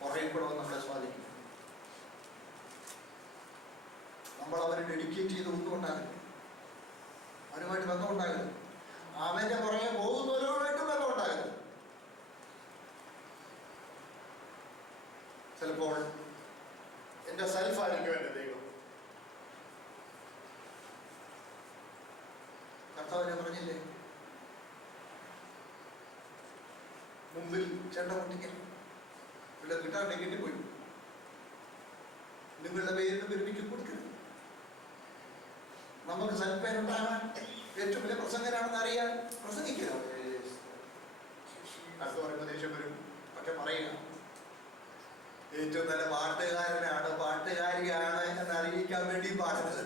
കുറയപ്പെടുമെന്ന് നമ്മളെ സ്വാധീനിക്കും. നമ്മൾ അവരെ ഡെഡിക്കേറ്റ് ചെയ്ത് ഒന്നുകൊണ്ടാകരുത്. അവനുമായിട്ട് ബന്ധമുണ്ടാകരുത്. അവന്റെ പുറകെ പോകുന്നവരുമായിട്ടും ബന്ധമുണ്ടാകരുത്. ചിലപ്പോൾ എൻ്റെ സെൽഫായിരിക്കും എൻ്റെ ദൈവം. കർത്താവിനെ പറഞ്ഞില്ലേ, മുമ്പിൽ ചെണ്ട പൊട്ടിക്കൽ ഇവിടെ കിട്ടാൻ കെട്ടിപ്പോയി. നിങ്ങളുടെ പേരിന് പെരുമിക്ക് കൊടുക്കരുത്. നമുക്ക് സൽപ്പേരുണ്ടാകാൻ ഏറ്റവും വലിയ പ്രസംഗനാണെന്ന് അറിയാൻ പ്രസംഗിക്കുക. അടുത്ത് പറയുമ്പോൾ ദേഷ്യം വരും. പക്ഷെ പറയുക, ഏറ്റവും നല്ല പാട്ടുകാരനാണ്, പാട്ടുകാരിയാണ് എന്ന് അറിയിക്കാൻ വേണ്ടി പാടുന്നത്.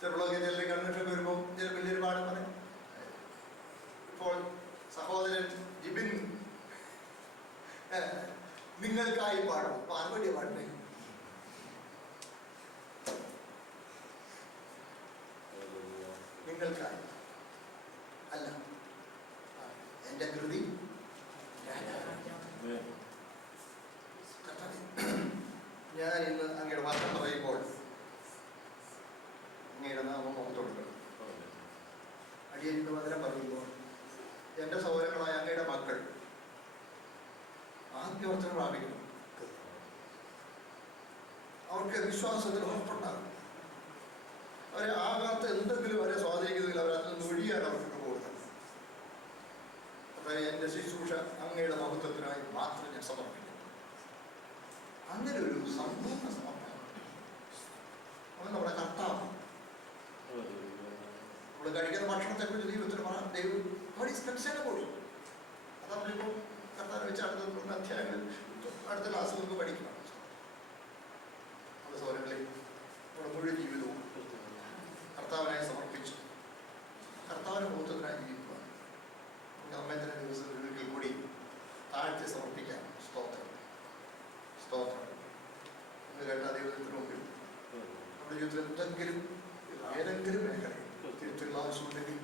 ചിലപ്പോഴൊക്കെ ചില കൺവെൻഷൻ വരുമ്പോൾ ചില വലിയൊരു പാടും പറയും. ഇപ്പോൾ സഹോദരൻ ജിബിൻ നിങ്ങൾക്കായി പാടും. അപ്പൊ ആർക്കുവേണ്ടിയാ പാടുന്നേ? നിങ്ങൾക്കായി അല്ല. എന്റെ കൃതി ഞാൻ ഇന്ന് അങ്ങയുടെ വാർത്ത പറയുമ്പോൾ അങ്ങയുടെ നാമം മുഖത്തൊടുക്കണം. അടിയന്റെ വചനം പറയുമ്പോൾ എന്റെ സഹോദരങ്ങളായ അങ്ങയുടെ മക്കൾ ആത്മവർദ്ധന പ്രാപിക്കണം. അവർക്ക് വിശ്വാസത്തിൽ ഉറപ്പുണ്ടാകും. അവരെ ആകാത്ത എന്തെങ്കിലും അവരെ സ്വാധീനിക്കുന്നെങ്കിൽ അവരതിൽ നിന്ന് ഒഴിയാണ് അവർക്ക് പോകുന്നത്. അതായത് എന്റെ ശുശ്രൂഷ അങ്ങയുടെ മഹത്വത്തിനായി മാത്രം ഞാൻ സമർപ്പിക്കുന്നു. അങ്ങനെ ഒരു സമ്പൂർണ്ണ സമർപ്പണം. അവൻ നമ്മുടെ കർത്താവ്. നമ്മൾ കഴിക്കുന്ന ഭക്ഷണത്തെ കുറിച്ച് ദൈവത്തിന് പറയാം. ദൈവം അതപ്പോ കർത്താവിനെ വെച്ച് അടുത്ത അധ്യായങ്ങൾ അടുത്ത ക്ലാസ് നമുക്ക് പഠിക്കണം. നമ്മുടെ സൗരങ്ങളിൽ നമ്മുടെ മുഴുവൻ ജീവിതവും കർത്താവിനായി സമർപ്പിച്ചു കർത്താവിന്റെ മുഹൂർത്തത്തിനായി ജീവിക്കുക. നമ്മെ തന്നെ ദിവസങ്ങളിൽ കൂടി താഴ്ത്തി സമർപ്പിക്കാം. സ്തോത്രം സ്തോത്രം എന്ന് കേട്ട ദൈവത്തിന് മുമ്പിൽ നമ്മുടെ ജീവിതത്തിൽ എന്തെങ്കിലും ഏതെങ്കിലും മേഖലയിൽ തിരുത്തൽ ആവശ്യമുണ്ടെങ്കിൽ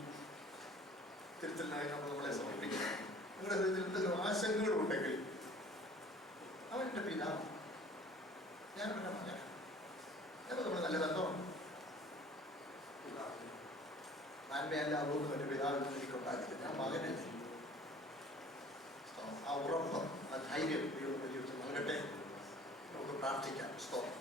തിരുത്തലിനായി നമ്മളെ സമർപ്പിക്കാം. നിങ്ങളുടെ ഹൃദയത്തിൽ എന്തെങ്കിലും ആശങ്കകളുണ്ടെങ്കിൽ അവൻ്റെ പിതാവ്, ഞാൻ അവൻ്റെ മകനാണ്. ഞങ്ങൾ നമ്മുടെ നല്ല ബന്ധമാണ്. നന്മയല്ല അതൊന്നും എൻ്റെ പിതാവിൽ എനിക്കുണ്ടാകില്ല. ഞാൻ മകനല്ലേ. ആ ഉറപ്പ്, ആ ധൈര്യം ദൈവത്തിന്റെ ജീവിതത്തിൽ നൽകട്ടെ. നമുക്ക് പ്രാർത്ഥിക്കാം. സ്തോത്രം.